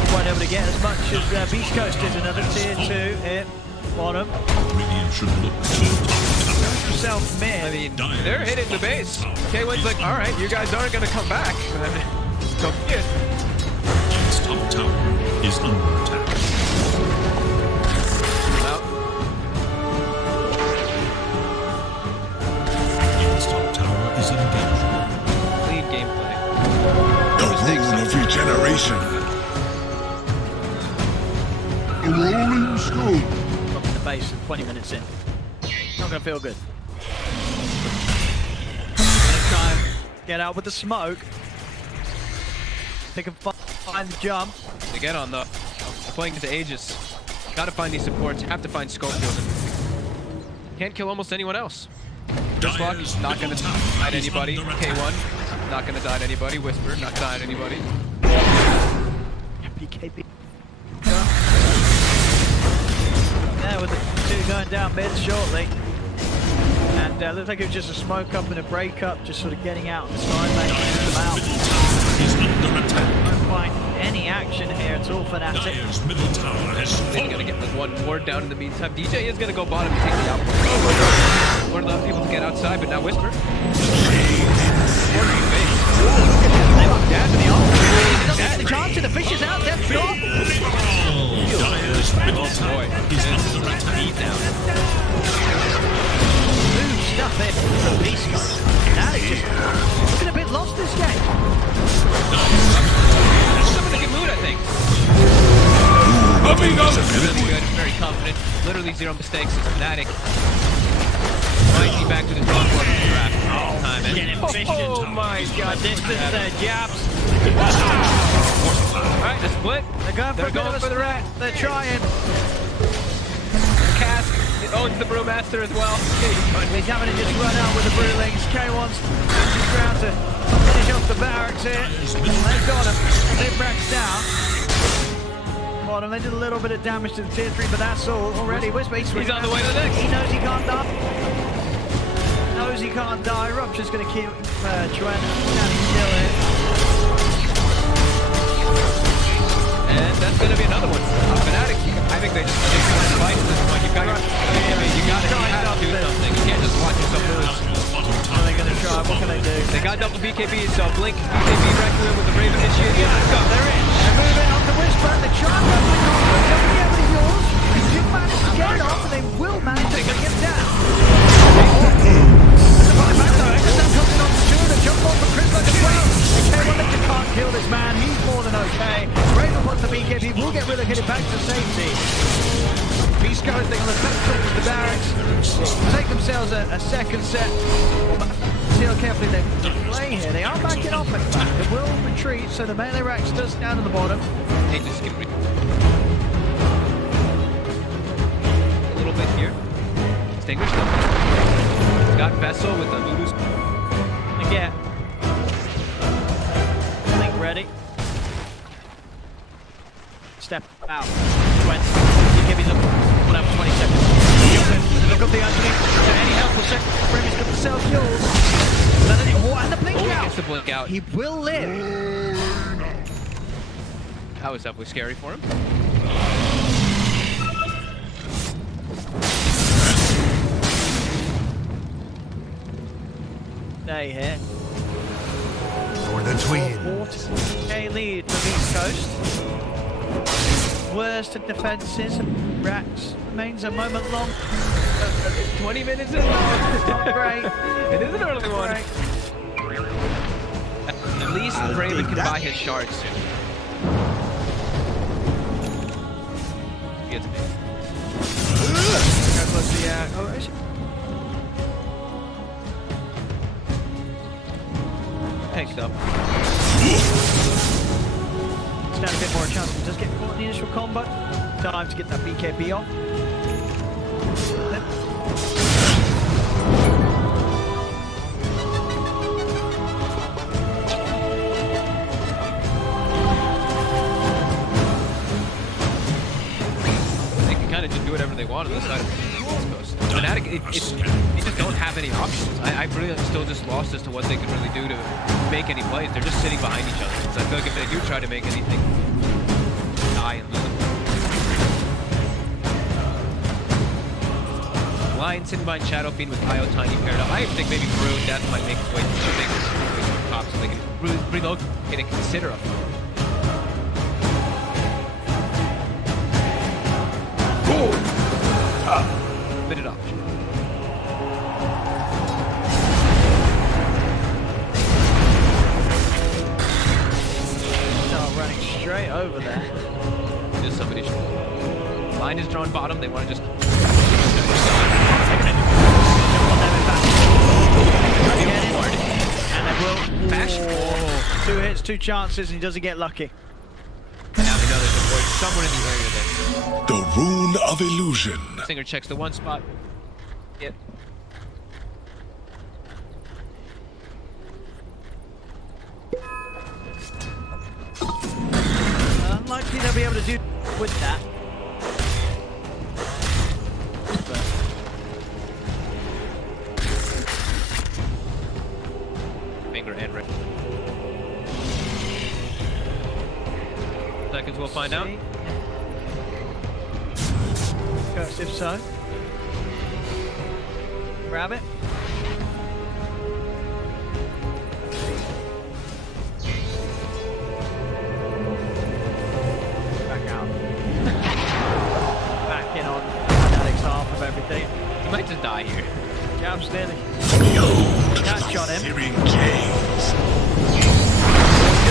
Quite able to get as much as Beast Coast is. Another tier 2 here. Bottom. Radiant should look to the top tower. Himself mid. I mean, they're hitting the base. K1's like, all right, you guys aren't gonna come back. So be it. Its top tower is under attack. Its top tower is in danger. Clean gameplay. The rune of regeneration. A rolling scope. Up in the base 20 minutes in. Not gonna feel good. Gonna try and get out with the smoke. They can find the jump. They get on though. They're playing into Aegis. Gotta find these supports. Have to find Schofield. Can't kill almost anyone else. Dislock, not gonna die at anybody. K1, not gonna die at anybody. Whisper, not die at anybody. BKB. There with the 2 going down mid shortly. And looks like it was just a smoke up and a break up, just sort of getting out on the side lane and them out. Don't find any action here at all for Fnatic. Dire's middle tower has They're gonna get like 1 ward down in the meantime. DJ is gonna go bottom and take the output. Ward allowed people to get outside, but now Whisper. The chance and the fish is out, Death Shot. Dire's middle tower is under attack. Smooth stuff in from Beast Coast. Now it's just looking a bit lost this game. Some in a good mood, I think. Really good, very confident. Literally 0 mistakes. Fnatic Might be back to the drawing board for the draft. Oh my god, this is jabs. Alright, the split. They're going for the rat. They're trying. Cask owns the Brewmaster as well. He's having to just run out with the Brewlings. K wants just round to finish off the barracks here. They've got him. They've Brax down. Bottom, they did a little bit of damage to the tier 3, but that's all already. Whisper, he's on the way to the next. He knows he can't die. Knows he can't die. Rupture's going to keep Chuen standing still here. And that's going to be another one. Fnatic, I think they just fight at this point. You got to do something. You can't just watch yourself lose. What are they going to try? What can they do? They got double BKB, so Blink, BKB, Requiem with the Raven initiating. Go, they're in. They're moving on the Whisper. They try and run the combo. Don't be able to yours. They do manage to get it off, and they will manage to bring him down. Jump on for Chris like as well. K1 just can't kill this man. He's more than okay. Raven wants the BKB. Will get rid of it back to safety. Beastcoast, they're going to take the barracks. Take themselves a second set. See how carefully they play here. They are backing off in fact. They will retreat, so the melee Rex does down at the bottom. They just get a little bit here. Extinguished them. Got Vessel with the Voodoo's. Again. Link ready. Step out. 20. BKB's up. Whatever, 20 seconds. Look up the underneath. Any help for second. Remy's got the cell kills. And the blink out. Gets the blink out. He will live. That was definitely scary for him. Day here. For the twins. A lead for East Coast. Worst of defenses. Rax remains a moment long. 20 minutes is long. Not great. It is an early one. At least Raven can buy his shards soon. He gets me. Picked up. Stand a bit more chance. He does get caught in the initial combo. Time to get that BKB off. They can kind of just do whatever they want on this side of the East Coast. Fnatic, they just don't have any options. I really still just lost as to what they can really do to make any plays. They're just sitting behind each other. So I feel like if they do try to make anything, die and lose. Lion sitting behind Shadow Fiend with IO Tiny paired up. I think maybe Brew and Death might make its way to the big top so they can reload and consider a limited option. Running straight over there. Just somebody should. Line is drawn bottom. They want to just. And they will bash. 2 hits, 2 chances, and he doesn't get lucky. And now they know there's a void somewhere in the area there. The Rune of Illusion. Singer checks the one spot. Yep. Unlikely they'll be able to do with that. Finger and ring. Seconds we'll find out. Ghost, if so. Grab it. Back out. Back in on Fnatic's half of everything. He might just die here. Jabs nearly. Catch on him. Searing gaze.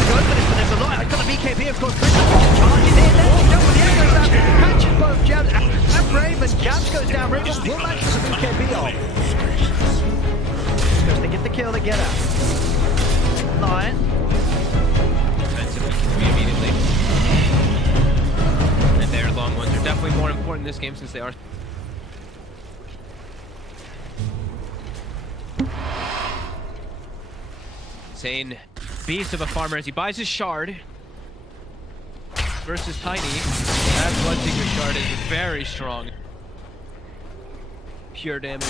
Go for this, but there's a lot. I've got the BKB, of course. Chris just charges in there. Jump with the air goes down. Catches both Jabs and Raven. Jabs goes down. Raven will manage the BKB off. way more important in this game since they are. Insane beast of a farmer as he buys his shard versus Tiny. That Bloodseeker shard is very strong. Pure damage.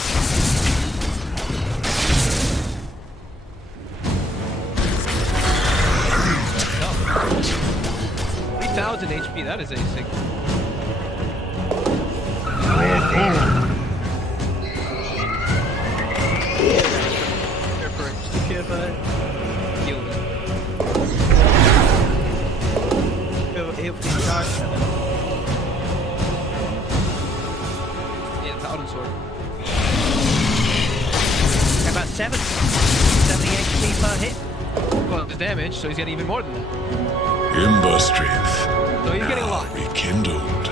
3,000 HP, that is a sick. Yeah, Paladin sword. About 70 HP per hit. Well, the damage, so he's getting even more than that. Ember strength. So he's getting a lot. Rekindled.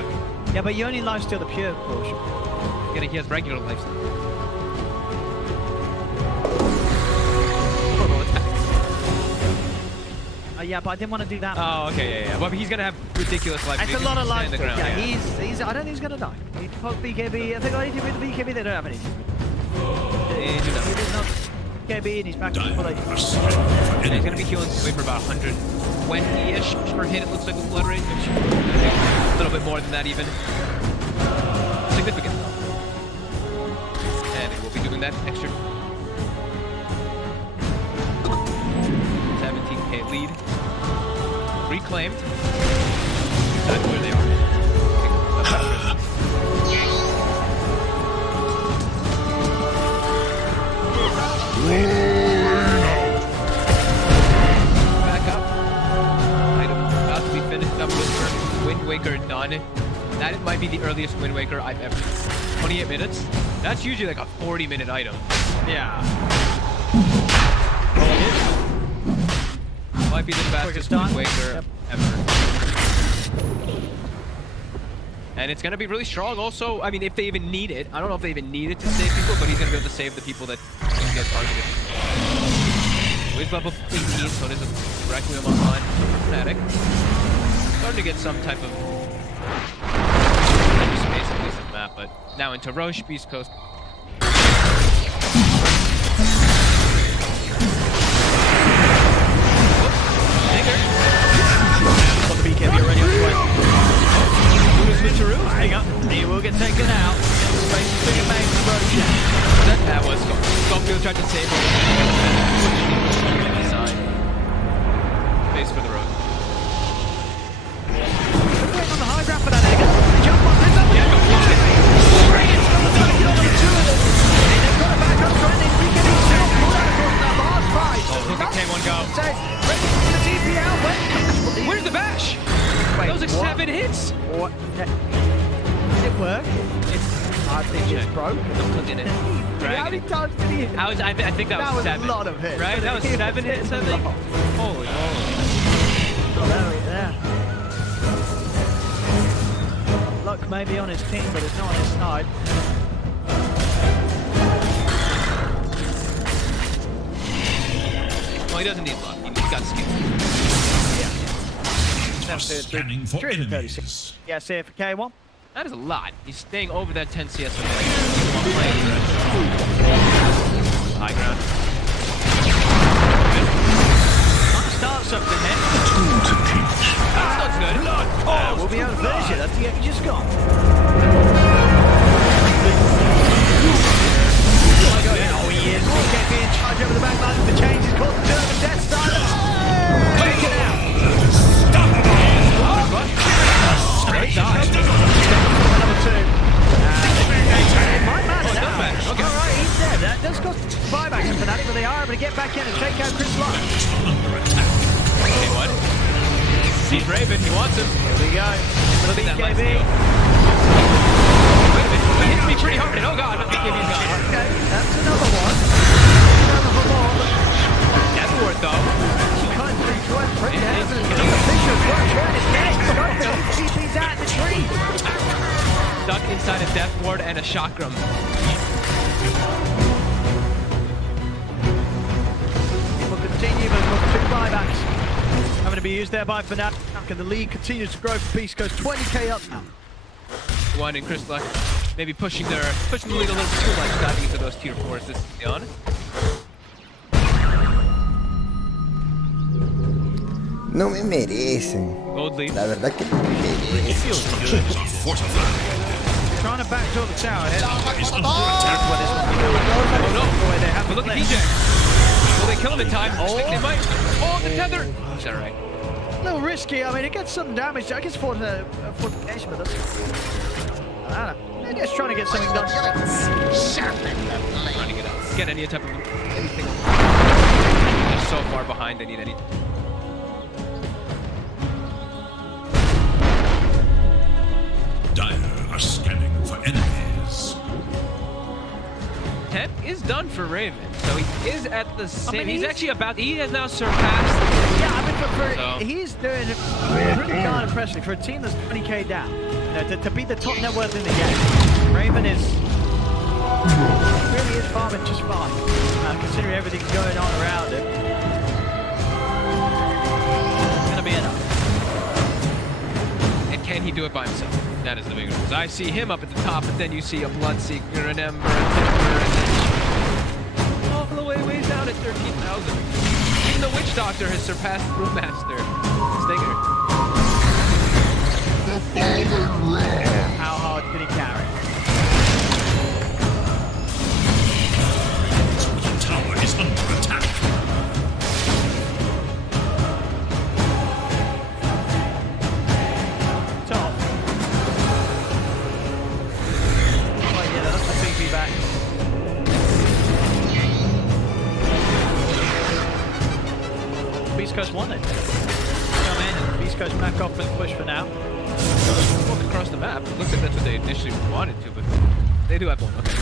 Yeah, but you only lifesteal the pure portion. He has regular lifesteal. Yeah, but I didn't want to do that. Oh, okay, yeah. Well, he's gonna have ridiculous life. It's a lot of life. Yeah, yeah. he's. I don't think he's gonna die. He poked BKB. I think I need to with the BKB. They don't have anything. He does not. BKB and he's back to full HP. And he's gonna be healing away for about 120-ish per hit. It looks like with blood rage, which a little bit more than that even. Significant. And he will be doing that extra. 17k lead. Reclaimed. That's where they are. Back up. Item about to be finished up with Wind Waker done. That might be the earliest Wind Waker I've ever seen. 28 minutes. That's usually like a 40-minute item. Yeah. Might be the fastest Wind Waker ever. And it's going to be really strong also. I mean, if they even need it. I don't know if they even need it to save people, but he's going to be able to save the people that get targeted. Wiz level 18, so it is a Requiem online for Fnatic. Starting to get some type of space at least on the map, but now into Roche, Beast Coast. Got the BKB already on the way. Hang up. He will get taken out. That was Scorpio tried to save him. Face for the road. On the high ground for that nigga. Jump on this up. Yeah, go fly. Bring it. Get on the two of them. They've got it back up. Trying to BKB still. Pull out across that last fight. Oh, look at K1 go. The TP out. Where's the bash? Wait, those are 7 hits. What? Did it work? I think it's broke. I'm cooking it. How many times did he hit? I think that was 7. That was a lot of hits. Right? That was 7 hits, I think. Holy moly. Yeah. Luck may be on his team, but it's not on his side. Well, he doesn't need luck. He's got skill. Scanning for enemies. Yeah, see it for K1. That is a lot. He's staying over that 10 CS a minute. High ground. Start something here. Tool to teach. That's good. Oh, we'll be able to finish it. That's the end just gone. Oh, he is. BKB in charge over the back line. The change is called the German Death Silence. Take it out. Number 2. It might matter now. Okay. Alright, he's dead. That does cost buybacks for Fnatic, but they are able to get back in and take out Chris Lott. Okay, what? He's Raven, he wants him. Here we go. Look at that life BKB. steal. Wait a minute, he hits me pretty hard. Oh god, BKB's gone. Okay, that's another one. Another more. That's worth though. Stuck inside a death ward and a chakram. Will continue, but with 2 buybacks having to be used there by Fnatic, and the lead continues to grow for Beast Coast. 20k up now. 1 and Crystal maybe pushing the lead a little bit too much, diving into those tier 4s this Neon. No me merecen. Gold lead. La verdad que no me merecen. Trying to backdoor the tower. Oh no! But look at DJ. Will they kill him in time? I think they might. Oh, the tether! Is that right? A little risky. I mean, it gets some damage. I guess fortification, but that's... I don't know. They're just trying to get something done. Trying to get any type of anything. They're so far behind. They need any. Dire are scanning for enemies. 10 is done for Raven, so he is at the same. He's actually about. He has now surpassed. Yeah, I mean, he's doing it pretty darn impressive for a team that's 20k down. You know, to be the top net worth in the game. Raven is really is farming just fine, considering everything's going on around him. It's gonna be enough. And can he do it by himself? That is the big news. I see him up at the top, but then you see a Bloodseeker, an Ember, a Timber, and then all the way down at 13,000. Even the Witch Doctor has surpassed Brewmaster. Stinger. How hard did he carry? The tower is under attack. Top. Oh yeah, that's the CP back. Beast Coast won it. Come in and Beast Coast back off and push for now. Walk across the map. It looks like that's what they initially wanted to, but they do have one. Okay.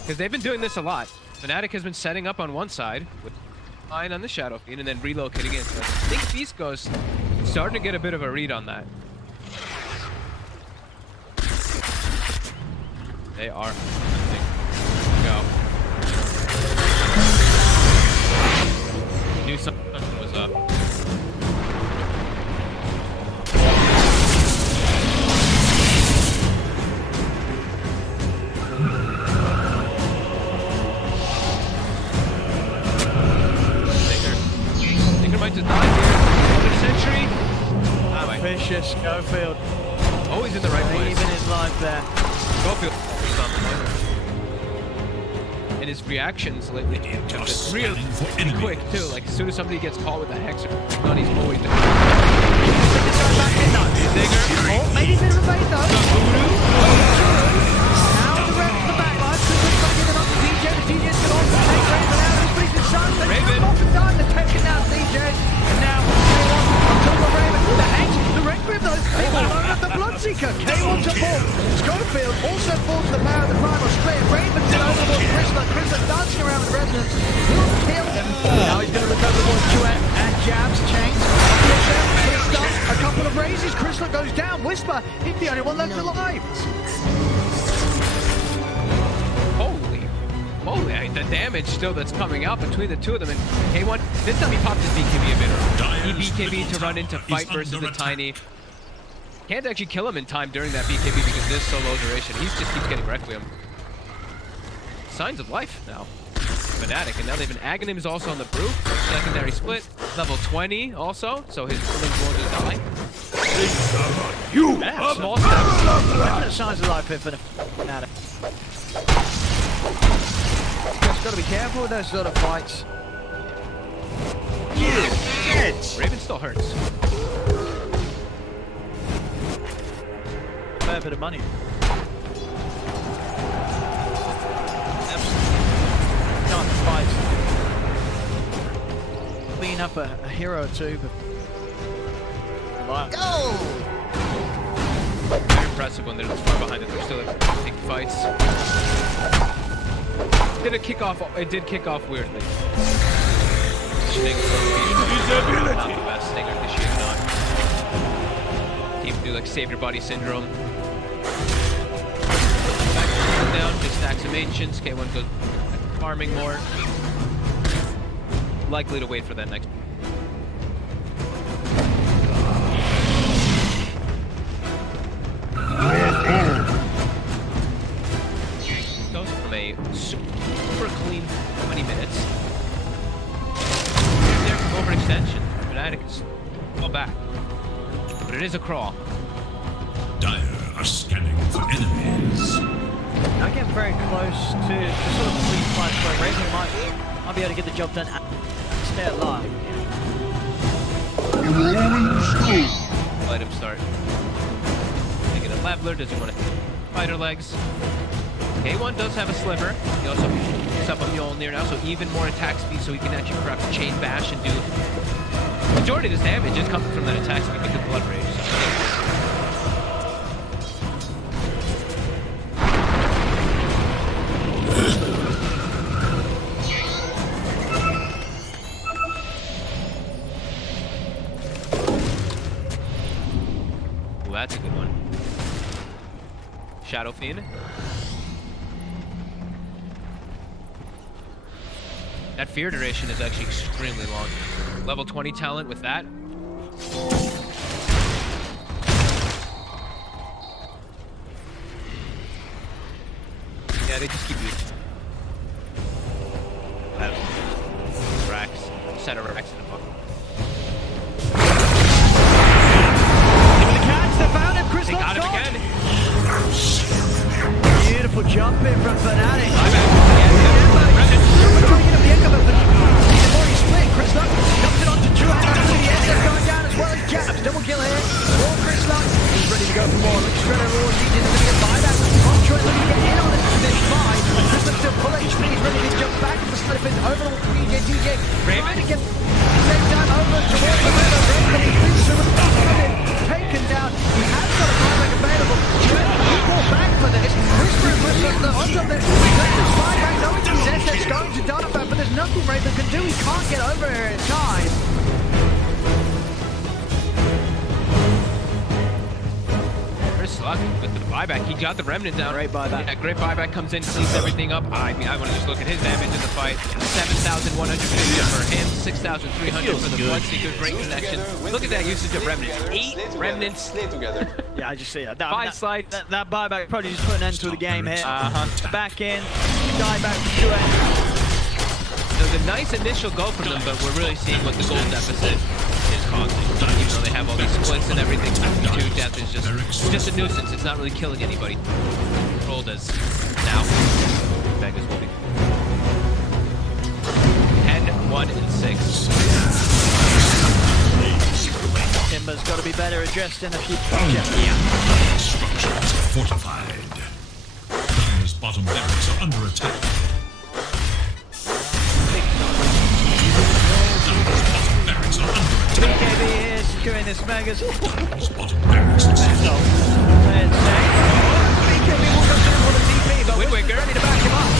Because they've been doing this a lot. Fnatic has been setting up on one side with line on the Shadow Fiend and then relocating in. So I think Beast Coast is starting to get a bit of a read on that. They are. Go. Knew something was up. Stinger might just die here. Another century. Ambitious Schofield. Always in the right place. Even his life there. Schofield. And his reactions lately have been really quick too. Like as soon as somebody gets caught with a hexer, he's always there. Stinger. Oh, maybe a bit of a bait though. Now the rest of the backline. Crystal's not giving up to DJ. The DJ's going to also take Raven out of his pretty good chance. They've off and done. They're taking down DJ. And now on top of Raven. The Hex, the Red Grip though. They will load up the Bloodseeker. K1 to pull. Schofield also falls to the power of the primal split. Raven's in overboard Crystal. Crystal dancing around with Resonance. Will kill him. Now he's going to recover more duet and jabs. Chains. A couple of raises. Crystal goes down. Whisper, he's the only one left alive. Holy, the damage still that's coming out between the two of them. And K1, this time he popped his BKB a bit early. He BKB to run into fight versus the Tiny. Can't actually kill him in time during that BKB because this so low duration. He just keeps getting Requiem. Signs of life now. Fnatic, and now they've been Aghanim is also on the Brew. Secondary split. Level 20 also, so his limbs won't just die. Yeah, small steps. Definite signs of life here for the Fnatic. Just got to be careful with those sort of fights. Raven still hurts. Fair bit of money. Can't fight. Clean up a hero or two, but... Go! Very impressive when they're this far behind it. They're still like big fights. Did it kick off? It did kick off weirdly. Stinger not the best Stinger initiated on. Team do like save your body syndrome. Back down, just stack some ancients. K1 goes farming more. Likely to wait for that next. it is a crawl. Dire are scanning for enemies. Not getting very close to sort of complete fight, but Raven might be able to get the job done and stay alive. Let him start. Taking a leveler, does he want to fighter legs? K1 does have a sliver. He also picks up a Mjolnir now, so even more attack speed, so he can actually perhaps chain bash and do majority of his damage is coming from that attack speed because of Blood Rage. Ooh, that's a good one. Shadow Fiend. That fear duration is actually extremely long. Level 20 talent with that. Yeah, they just keep you. Have Rex, Cerberus in a bucket. Give the catch, they found him, Chris. They got him again. Beautiful jump in from Fnatic. Chris Luck dumps it onto Drew. The SF going down as well as jabs. Double kill here. More Chris Luck. He's ready to go for more. Looks straight over all he's going to get buyback. Contra looking to get in on it. There's 5. Chris Luck still full HP. He's ready to jump back into Spesifikasi over to DJ. Raven to get the same time over towards the middle. Raven, he thinks to taken down. He has got a buyback available. He pulled back for this. Whisper and Chris Luck on top of it. Raven's buyback knowing his SF's going to die back, but there's nothing Raven can do. He can't get over here in time. Chris Luck with the buyback. He got the remnant down. Great buyback. Yeah, great buyback comes in, cleans everything up. I mean, I want to just look at his damage in the fight. 7,150 for him, 6,300 for the Bloodseeker. Great connection. Look at that usage of remnants. 8 remnants. Yeah, I just see that. 5 slides. That buyback probably just put an end to the game here. Back in, die back to 2 There's a nice initial go for them, but we're really seeing what the goal deficit is causing. Even though they have all these splits and everything, 2 death is just a nuisance. It's not really killing anybody. Rolled as now. Vegas will be 10, 1, and 6. Timber's got to be better addressed in the future. Structures fortified. Dire's bottom barracks are under attack. BKB here securing this Megas. Bottom barracks are fortified. BKB will go through for the TP, but Windwaker ready to back him up.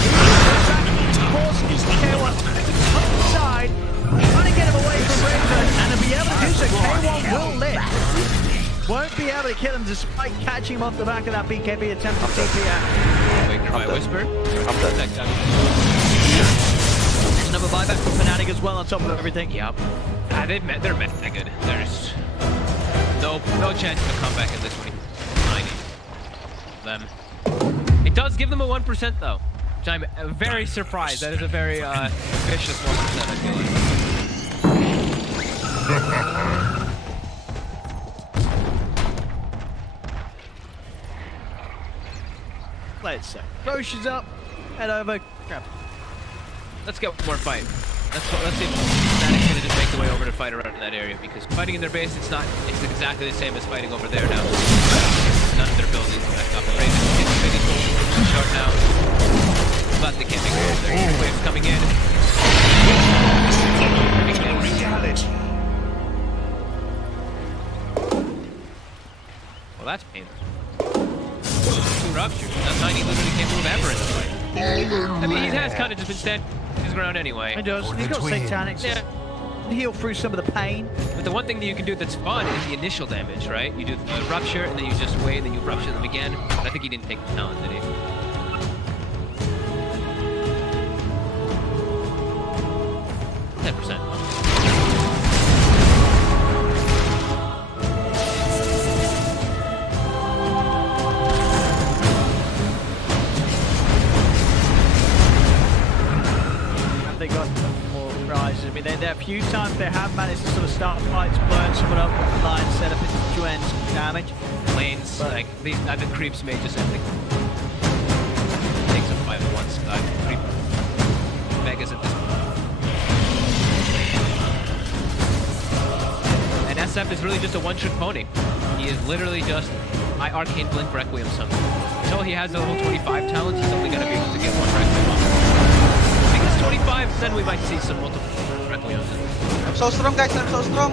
Forces K1 side, trying to get him away from Raven, and to be able to do so, K1 will live. Won't be able to kill him despite catching him off the back of that BKB attempt to TP out. Waker by Whisper. Another buyback from Fnatic as well on top of everything. Yep. They're meta good. There's no chance of a comeback in this one. I need them. It does give them a 1% though, which I'm very surprised. That is a very vicious 1%, I feel like. Play it safe. Roche is up. Head over. Grab. Let's get one more fight. Let's see if Fnatic's gonna just make the way over to fight around in that area, because fighting in their base, it's exactly the same as fighting over there now. None of their buildings back up. Raven is getting short now. But they can't make it over there. Waves coming in. Well, that's painful. 2 ruptures. That Tiny literally can't move ever in the fight. I mean, he has kind of just been standing his ground anyway. He does. He's got Satanics. Yeah. Heal through some of the pain. But the one thing that you can do that's fun is the initial damage, right? You do the rupture, and then you just wait, and then you rupture them again. But I think he didn't take the talent, did he? They got more prizes. I mean, they there are a few times they have managed to sort of start fights, burn someone up, line set up into two ends, damage. Lanes, like these the creeps may just think takes them by one side. Creep Vegas at this point. And SF is really just a one-trick pony. He is literally just Arcane Blink Requiem something. Until he has a level 25 talent, he's only going to be able to get one Requiem off. If he gets 25, then we might see some multiple Requiems. I'm so strong, guys, I'm so strong.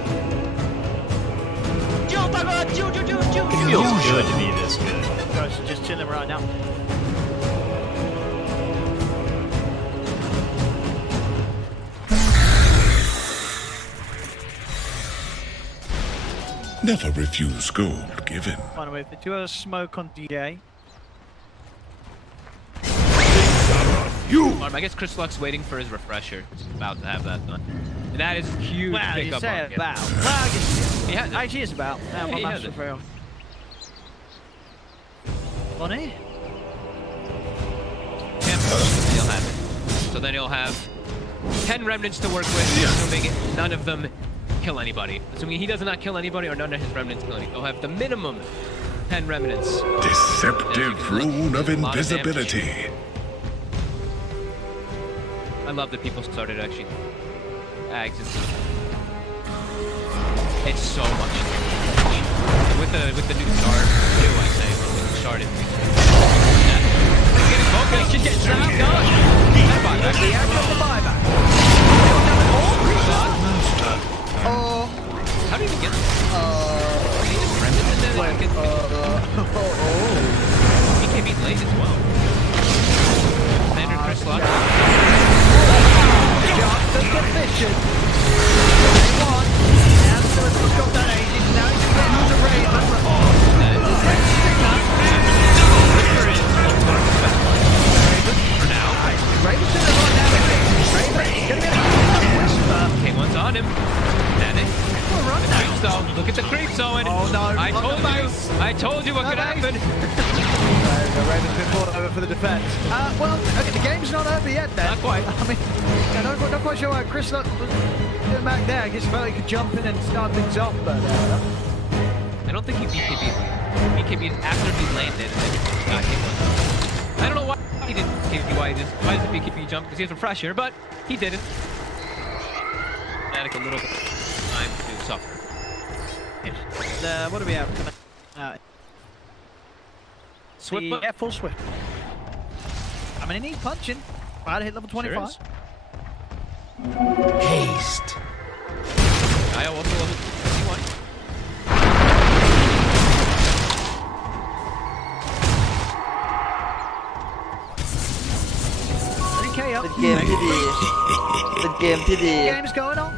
It feels good to be this good. Guys are just chilling right now. Never refuse gold given. By the way, if they do have a smoke on DA. I guess Chris Luck's waiting for his refresher. He's about to have that done. And that is huge Wow, you pickup say on him. about. Well, Yeah, actually is about. Yeah, my master fail. Bonnie? He'll have it. So then he'll have 10 remnants to work with, assuming none of them kill anybody. Assuming he does not kill anybody or none of his remnants kill anybody. He'll have the minimum 10 remnants. Deceptive rune of invisibility. I love that people started actually exiting. It's so much. With the new start too, I say. With the start increase. Getting focused, should get trapped. Gosh! That buyback. The act of the buyback. Oh. How did he get this? He just remnants in there that he can BKB late as well. Standard Chris Luck. Johnson efficient. He's got that agent. Now he's going to use a Raven. Raven's in the right now. Raven's going to get a whisper. K1's on him. Panic. Look at the creeps, Owen. Oh no. I told you what could happen. Raven's been brought over for the defense. Well, okay, the game's not over yet then. Not quite. I mean, I'm not quite sure why Chris Luck was doing back there. I guess he felt he could jump in and start things off, but I don't think he BKB'd. BKB'd after he landed and then he got hit one. I don't know why he didn't BKB. Why did the BKB jump? Because he has a refresher, but he didn't. Fnatic a little bit of time to suffer. what do we have coming Swift. Yeah, full swift. I mean, he needs punching. About to hit level 25. Sure Haste. I also level 21. Good game, Good game, PD. Game's going on.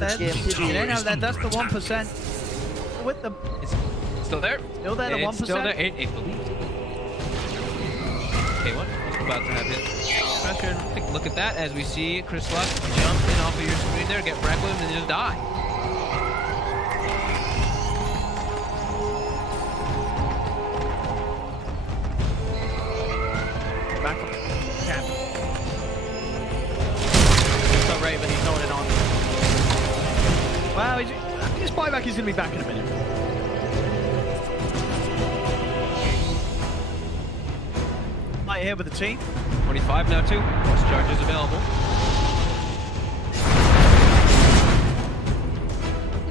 That's the 1% with them. It's still there. Still there, the 1%. Still there. It believes. K1 about to have it. Pressure. Take a look at that as we see Chris Luck jump in off of your screen there, get wrecked with him, and just die. Back up. Cap. So Raven, he's holding on. Wow, his buyback is going to be back in a minute. Right here with the team. 25 now too. Plus charges available.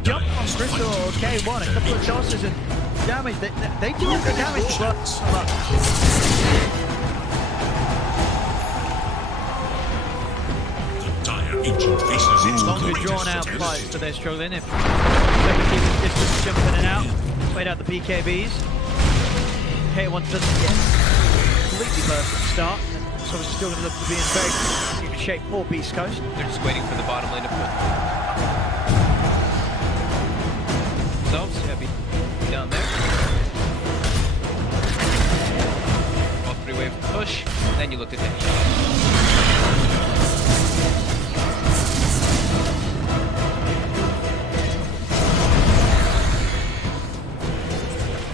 Jump on Crystal K1, a couple of tosses and damage. They do the damage, but Ancient faces in longer drawn out fights, so they're struggling. If they can keep the distance jumping in and out, wait out the BKBs. K1 doesn't get completely perfect start, so it's still going to look to be in very good shape for Beast Coast. They're just waiting for the bottom lane to put themselves. Heavy down there. All three-wave push. Then you look at that.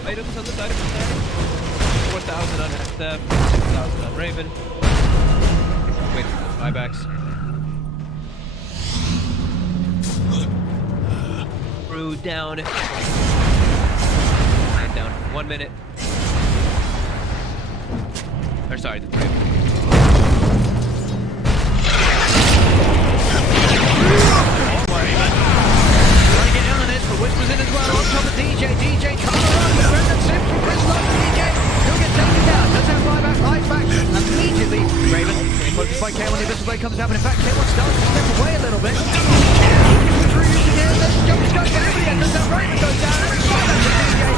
Items on the side of the stand. 4,000 on SF, 6,000 on Raven. Wait for the buybacks. crew down. I'm down. 1 minute. Or sorry, the 3. Trying to get in on this, but Whispers in as well. On top of DJ. DJ trying to run. But Brendan Simpson, Chris Love, DJ. He'll get taken down. Does have buyback, lights back. And immediately, Raven getting focused by K1. The Abyssal Blade comes out, but in fact, K1 starts to step away a little bit. Jumps goes down, but yeah, does that Raven goes down. And it's buyback for DJ.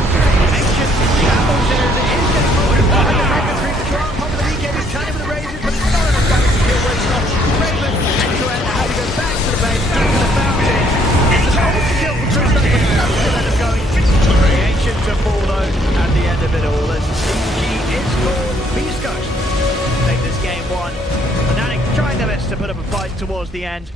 Ancient battles there as it is getting forward. And the Raven 3 for Tron. Top of the DJ is turning with the Razors, but it's not enough damage to kill Raven off. Raven, end-to-end, how he goes back to the base, back to the fountain. It's a moment to kill for Tristan, but no still end up going. The Ancient to fall though at the end of it all. As EG is called beastcoast. Take this game 1. Fnatic trying their best to put up a fight towards the end.